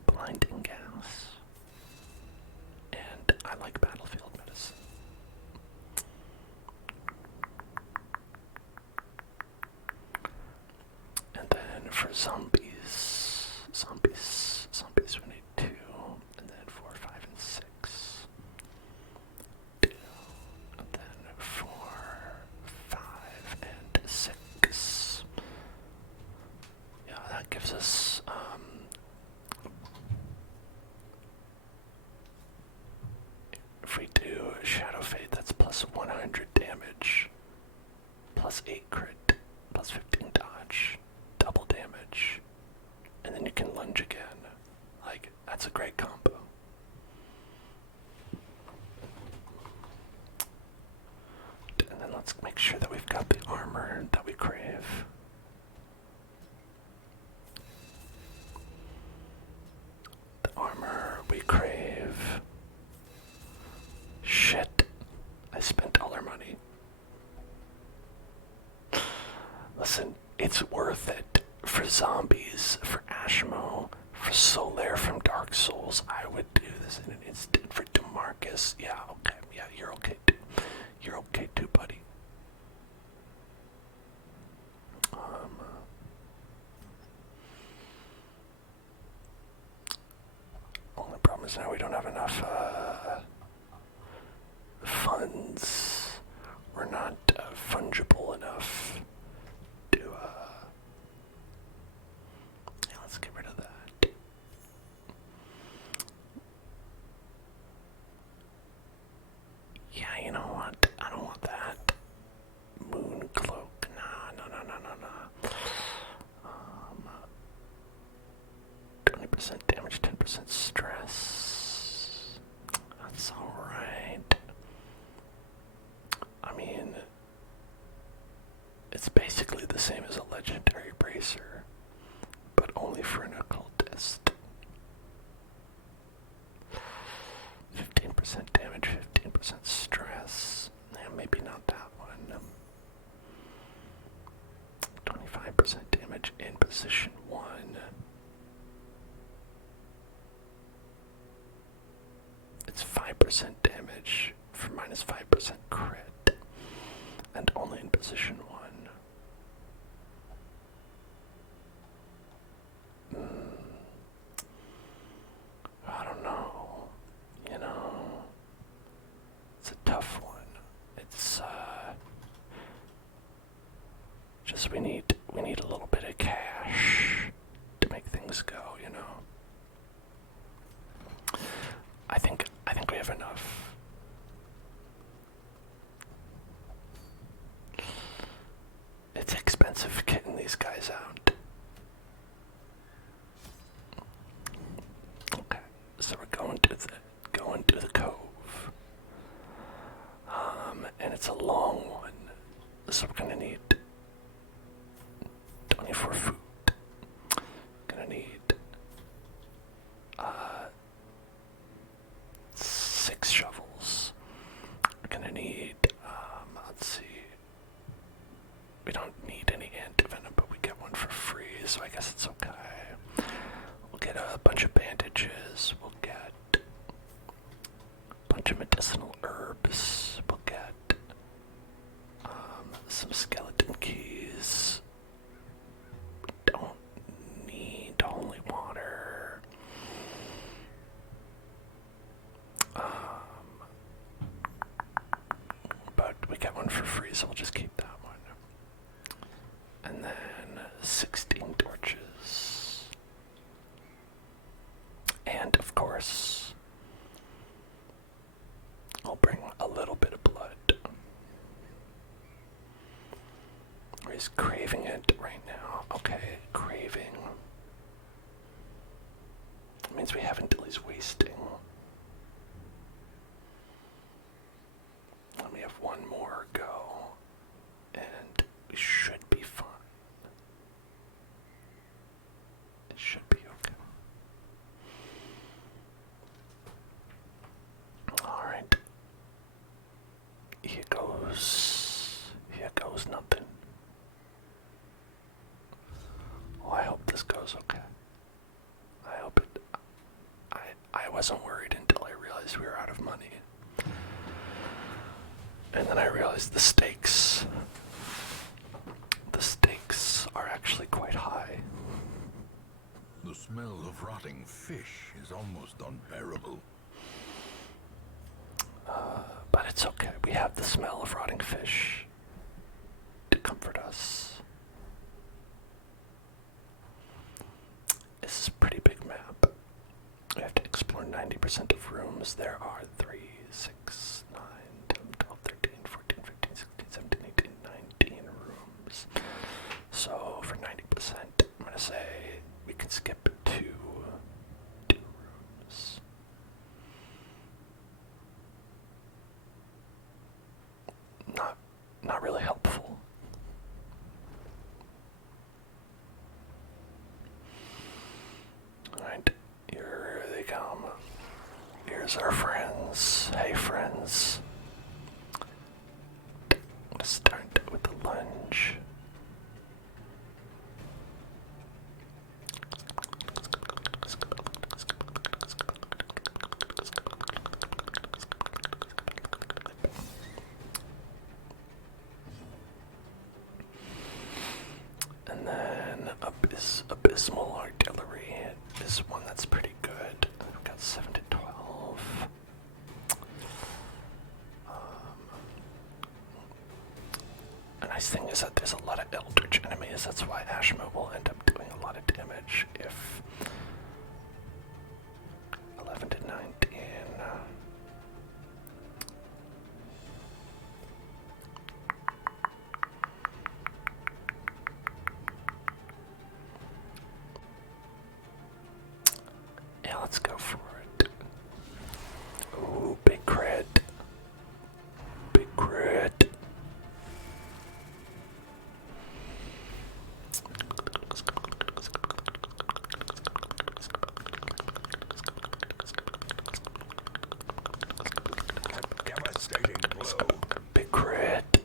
Blinding Gas, and I like Battlefield Medicine. And then for zombies we need 2, and then 4, 5, and 6. 2, and then 4, 5, and 6. Yeah, that gives us, if we do Shadow Fade, that's plus 100 damage, plus 8 crit, plus 15 dodge, double damage, and then you can lunge again. Like, that's a great combo. And then let's make sure that we've got the armor that we crave. The armor we crave. Shit. I spent all our money. Listen, it's worth it. For zombies, for Ashmo, for Solaire from Dark Souls, I would do this in an instant. For Demarcus, yeah, okay, yeah, you're okay too. You're okay too, buddy. because now we don't have enough funds. We're not fungible enough to, yeah, let's get rid of that. Yeah, you know what? I don't want that. Moon cloak. Nah, no. 20% damage, 10% stress. That's alright. I mean, it's basically the same as a legendary bracer, but only for an occultist. 15% damage, 15% stress. Yeah, maybe not that one. 25% damage in position 1. It's 5% damage for minus 5% crit, and only in position 1. I don't know. You know, it's a tough one. It's just we need a little bit of cash to make things go. You know. I think we have enough. It's expensive getting these guys out. Okay, so we're going to the cove. And it's a long one, so we're gonna need 24 food. Gonna need 6 shovels. We're gonna need, let's see. We don't need any antivenom, but we get one for free, so I guess it's okay. We'll get a bunch of bandages. We'll get a bunch of medicinal herbs. We'll get some skeleton keys. We don't need holy water. But we get one for free, so we'll just keep that one. And then 16 torches. And of course, I'll bring a little bit of blood. He's craving it right now. Okay, craving. That means we have until he's wasting. And we have one more go. And we should be fine. It should be okay. Alright. Here goes nothing. Well, I hope this goes okay. I hope it... I wasn't worried until I realized we were out of money. And then I realized the stakes are actually quite high. The smell of rotting fish is almost unbearable. But it's okay. We have the smell of rotting fish to comfort us. This is a pretty big map. We have to explore 90% of rooms. There are 3, 6, 9, 10, 12, 13, 14, 15, 16, 17, 18, 19 rooms. So for 90%, I'm going to say we can skip 2 rooms. Not really helpful. Alright, here they come. Here's our friends. Hey friends. Let's start with the lunge. And then abysmal artillery is one that's pretty good. We've got 7 to 12. A nice thing is that there's a lot of eldritch enemies. That's why Ashmo will end up doing a lot of damage if 11 to 19. Yeah, let's go for it. Ooh, big crit. Big crit. Devastating blow. Big crit.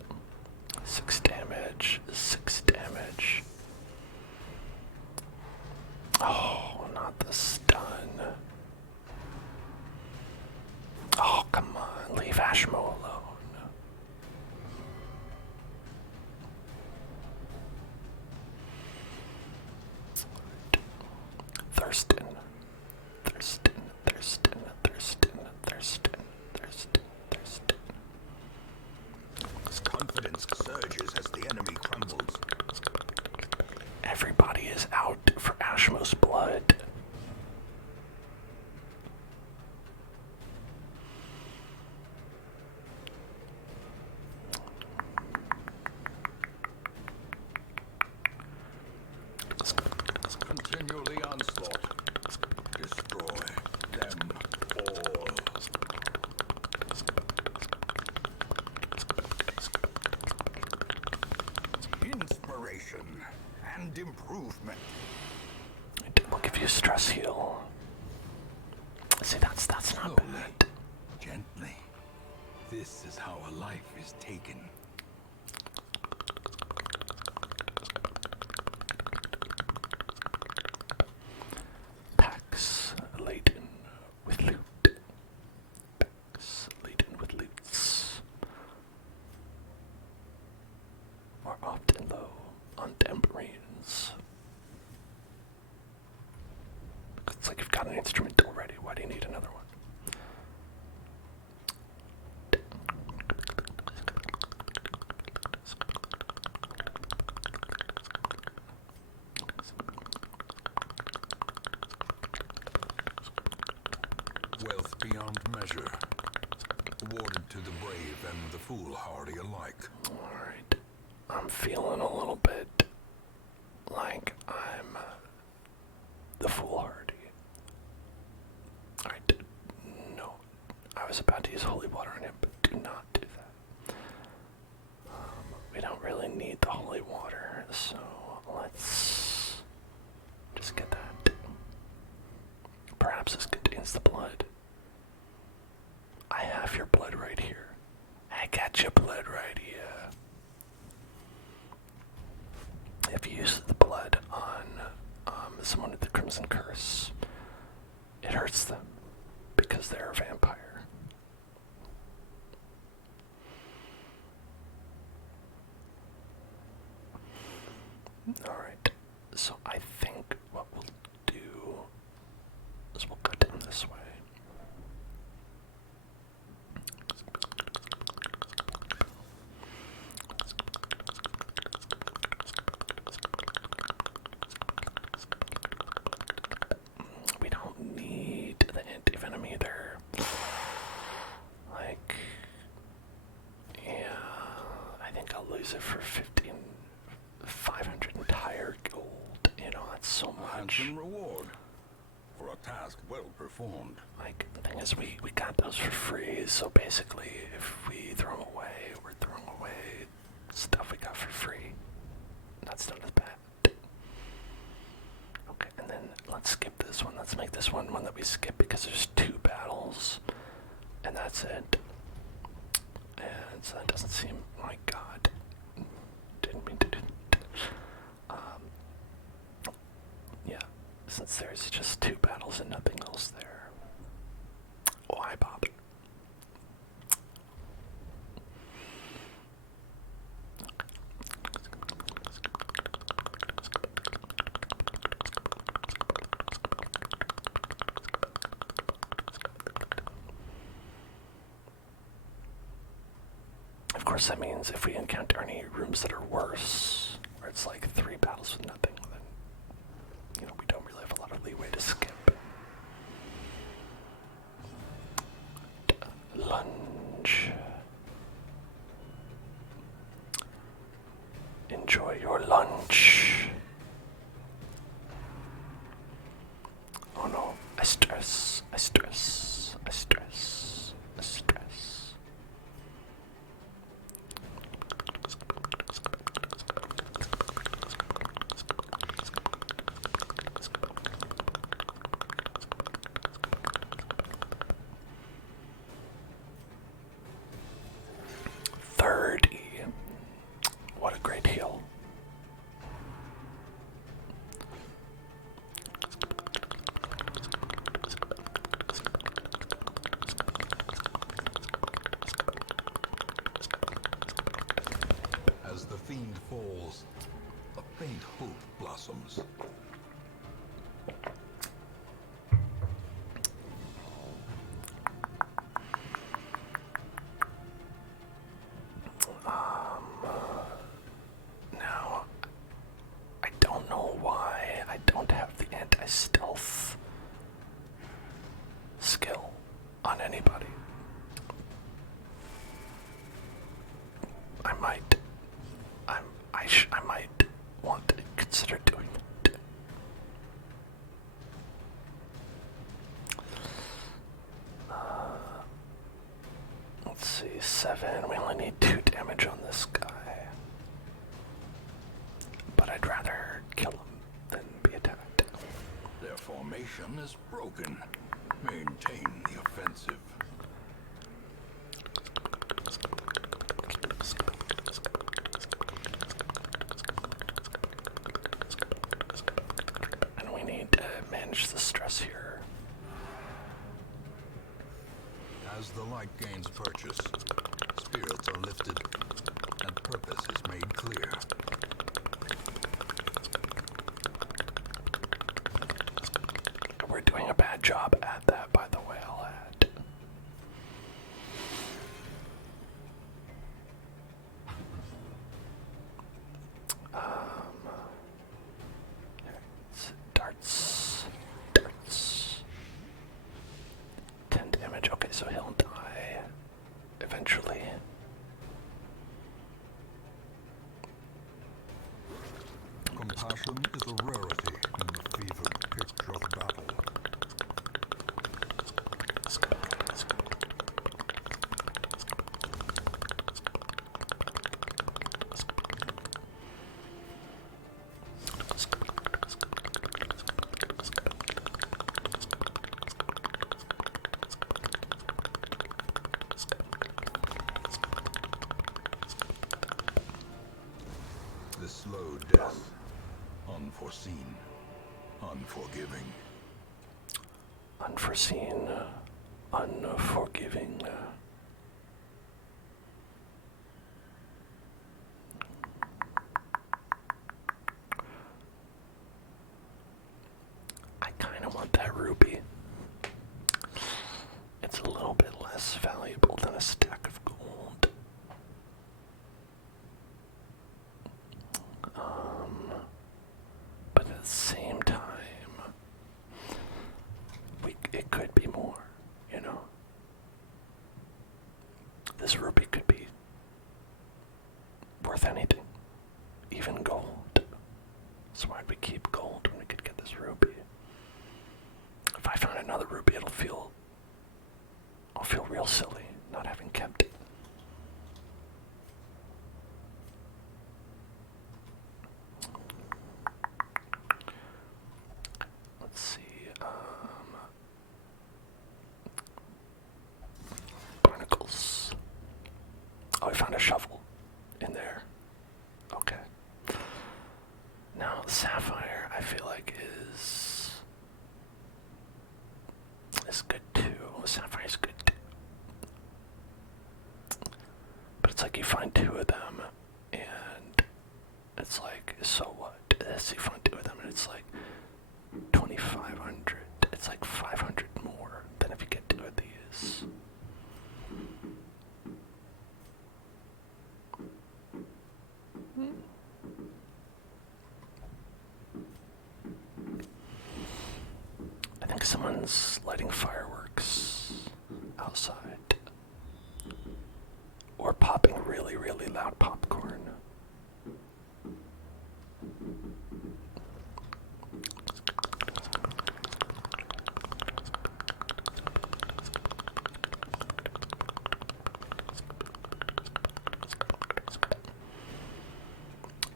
6 damage. 6 damage. Oh, not the stun. Oh, come on. Leave Ashmo alone. Thurston. Thurston. Thurston. Thurston. Thurston. Thurston. Thurston. Confidence surges as the enemy crumbles. Everybody is out for Ashmo's blood. Continually onslaught. Destroy them all. Inspiration and improvement. We'll give you stress heal. See, that's not Slowly, bad. gently. This is how a life is taken. Packs laden with loot. Packs laden with loots. Are often low on tambourines. It's like you've got an instrument already. Why do you need another one? Wealth beyond measure. Awarded to the brave and the foolhardy alike. Alright. I'm feeling a little bit like I'm the foolhardy. Alright. No. I was about to use holy water on him, but do not do that. We don't really need the holy water, so let's just get that. Perhaps this contains the blood. I have your blood right here. I got your blood right here. If you use the blood on someone with the Crimson Curse, it hurts them because they're a vampire. Alright, so I think what we'll do is we'll go down this way. We don't need the anti-venom either. Like, yeah, I think I'll lose it for 500 entire gold. You know, that's so much. Handsome reward for a task well performed. Like, the thing is, we got those for free, so basically, if we throw them away, we're throwing away stuff we got for free. That's not as bad. Okay, and then let's skip this one. Let's make this one that we skip because there's 2 battles, and that's it. And so that doesn't seem, my god. Didn't mean to do that. Yeah, since there's just 2 battles and nothing else there, why bother? course, that means if we encounter any rooms that are worse, where it's like 3 battles with nothing, then, you know, we don't really have a lot of leeway to skip. Lunge. Enjoy your lunch. Oh no, I stress, I stress, I stress, I stress. Third E. What a great heal. As the fiend falls, a faint hope blossoms. Now, I don't know why I don't have the anti-stealth skill on anybody. I might want to consider doing it. Let's see, 7. We only need 2 damage on this guy. But I'd rather kill him than be attacked. Their formation is broken. Maintain the offensive. And we need to manage the stress here. As the light gains purchase, spirits are lifted, and purpose is made clear. We're doing a bad job at that, by the way, I'll add. Darts. Darts. 10 damage. Okay, so he'll die eventually. Compassion is a rarity in the fevered pitch of battle. The slow death, unforeseen, unforgiving. Unforeseen, unforgiving. I kind of want that ruby. It's a little bit less valuable than a stack of gold. But at the same time, it could be more, you know? This ruby could be worth anything, even gold. So why'd we keep gold when we could get this ruby? If I found another ruby, I'll feel real silly not having kept it. Let's see, barnacles. Oh, I found a shovel in there. Okay. Now, sapphire, I feel like is good too. Sapphire's good too. But it's like you find 2 of them, and it's like, so what? This, you find 2 of them, and it's like 2,500. It's like 500 more than if you get 2 of these. someone's lighting fireworks outside. Or popping really, really loud popcorn.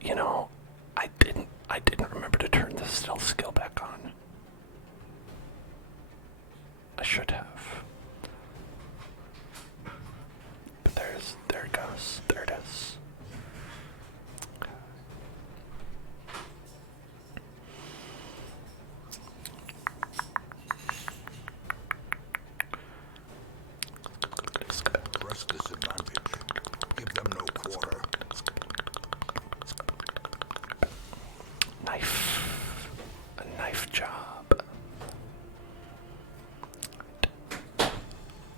You know, I didn't remember to turn the stealth skill back on. I should have. But there it goes. There it is. Press disadvantage. Give them no quarter. A knife job.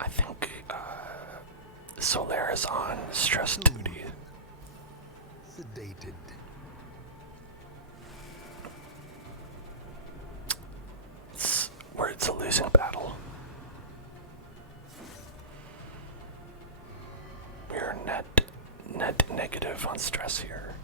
I think Solera's on stress duty. Sedated. It's a losing battle. We're net negative on stress here.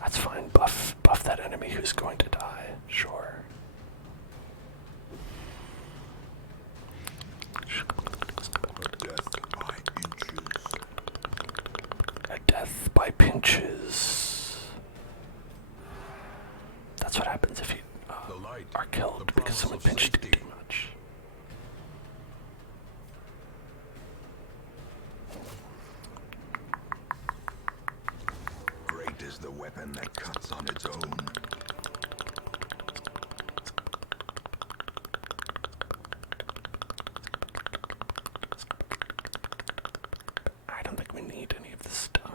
That's fine. Buff that enemy who's going to die. Sure. A death by inches. A death by pinches. That's what happens if you The light, are killed the because promise someone of pinched you safety. too much. Great is the weapon that cuts on its own. I don't think we need any of this stuff.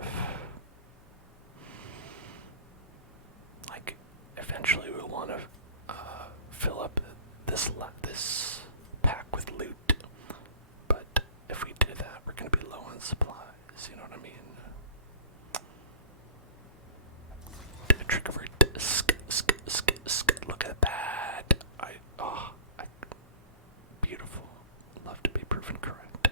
Like, eventually we'll want to fill up this pack with loot. But if we do that, we're going to be low on supplies. You know what I mean? Trick over look at that. Beautiful. Love to be proven correct.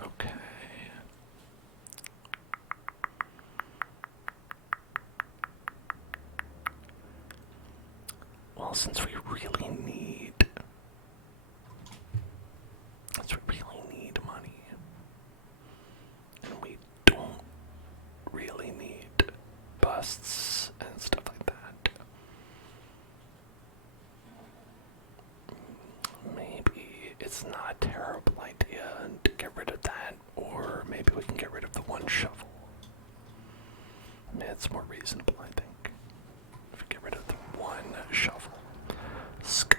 Okay. Well, since we really need money, and we don't really need busts and stuff like that, maybe it's not a terrible idea to get rid of that, or maybe we can get rid of the one shovel. I mean, it's more reasonable, I think, if we get rid of the one shovel. Sk.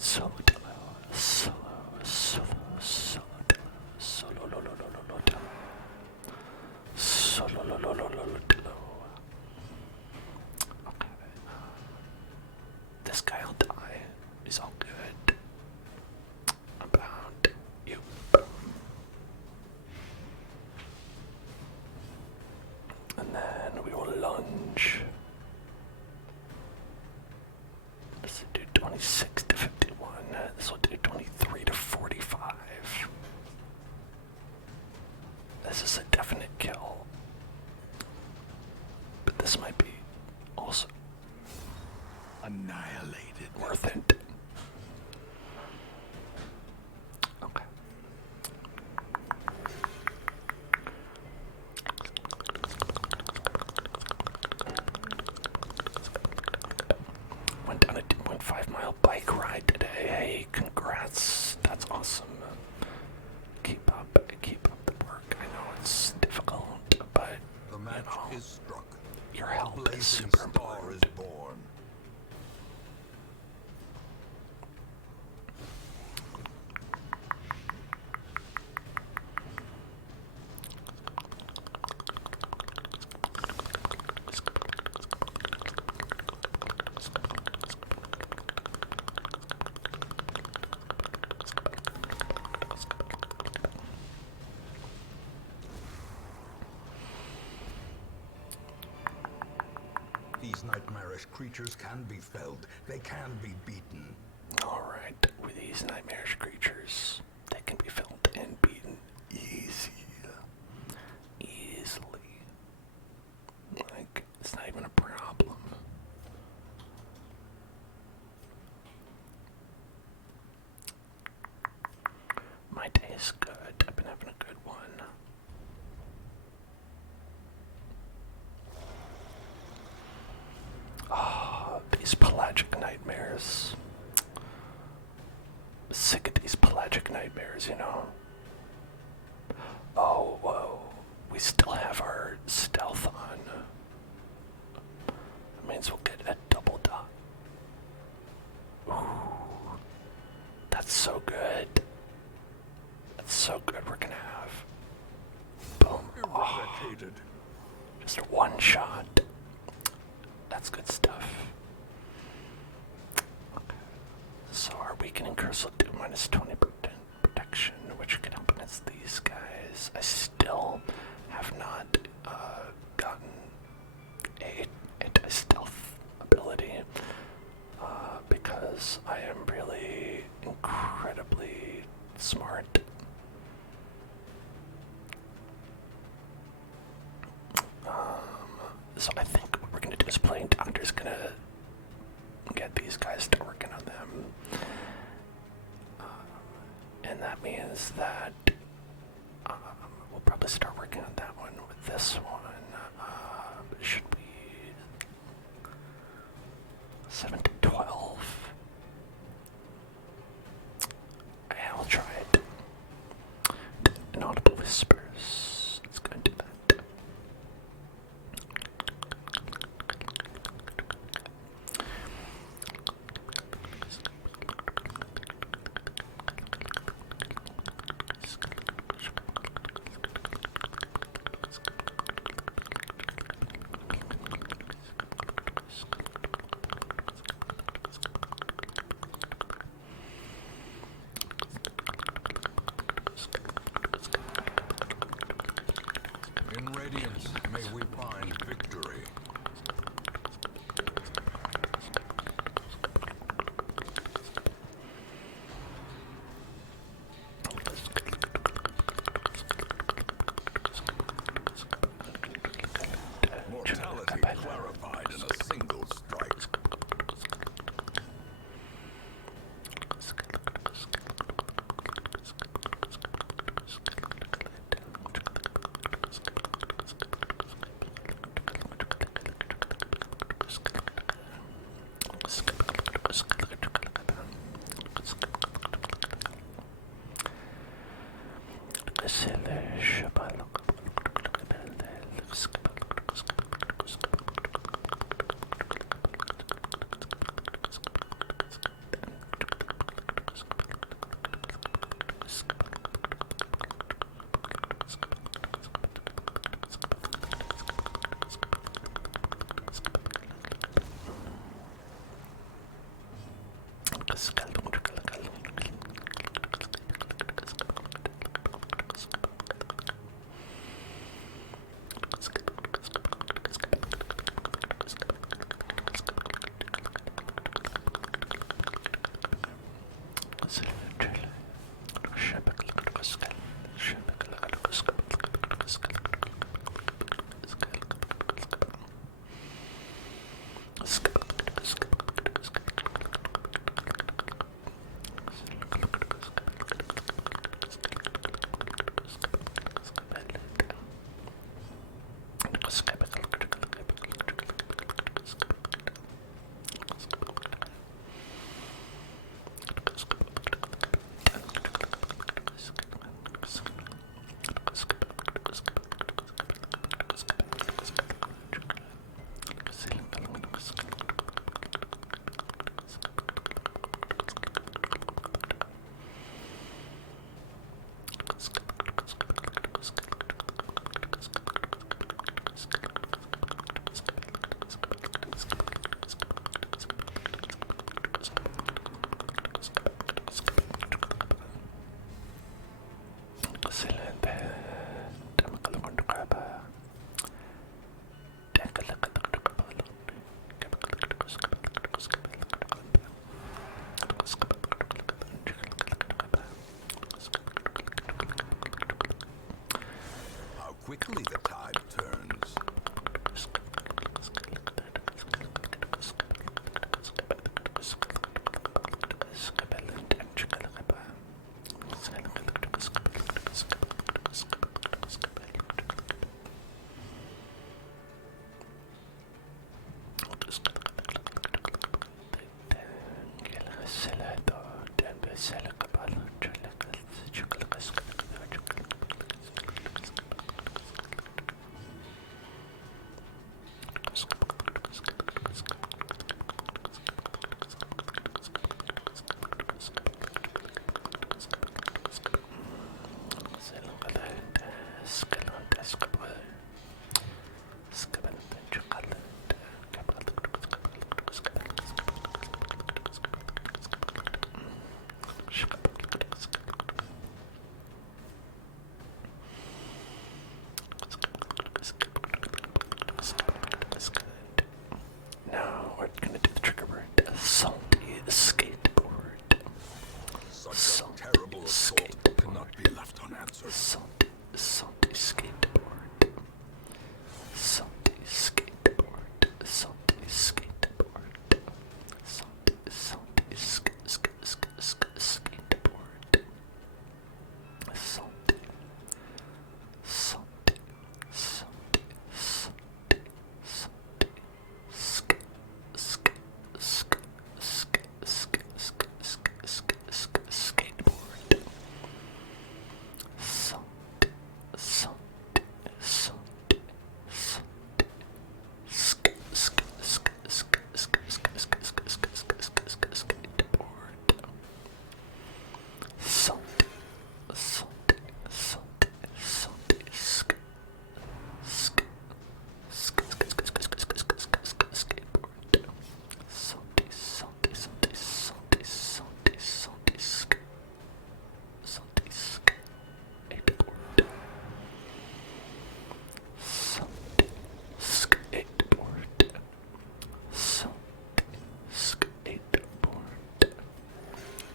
solo, solo, solo, solo, solo, lo, lo, lo, lo, lo, lo. Solo, lo, lo, lo, lo, lo, lo. Okay. This guy'll die. He's all good. About you. And then we will lunge. This will do 26 to 51. This will do 23 to 45. This is a definite kill. But this might be also Annihilated. worth it. Okay. Went down a 2.5-mile bike ride today. Hey, congrats. That's awesome. Keep up the work. I know it's difficult, but The match you know, is struck. your health is Blazing super star important. is born. These nightmarish creatures can be felled. They can be beaten. Alright, with these nightmarish creatures, they can be filled and beaten easily. Like, it's not even a problem. My day is good. I've been having a good one. Oh, these pelagic nightmares. Sick of these pelagic nightmares, you know? Oh, whoa. We still have our stealth on. That means we'll get a double dot. Ooh. That's so good. That's so good. We're gonna have. Boom. Oh, Eradicated. just one shot. That's good stuff. Okay. So our weakening curse will do minus 20% protection, which can help against these guys. I still have not gotten a anti-stealth ability because I am really incredibly smart. So I think what we're gonna do is playing doctor's gonna get these guys to working on them, and that means that we'll probably start working on that one with this one. Should we 7 to 12? I'll try it. Inaudible whispers. Let's go and do that. Now we're gonna do the trigger word. Salty skateboard. Such a terrible assault cannot be left unanswered. Salty skateboard. Salty skateboard. Salty skateboard. Salty skateboard. Salty.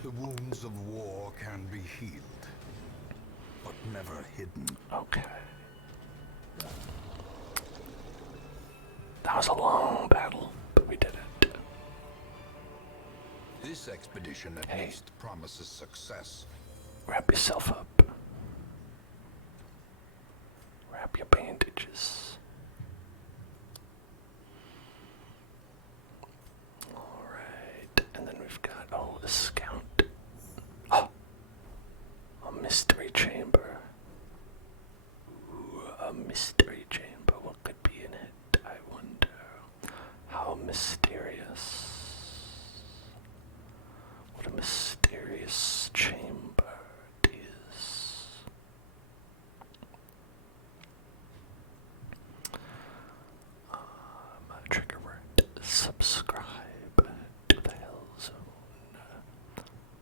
The wounds of war can be healed, But never hidden. Okay. That was a long battle, but we did it. This expedition at Hey. least promises success. Wrap yourself up. Wrap your bandages. Alright, and then we've got, a scout. Oh! A mystery chamber. Ooh, a mystery chamber. What could be in it, I wonder? How mysterious. What a mysterious chamber it is. Trigger word. Subscribe to the Hell Zone.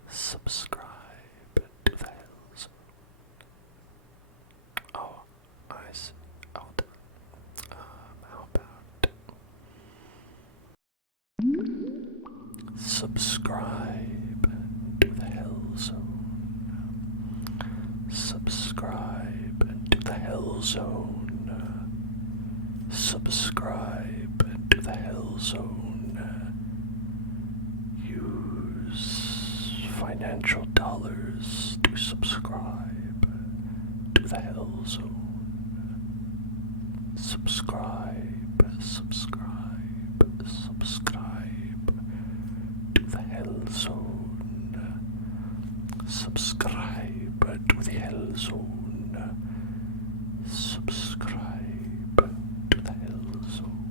Subscribe to the Hell Zone. Oh, I see. How about subscribe to the Hell Zone. Subscribe to the Hell Zone. Subscribe to the Hell Zone. Use financial dollars to subscribe to the Hell Zone. Subscribe, subscribe, subscribe to the Hell Zone. Subscribe to the Hell Zone. Subscribe to the Hell Zone.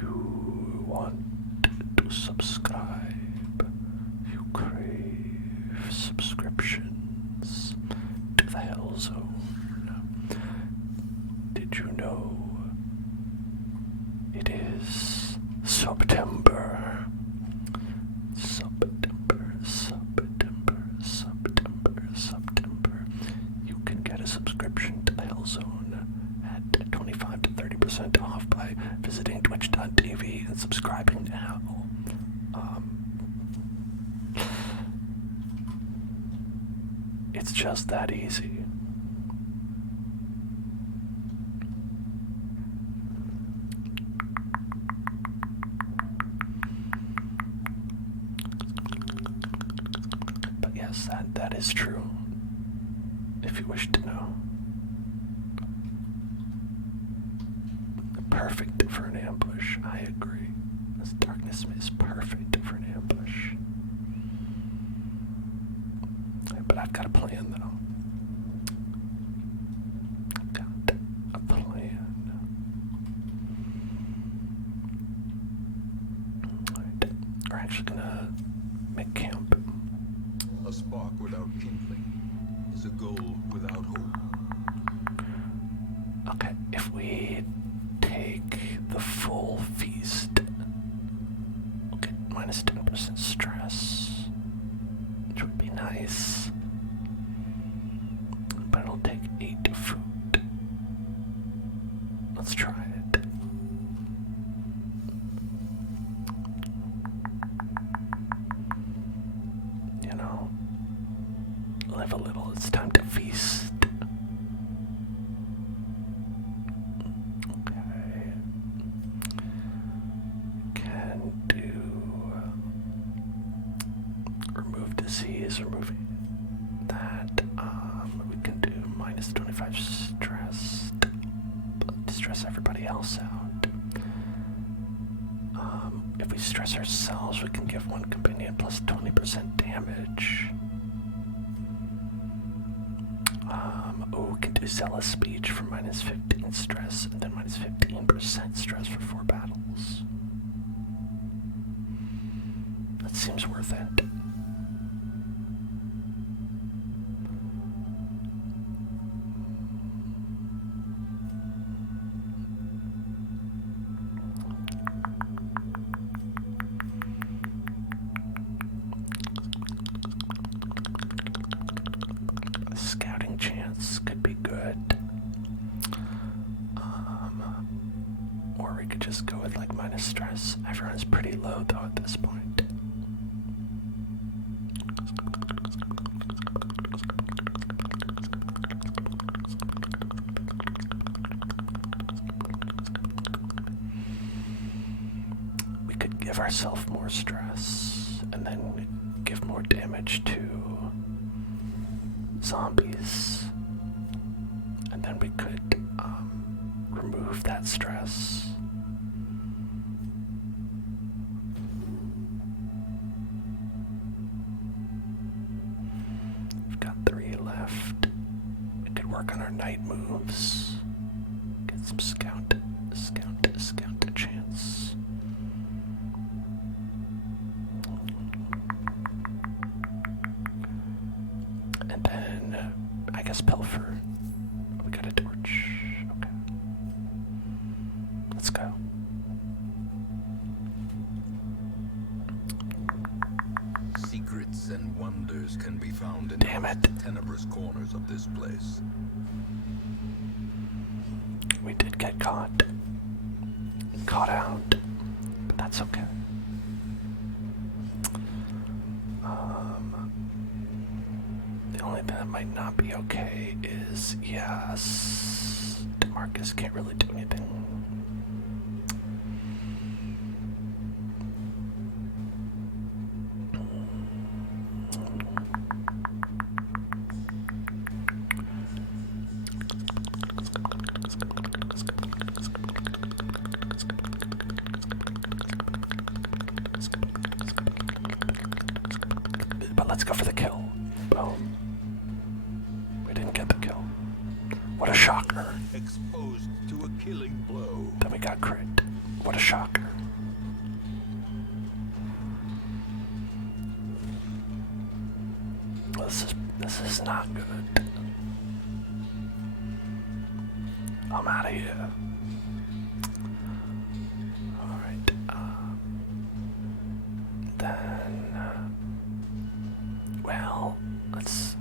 You want to subscribe. You crave subscriptions to the Hell Zone. Did you know it is September? September. You can get a subscription to the Hell Zone at 25 to 30% off by visiting twitch.tv and subscribing now. It's just that easy. But yes, that is true. If you wish to know. Perfect for an ambush, I agree. This darkness is perfect for an ambush. are actually gonna make camp. A spark without kindling is a goal without hope. Okay, if we take the full feast, we'll get minus 10% stress, which would be nice. But it'll take 8 food. Let's try it. You know, live a little, it's time to feast. Okay. Can do remove disease, remove that. We can do minus 25 stress, to stress everybody else out. If we stress ourselves, we can give one companion plus 20% damage. We can do zealous speech for minus 15 stress, and then minus 15% stress for 4 battles. That seems worth it. Scouting chance could be good. Or we could just go with like minus stress. Everyone's pretty low though at this point. We could give ourselves more stress and then give more damage to zombies, and then we could remove that stress. We've got 3 left. We could work on our night moves, get some scout chance. And then, I guess pilfer. We got a torch. Okay. Let's go. Secrets and wonders can be found in Damn it. the tenebrous corners of this place. We did get caught out, but that's okay. The only thing that might not be okay is, yes, DeMarcus can't really do anything. But let's go for the kill. Boom. We didn't get the kill. What a shocker. Exposed to a killing blow. Then we got crit. What a shocker. This is not good. I'm out of here. Alright, then, well, let's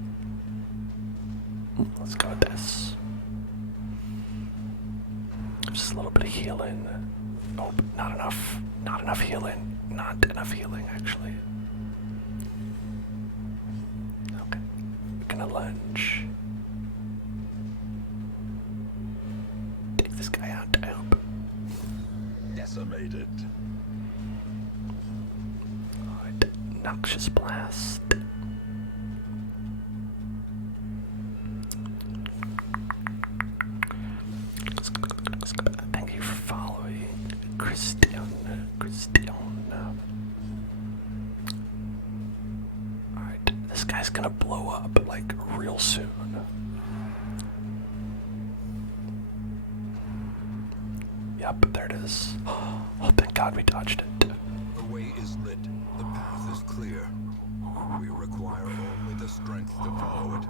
go with this. Just a little bit of healing. Oh, not enough. Not enough healing. Not enough healing, actually. Okay, we're gonna lunge. Take this guy out, I hope. Decimated. Alright, noxious blast. Thank you for following, Christian. Alright, this guy's gonna blow up like real soon. Yep, there it is. Oh, thank God we dodged it. The way way is lit. The path is clear. We require only the strength to follow it.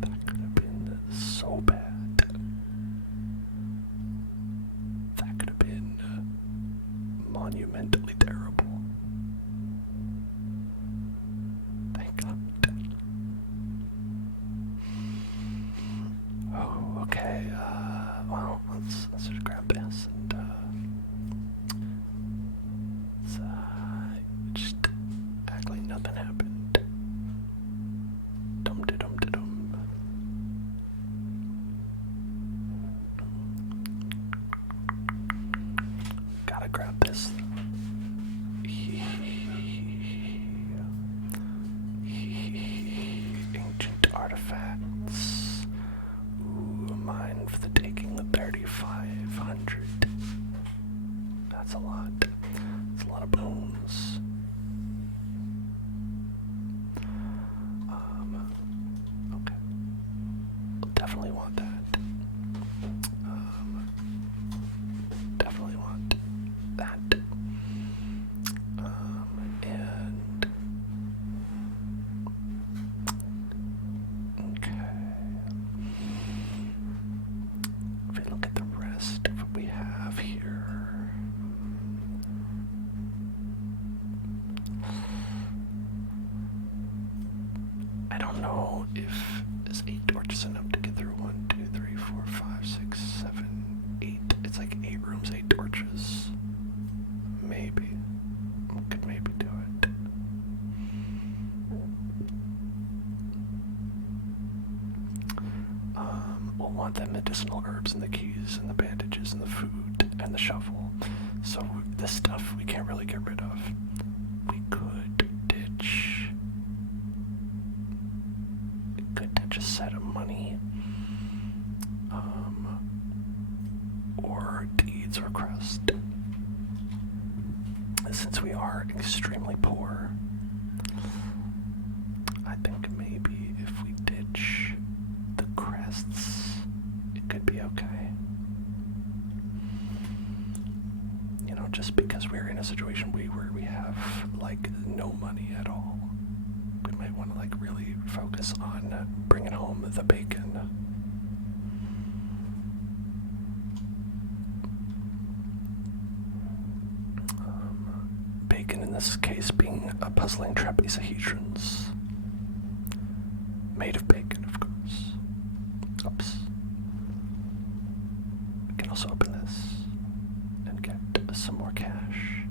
That could have been so bad. That could have been monumentally terrible. Thank God. Oh, okay. Well, let's just grab this and let's just act like nothing happened. Dum-de-dum-de-dum. Gotta grab this. Ancient artifacts. Ooh, mine for the taking of 3,500. That's a lot. That's a lot of bones. Okay. We'll definitely want that. Definitely want that. And okay. If we look at the rest of what we have here. I don't know if is 8 torches enough to get through 1, 2, 3, 4, 5, 6, 7, 8. It's like 8 rooms, 8 torches. Maybe. We could maybe do it. We'll want the medicinal herbs and the keys and the bandages and the food and the shovel. So this stuff we can't really get rid of. We could ditch a set of money, or deeds or crest. Since we are extremely poor, I think maybe if we ditch the crests, it could be okay. You know, just because we're in a situation where we have like no money at all. We might want to like really focus on bringing home the bacon. Bacon in this case being a puzzling trapezohedrons. Made of bacon, of course. Oops. We can also open this and get some more cash.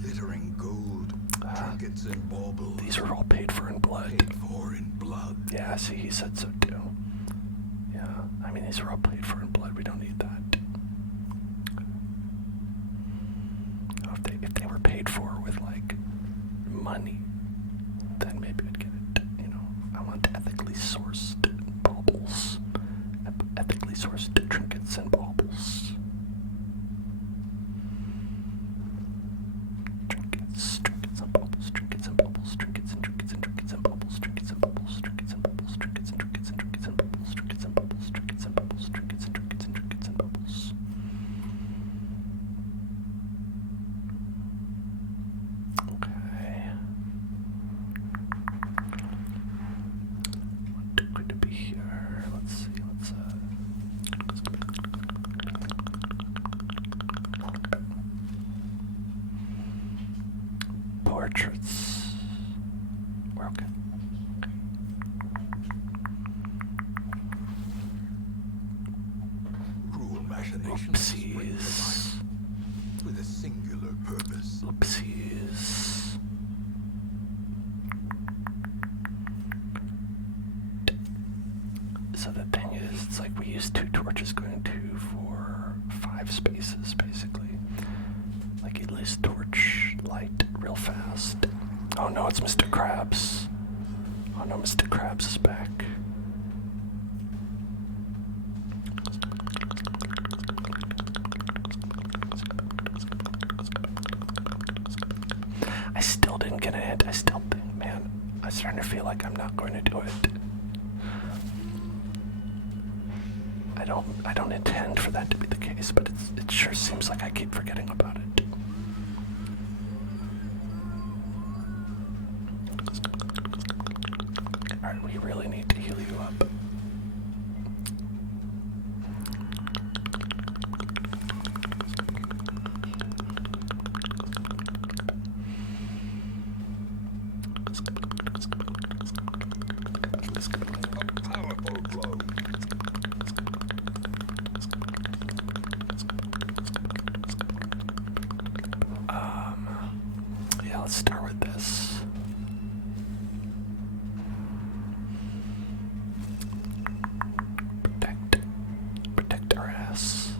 Glittering gold, trinkets and baubles. These are all paid for in blood. Paid for in blood. Yeah, see, he said so too. Yeah, I mean, these are all paid for in blood. We don't need that. If they were paid for with, like, money, then maybe I'd get it. You know, I want ethically sourced baubles. Ethically sourced trinkets and baubles. Trinkets and baubles, trinkets and baubles, trinkets and trinkets and trinkets and baubles, trinkets and baubles, trinkets and baubles, trinkets and trinkets and trinkets and baubles, trinkets and baubles, trinkets and baubles, trinkets and trinkets and trinkets and baubles. Okay. What could be here? Let's see, portraits. We're okay. Cruel machinations spring to life with a singular purpose. Oopsies. So the thing is, it's like we used 2 torches going 2 for 5 spaces, basically. Like you lose torch light real fast. Oh no, it's Mr. Krabs. Oh no, Mr. Krabs is back. I still didn't get a hint. I still think, man, I'm starting to feel like I'm not going to do it. I don't intend for that to be the case, but it's sure seems like I keep forgetting about it. Alright, we really need to heal you up. Powerful blow. Yeah, let's start with this. Protect our ass.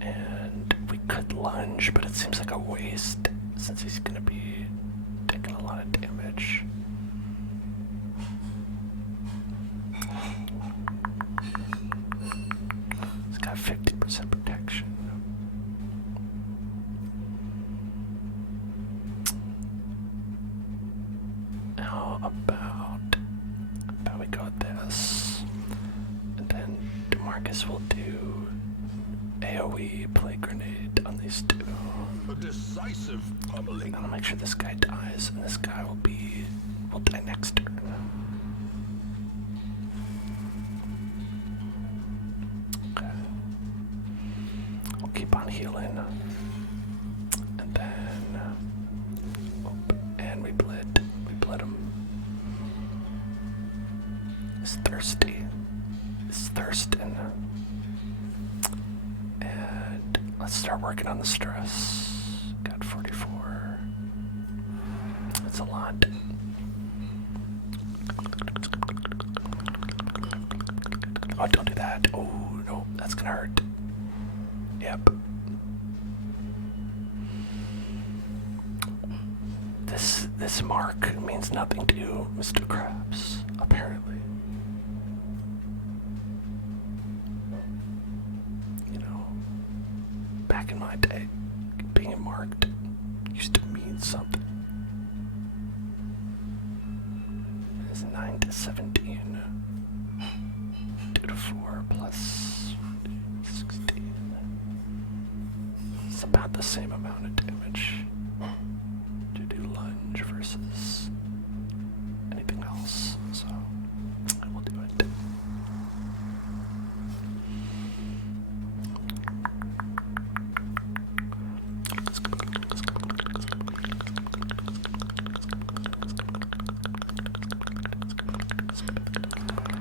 And we could lunge, but it seems like a waste since he's gonna be taking a lot of damage. He's got 50% protection. How about we go with this? And then DeMarcus will do AoE play grenade on these two. A decisive pummeling. I'll make sure this guy dies, and this guy will die next turn. Okay. We'll keep on healing. And then and we bled him. He's thirsty. He's thirsting. And let's start working on the stress. Got 44. That's a lot. Oh, don't do that. Oh, no, that's gonna hurt. Yep. This mark means nothing to you, Mr. Krabs, apparently. You know, back in my day, being marked used to mean something. It's 9 to 17. 2 to 4 plus 16. It's about the same amount of damage to do lunge versus anything else, so I will do it.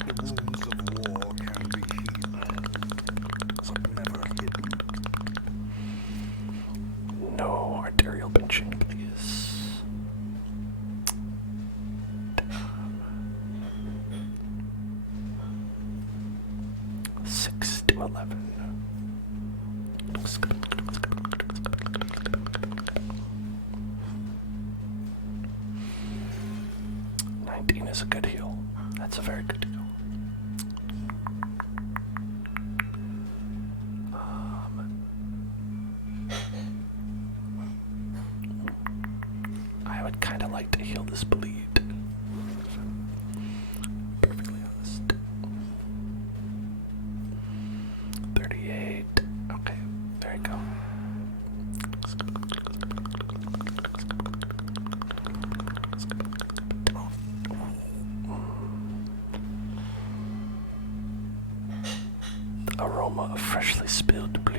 The wounds of war can be healed, but never hidden. No arterial pinching, please. 6 to 11. 19 is a good heal. That's a very good heal. I would kind of like to heal this bleed. If I'm perfectly honest. 38. Okay, there you go. The aroma of freshly spilled blood.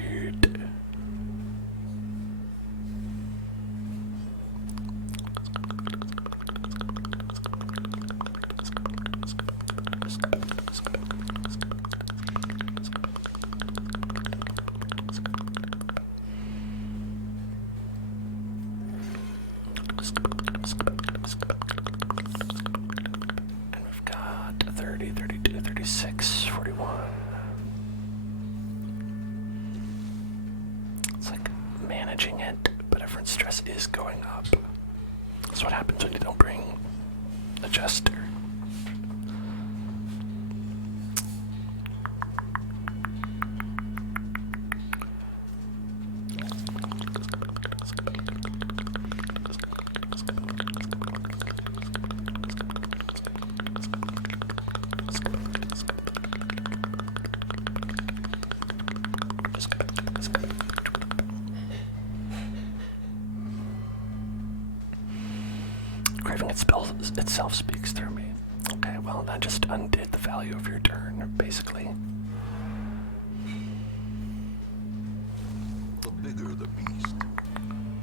And we've got 30, 32, 36, 41. It's like managing it, but everyone's stress is going up. That's what happens when you don't bring a jester. itself speaks through me. Okay, well, that just undid the value of your turn, basically. The bigger the beast,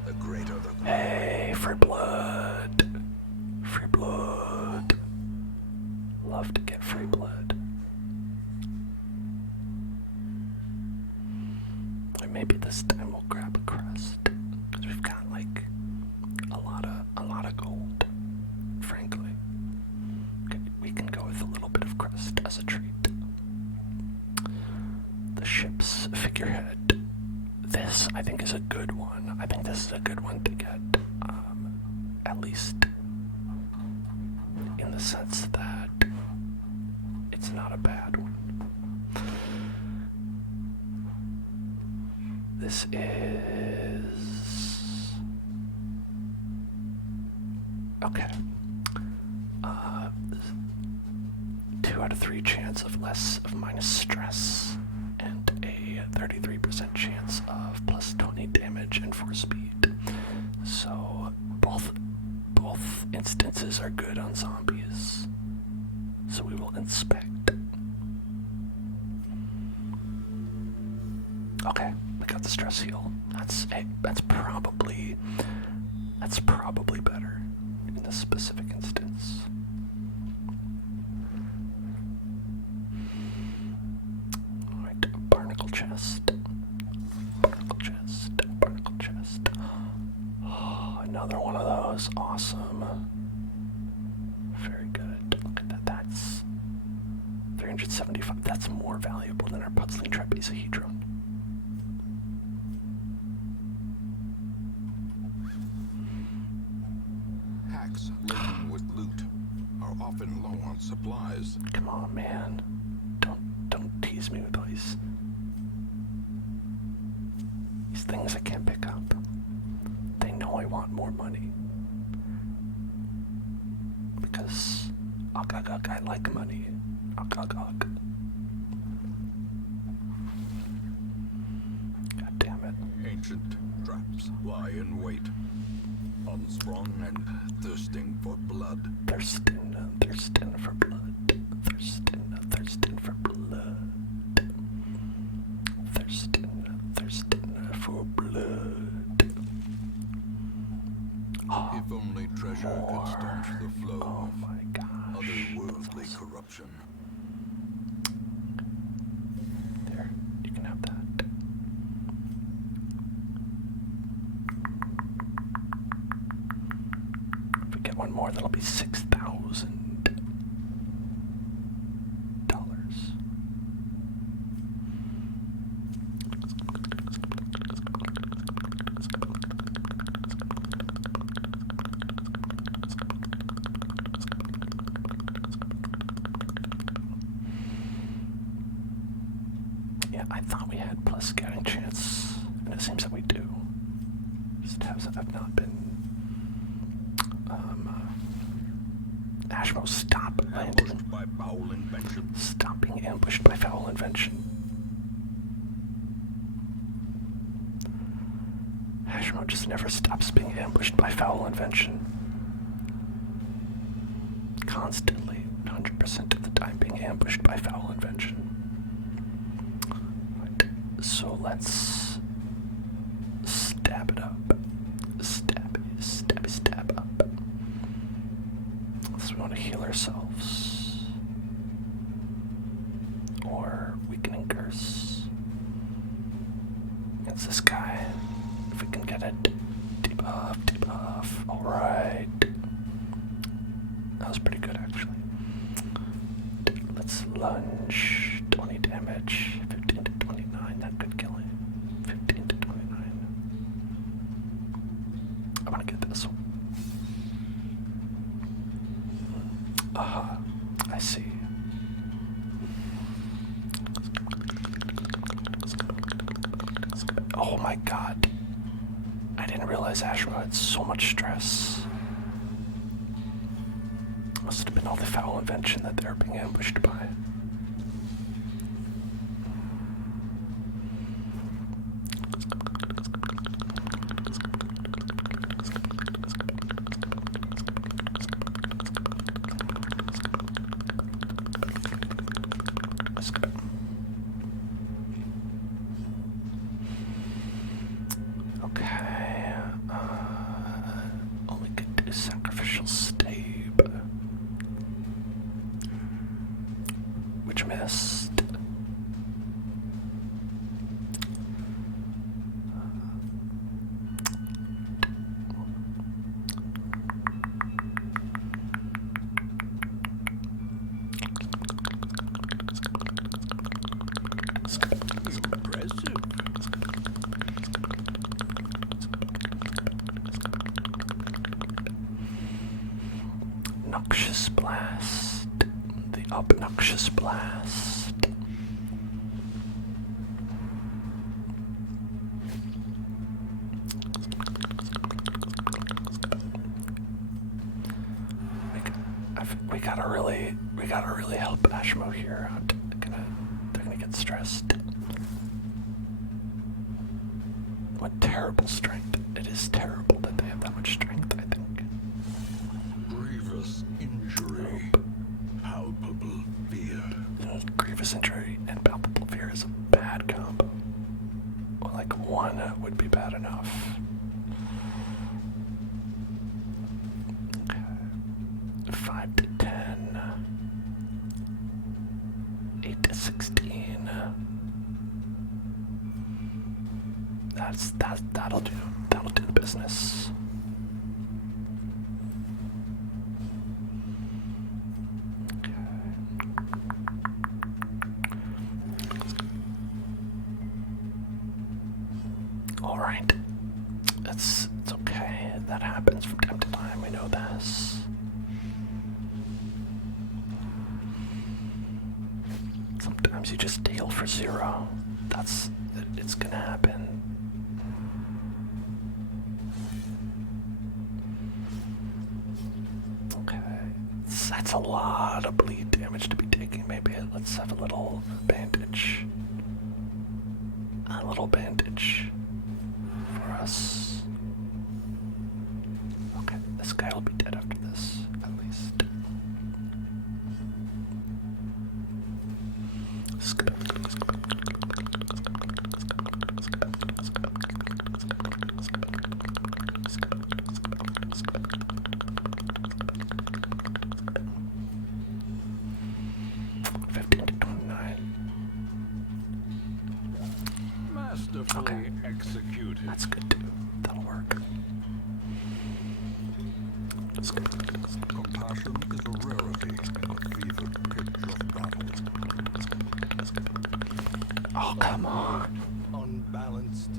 the greater the glory. Hey, free blood. Free blood. Love to get free blood. Or maybe this time we'll grab a crust, because we've got like a lot of gold, frankly. Okay, we can go with a little bit of crust as a treat. The ship's figurehead. This, I think, is a good one. I think this is a good one to get, at least in the sense that it's not a bad one. This is... okay. 2 out of 3 chance of minus stress, and a 33% chance of plus 20 damage and 4 speed. So both instances are good on zombies. So we will inspect. Okay, we got the stress heal. That's probably better in this specific instance. Alright, barnacle chest. Barnacle chest. Barnacle chest. Oh, another one of those. Awesome. Very good. Look at that. That's 375. That's more valuable than our puzzling trapezohedron. Hacks laden with loot are often low on supplies. Come on, man. Don't tease me with all these things I can't pick up. They know I want more money. Because I like money. God damn it. Ancient traps lie in wait, unsprung and thirsting for blood. Thirsting for blood. Thirsting for blood. Thirsting for blood. Oh, If only treasure more. could staunch the flow Oh of my gosh. Otherworldly That's awesome. corruption. There, you can have that. If we get one more, that'll be $6,000. Yeah, I thought we had plus scouting chance, and it seems that we do. Just have not been. Ashmo, stop landing. Ambushed by foul invention. Stop being ambushed by foul invention. Ashmo just never stops being ambushed by foul invention. Constantly, 100% of the time being ambushed by foul invention. Right, so let's stab it up. Stab up. So we want to heal ourselves. Or weakening curse. Against this guy. If we can get it. Debuff. Alright. That was pretty good, actually. Let's lunge. 20 damage. 15 to 29. That could kill him. 15 to 29. I want to get this one. Aha, I see. Oh my god. I didn't realize Ashra had so much stress. Must have been all the foul invention that they're being ambushed by. Okay. Only could do sacrificial stave, which missed. Impressive. Noxious blast. The obnoxious blast. We gotta really help Ashmo here. They're gonna get stressed. What terrible strength. It is terrible that they have that much strength, I think. Grievous injury. Palpable fear. Grievous injury and palpable fear is a bad combo. Well, like one would be bad enough. Okay. 5 to 10. 8 to 16. That'll do. That'll do the business. Okay. All right. It's okay. That happens from time to time. We know this. Sometimes you just deal for 0. It's gonna happen. Okay, that's a lot of bleed damage to be taking. Maybe let's have a little bandage. A little bandage for us. Okay, this guy will be dead after this, at least. Masterfully executed. That's good too. That'll work. That's good. Compassion is a rarity in the fevered pitch of battle. Oh, come on. Unbalanced.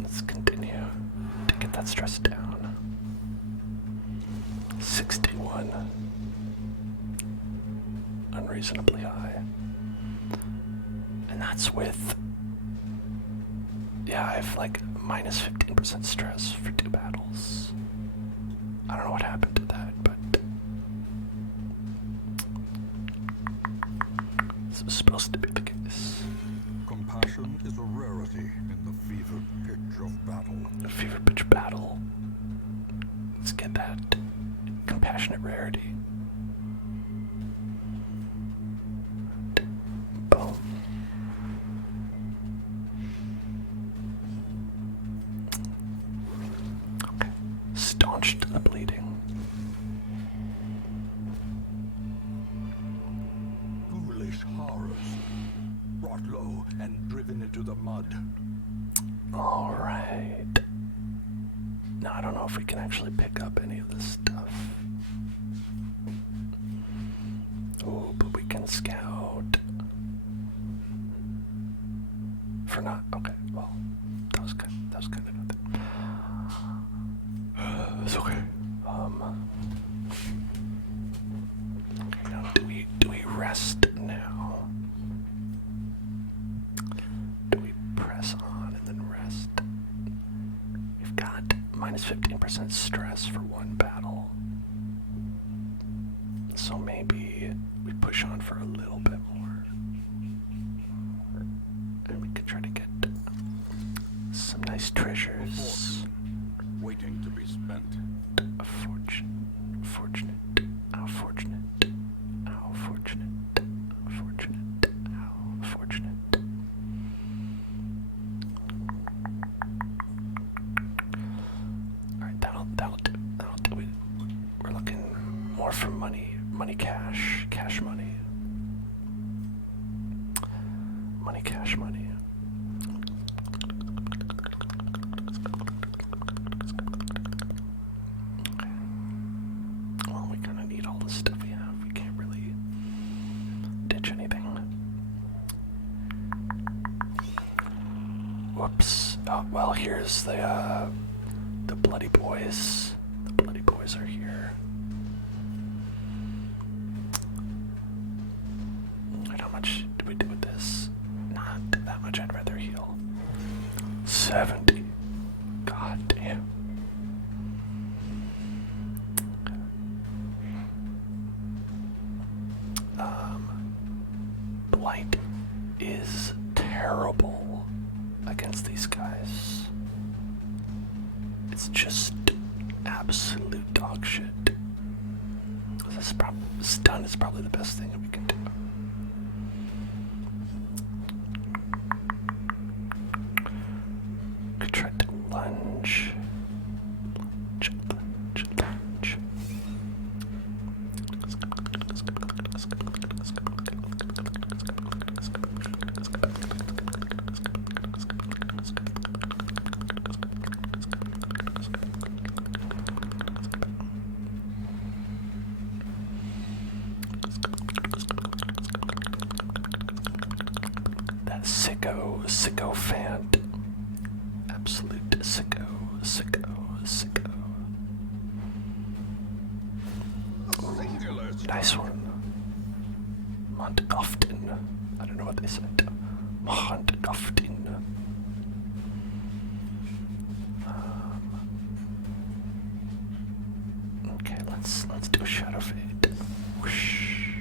Let's continue to get that stress down. 61. Unreasonably high. And that's with... Yeah, I have like minus 15% stress for 2 battles. I don't know what happened to that, but... this was supposed to be the case. Compassion is a rarity in the fevered pitch of battle. A fever pitch battle. Let's get that compassionate rarity. Boom. Okay. Staunched the bleeding. Foolish horrors. Brought low and driven into the mud. Alright. Now I don't know if we can actually pick up any of this stuff. Oh, but we can scout. For not okay, well, that was kind of nothing. It's okay. Okay, now do we rest now? Do we press on and then rest? We've got minus 15% stress for 1 battle. So maybe we push on for a little bit more. And we could try to get some nice treasures. Waiting to be spent. A fortune. more from money, cash money. Money, cash money. Okay. Well, we kind of need all the stuff we have. We can't really ditch anything. Whoops. Oh, well, here's the bloody boys. The bloody boys are here. And how much do we do with this? Not that much. I'd rather heal. 70. God damn. Blight is terrible against these guys. It's just absolute dog shit. Stun is probably the best thing that we can do. Could try to lunge. Lunge. That sicko fan. Absolute sicko. Nice one. Montgoften. I don't know what they said. Montgoften. Okay, let's do a shadow fade. Whoosh.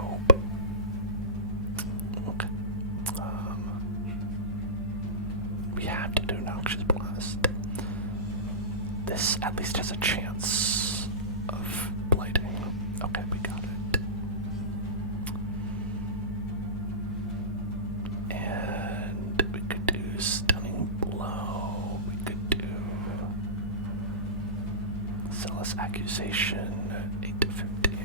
Oh. Okay. We have to do noxious blast. This at least has a chance of blighting. Okay, we got it. And we could do stunning blow. We could do zealous accusation, 8 to 15.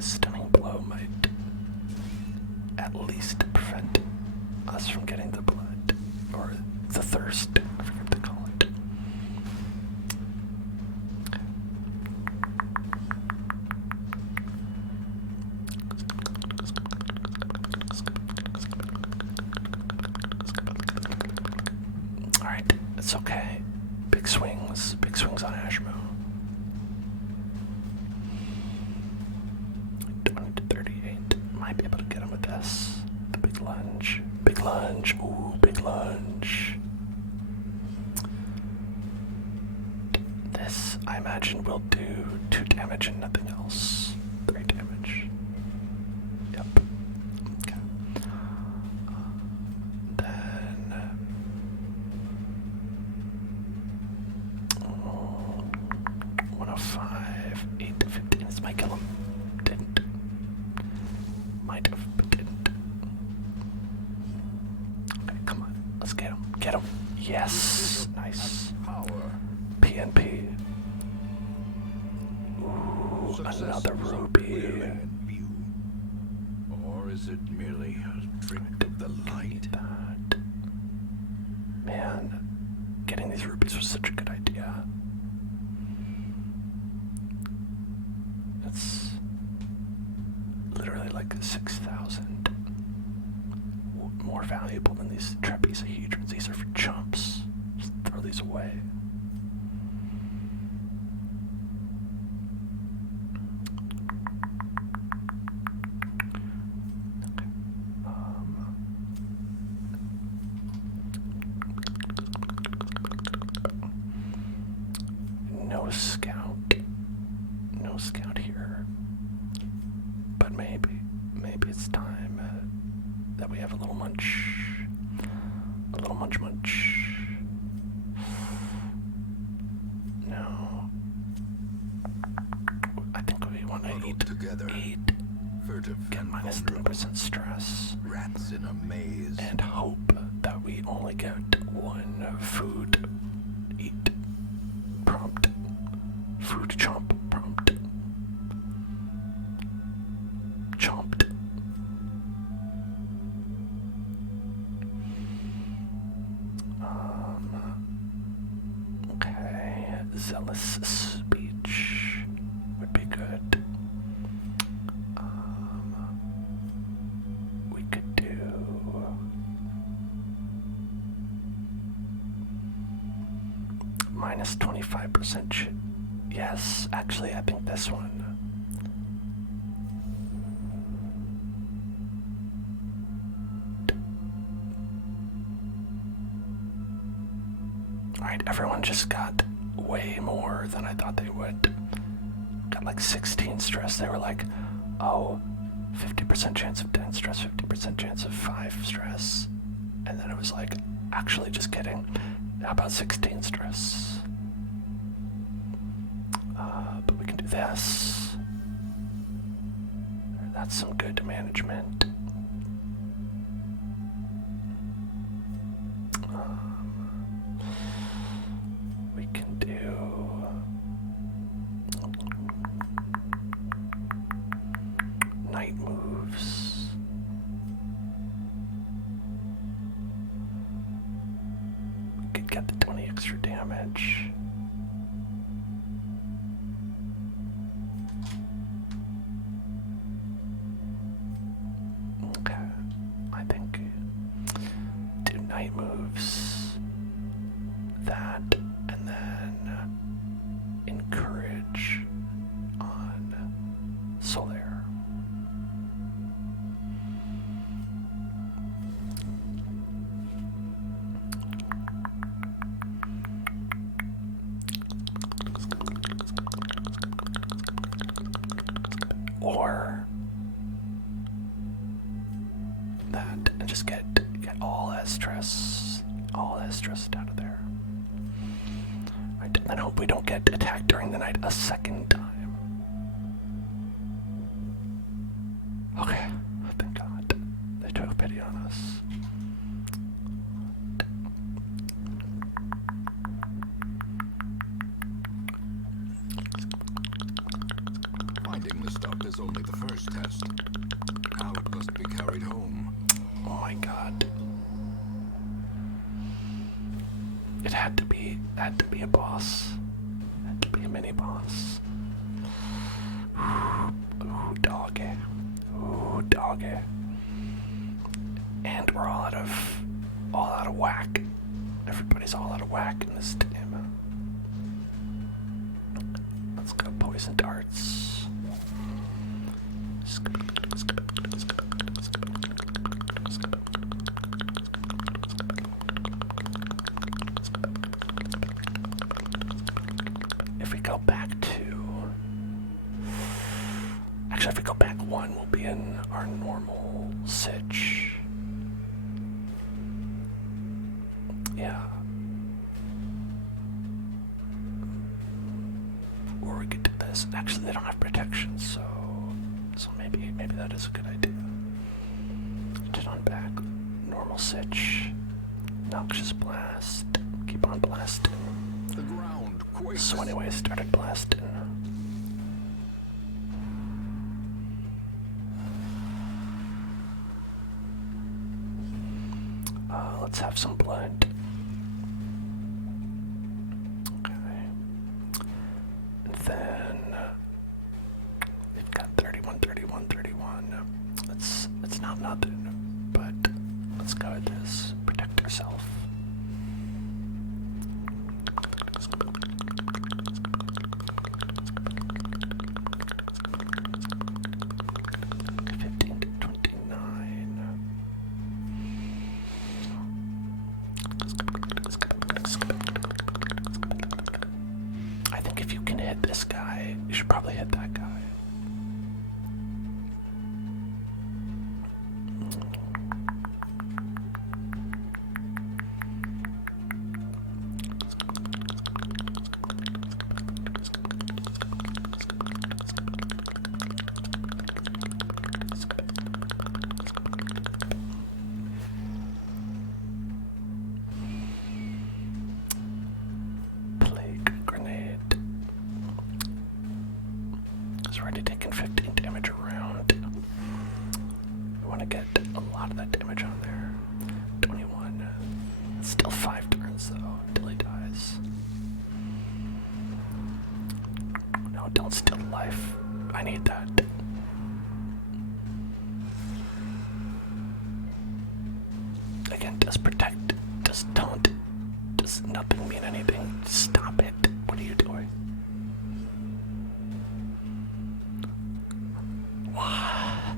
Stunning blow might at least prevent us from getting the blood, or the thirst, I forget what they call it. Alright, it's okay. Big swings on Ashmo. 20 to 38. Might be able to get him with this. The big lunge. Ooh, big lunge. This, I imagine, will do 2 damage and nothing else. 3 damage. Yep. Okay. Then... 105, 8 to 15. This might kill him. Didn't. Might have, but didn't. Okay, come on. Let's get him. Get him. Yes. Nice. PNP. Ooh, another ruby. Or is it merely a trick of the light? That. Man, getting these rubies was such a good idea. It's literally like 6,000 more valuable than these trapezahedrons. These are for chumps. Just throw these away. Okay. No scout here. But maybe it's time that we have a little munch. A little munch. No. I think we want to eat. Together. Furtive. Get minus 3% stress. Rats in a maze. And hope that we food eat prompt. Food chomp prompt. Chomped. Okay, zealous speech would be good. We could do minus 25%. Yes, actually, I think this one. Alright, everyone just got way more than I thought they would. Got like 16 stress. They were like, oh, 50% chance of 10 stress, 50% chance of 5 stress. And then it was like, actually, just kidding. How about 16 stress? But we can do this. That's some good management. We can do night moves. We could get the 20 extra damage. Okay, I think do night moves, that, and then encourage on Solaire. Or that and just get all that stressed out of there. Right, and hope we don't get attacked during the night a second time. Okay, thank God. They took pity on us. Finding the stuff is only the first test. Now it must be carried home. Oh my God. It had to be a boss. It had to be a mini boss. Ooh, doggy. Ooh, doggy. And we're all out of whack. Everybody's all out of whack in this team. Let's go poison darts. If we go back if we go back one, we'll be in our normal sitch. Yeah. Or we could do this. Actually, they don't have protection, so maybe that is a good idea. Turn on back. Normal sitch. Noxious blast. Keep on blasting. The ground quakes. So anyway, I started blasting. Let's have some blood. Okay. And then we've got 31, 31, 31. It's not nothing, but let's go with this. Protect yourself. I think if you can hit this guy, you should probably hit that guy. already taken 15 damage around. We want to get a lot of that damage on there. 21. Still 5 turns though until he dies. No, don't steal life. I need that. Again, does protect, does don't, does nothing mean anything. Stop it. What are you doing? What?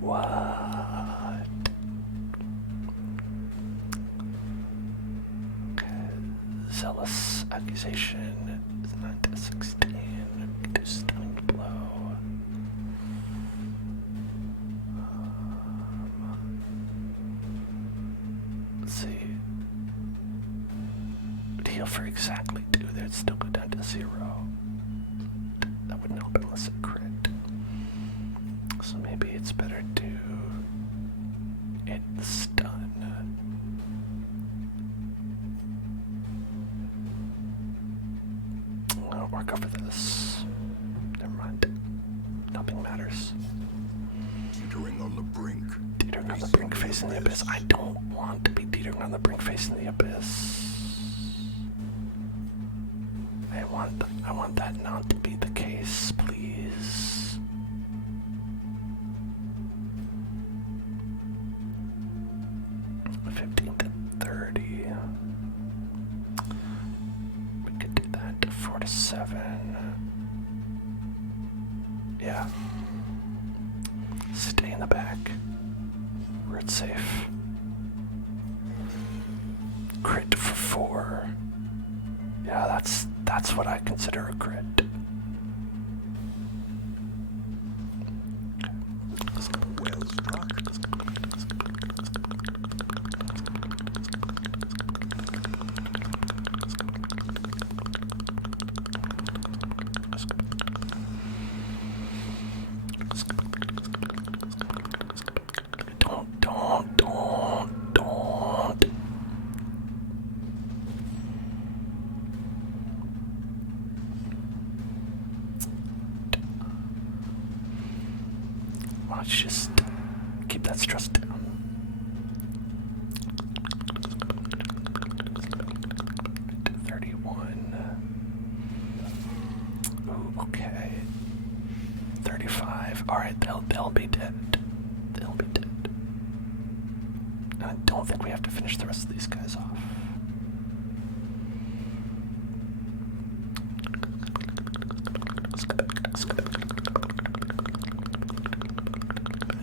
What? Okay. Zealous accusation is 9 to 16. Do stunning blow. Let's see. Would heal for exactly 2. They'd still go down to 0. That wouldn't help unless it crit. So maybe it's better to hit the stun. I'll work over this. Never mind. Nothing matters. Teetering on the brink. Teetering on the brink, facing the abyss. I don't want to be teetering on the brink, facing the abyss. I want that not to be the case, please. $15 to $30. We could do that to 4 to 7. Yeah. Stay in the back where it's safe. Crit for 4. Yeah, that's what I consider a crit. Well struck. Don't. Let's just keep that stress down. To 31. Ooh, okay. 35. Alright, they'll be dead. They'll be dead. I don't think we have to finish the rest of these guys off.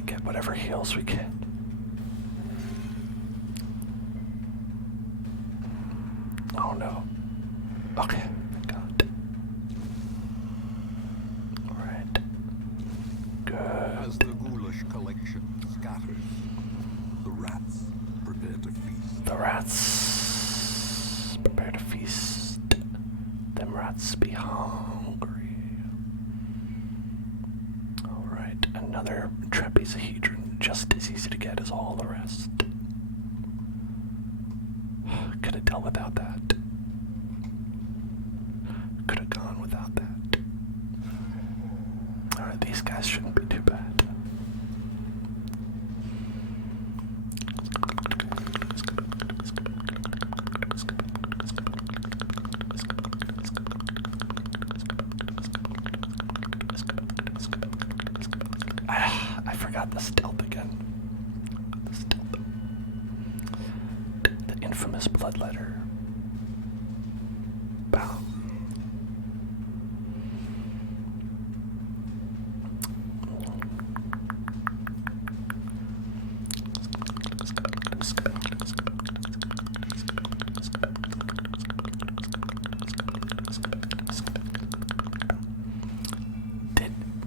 Get whatever heals we can. Oh no. Okay, thank God. Alright. Good. As the ghoulish collection scatters, the rats prepare to feast. The rats prepare to feast. Them rats be hungry. Alright, another trapezohedron, just as easy to get as all the rest. Could have dealt without that. Could have gone without that. Alright, these guys shouldn't be too bad. I forgot the stealth again. The stealth. The infamous bloodletter. Bow.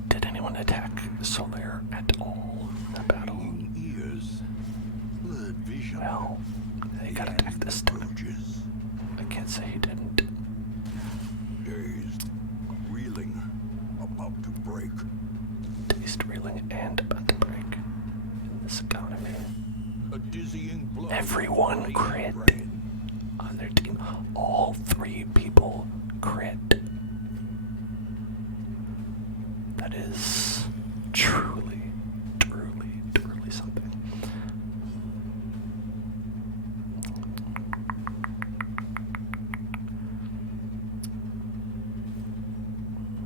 Did anyone attack Solaire at all in the battle? Ears. Blurred vision. Well, he got attacked this time. Approaches. I can't say he didn't. Dazed. Reeling. About to break. Dazed, reeling, and about to break in this economy. A dizzying blow. Everyone crit on their team. All 3 people crit. truly, truly, truly something.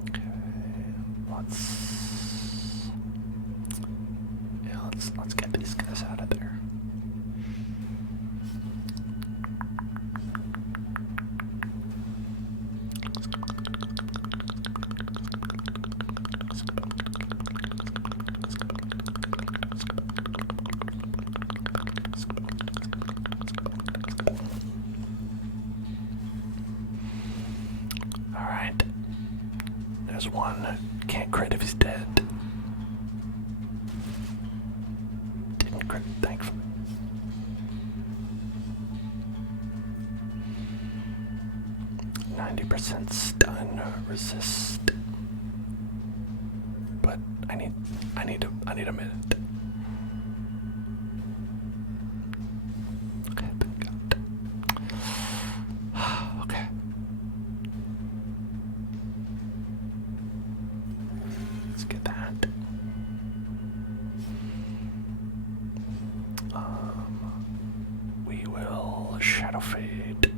Okay, let's get these guys out of there. Alright. There's one. Can't crit if he's dead. Didn't crit, thankfully. %, stun, resist. But I need a minute. Okay, thank God. Okay. Let's get that. We will shadow fade.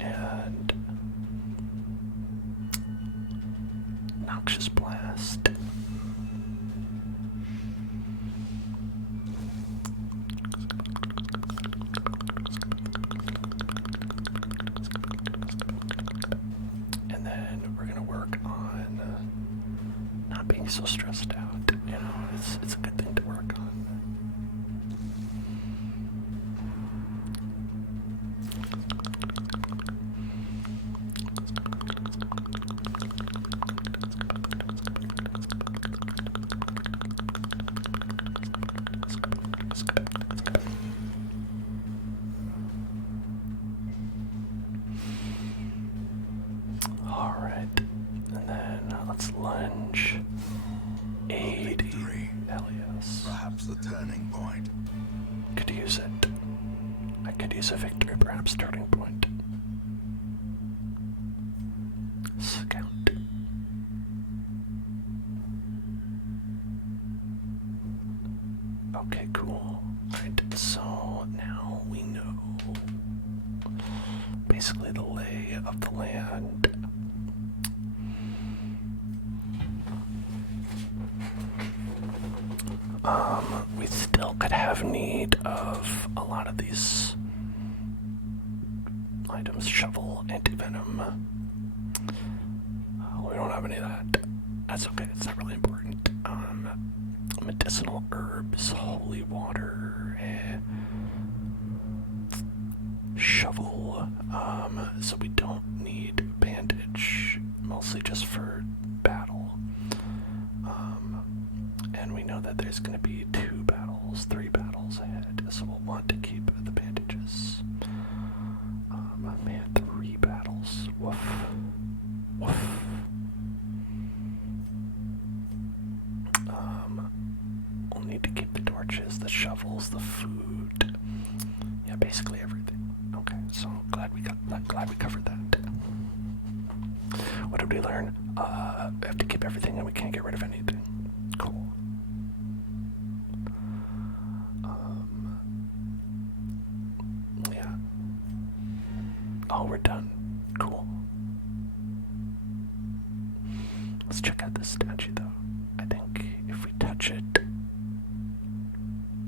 And noxious blast. And then we're gonna work on not being so stressed out. You know, it's a good thing to work on. All right, and then let's lunge. 80. Victory. Hell yes. Perhaps the turning point. Could use it. I could use a victory, perhaps turning point. Scout. Okay, cool. Alright, so now we know basically the lay of the land. We still could have need of a lot of these items. Shovel, anti-venom. We don't have any of that. That's okay, it's not really important. Medicinal herbs, holy water, shovel. So we don't need bandage, mostly just for battle. And we know that there's going to be 3 battles ahead, so we'll want to keep the bandages. Man, 3 battles. Woof. Woof. We'll need to keep the torches, the shovels, the food. Yeah, basically everything. Okay, so glad we covered that. What did we learn? We have to keep everything and we can't get rid of anything. Cool. Yeah. Oh, we're done. Cool. Let's check out this statue though. I think if we touch it,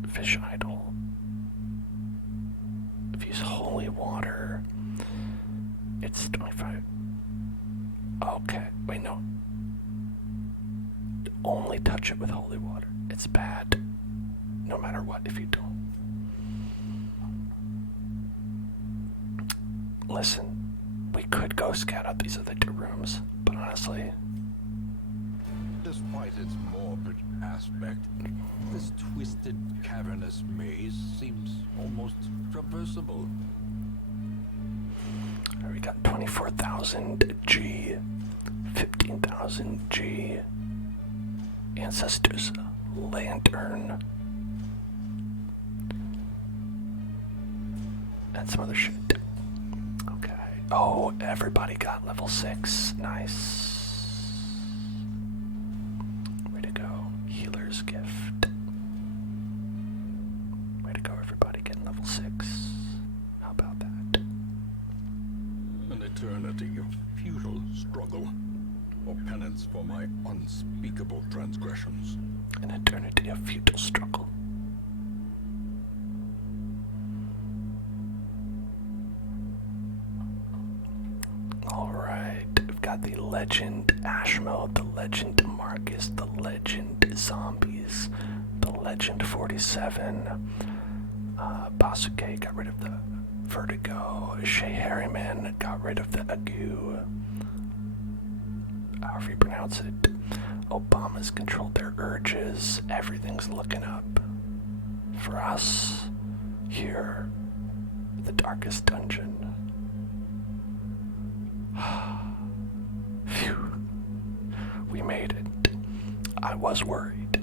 fish idol, if you use holy water, it's 25. Okay, wait, no. Only touch it with holy water. It's bad, no matter what, if you don't. Listen, we could go scout out these other 2 rooms, but honestly, Despite its morbid aspect, this twisted, cavernous maze seems almost traversable. we got 24,000 G, 15,000 G, Ancestors Lantern, and some other shit. Okay, Oh, everybody got level 6. Nice. Way to go. Healer's gift. Way to go, everybody getting level 6. How about that? An eternity of futile struggle, or penance for my unspeakable transgressions. An eternity of futile struggle. Alright, we've got the Legend Ashmo, the Legend Marcus, the Legend Zombies, the Legend 47. Basuke got rid of the Vertigo. Shea Harryman got rid of the Agu. However you pronounce it. Obama's controlled their urges. Everything's looking up. For us, here, the darkest dungeon. Phew. We made it. I was worried.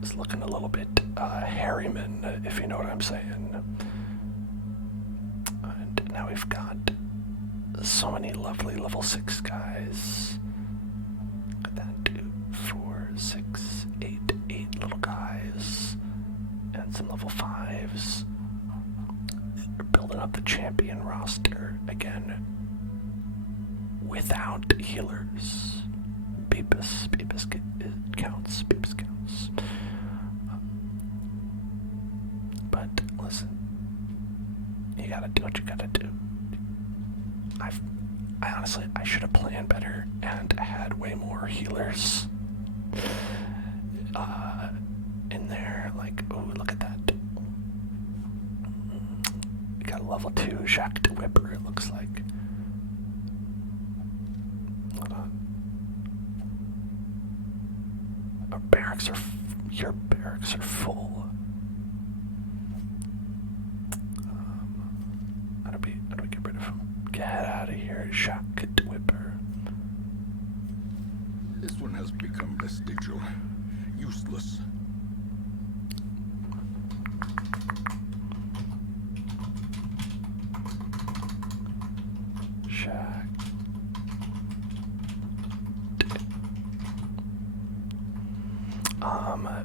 It's looking a little bit Harryman, if you know what I'm saying. And now we've got so many lovely level 6 guys. Look at that, 2, 4, 6, 8 little guys. And some level 5s. They're building up the champion roster again. Without healers. Beepus counts. Beepus counts. But listen, you gotta do what you gotta do. I honestly, I should have planned better and had way more healers in there. Like, oh, look at that. We got a level 2 Jacques the Whipper, it looks like. Hold on. Our barracks are, your barracks are full. How do we get rid of him? Get out of here, Jacques the Whipper. This one has become vestigial, useless. Jacques.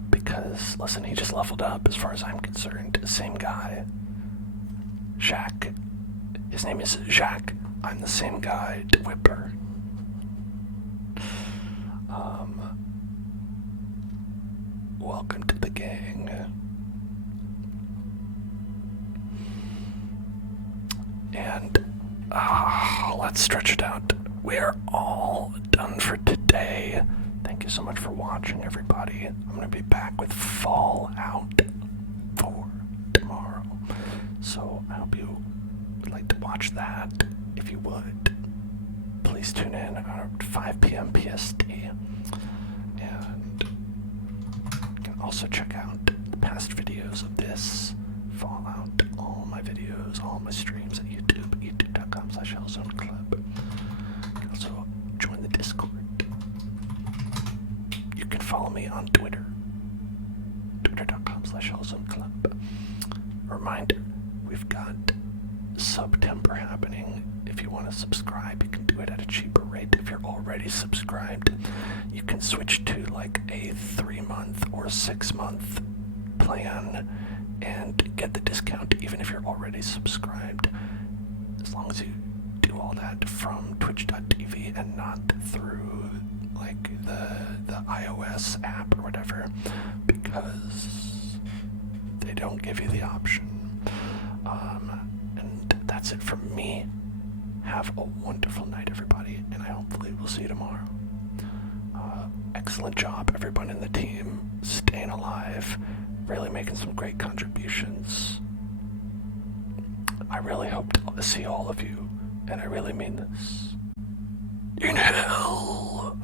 Because, listen, he just leveled up as far as I'm concerned. Same guy. Jacques. His name is Jacques. I'm the same guy, the Whipper. Welcome to the gang. And, let's stretch it out. We're all done for today. Thank you so much for watching, everybody. I'm going to be back with Fallout 4 tomorrow. So I hope you would like to watch that. If you would, please tune in at 5 p.m. PST. And you can also check out the past videos of this Fallout, all my videos, all my streams at YouTube, youtube.com/HellzoneClub. You can also join the Discord. You can follow me on Twitter, twitter.com/HellzoneClub. Reminder, we've got September happening. If you want to subscribe, you can do it at a cheaper rate. If you're already subscribed, you can switch to like a 3-month or 6-month plan and get the discount even if you're already subscribed, as long as you do all that from twitch.tv and not through like the iOS app or whatever, because they don't give you the option. And that's it from me. Have a wonderful night, everybody, and I hopefully will see you tomorrow. Excellent job, everyone in the team, staying alive, really making some great contributions. I really hope to see all of you, and I really mean this. In hell!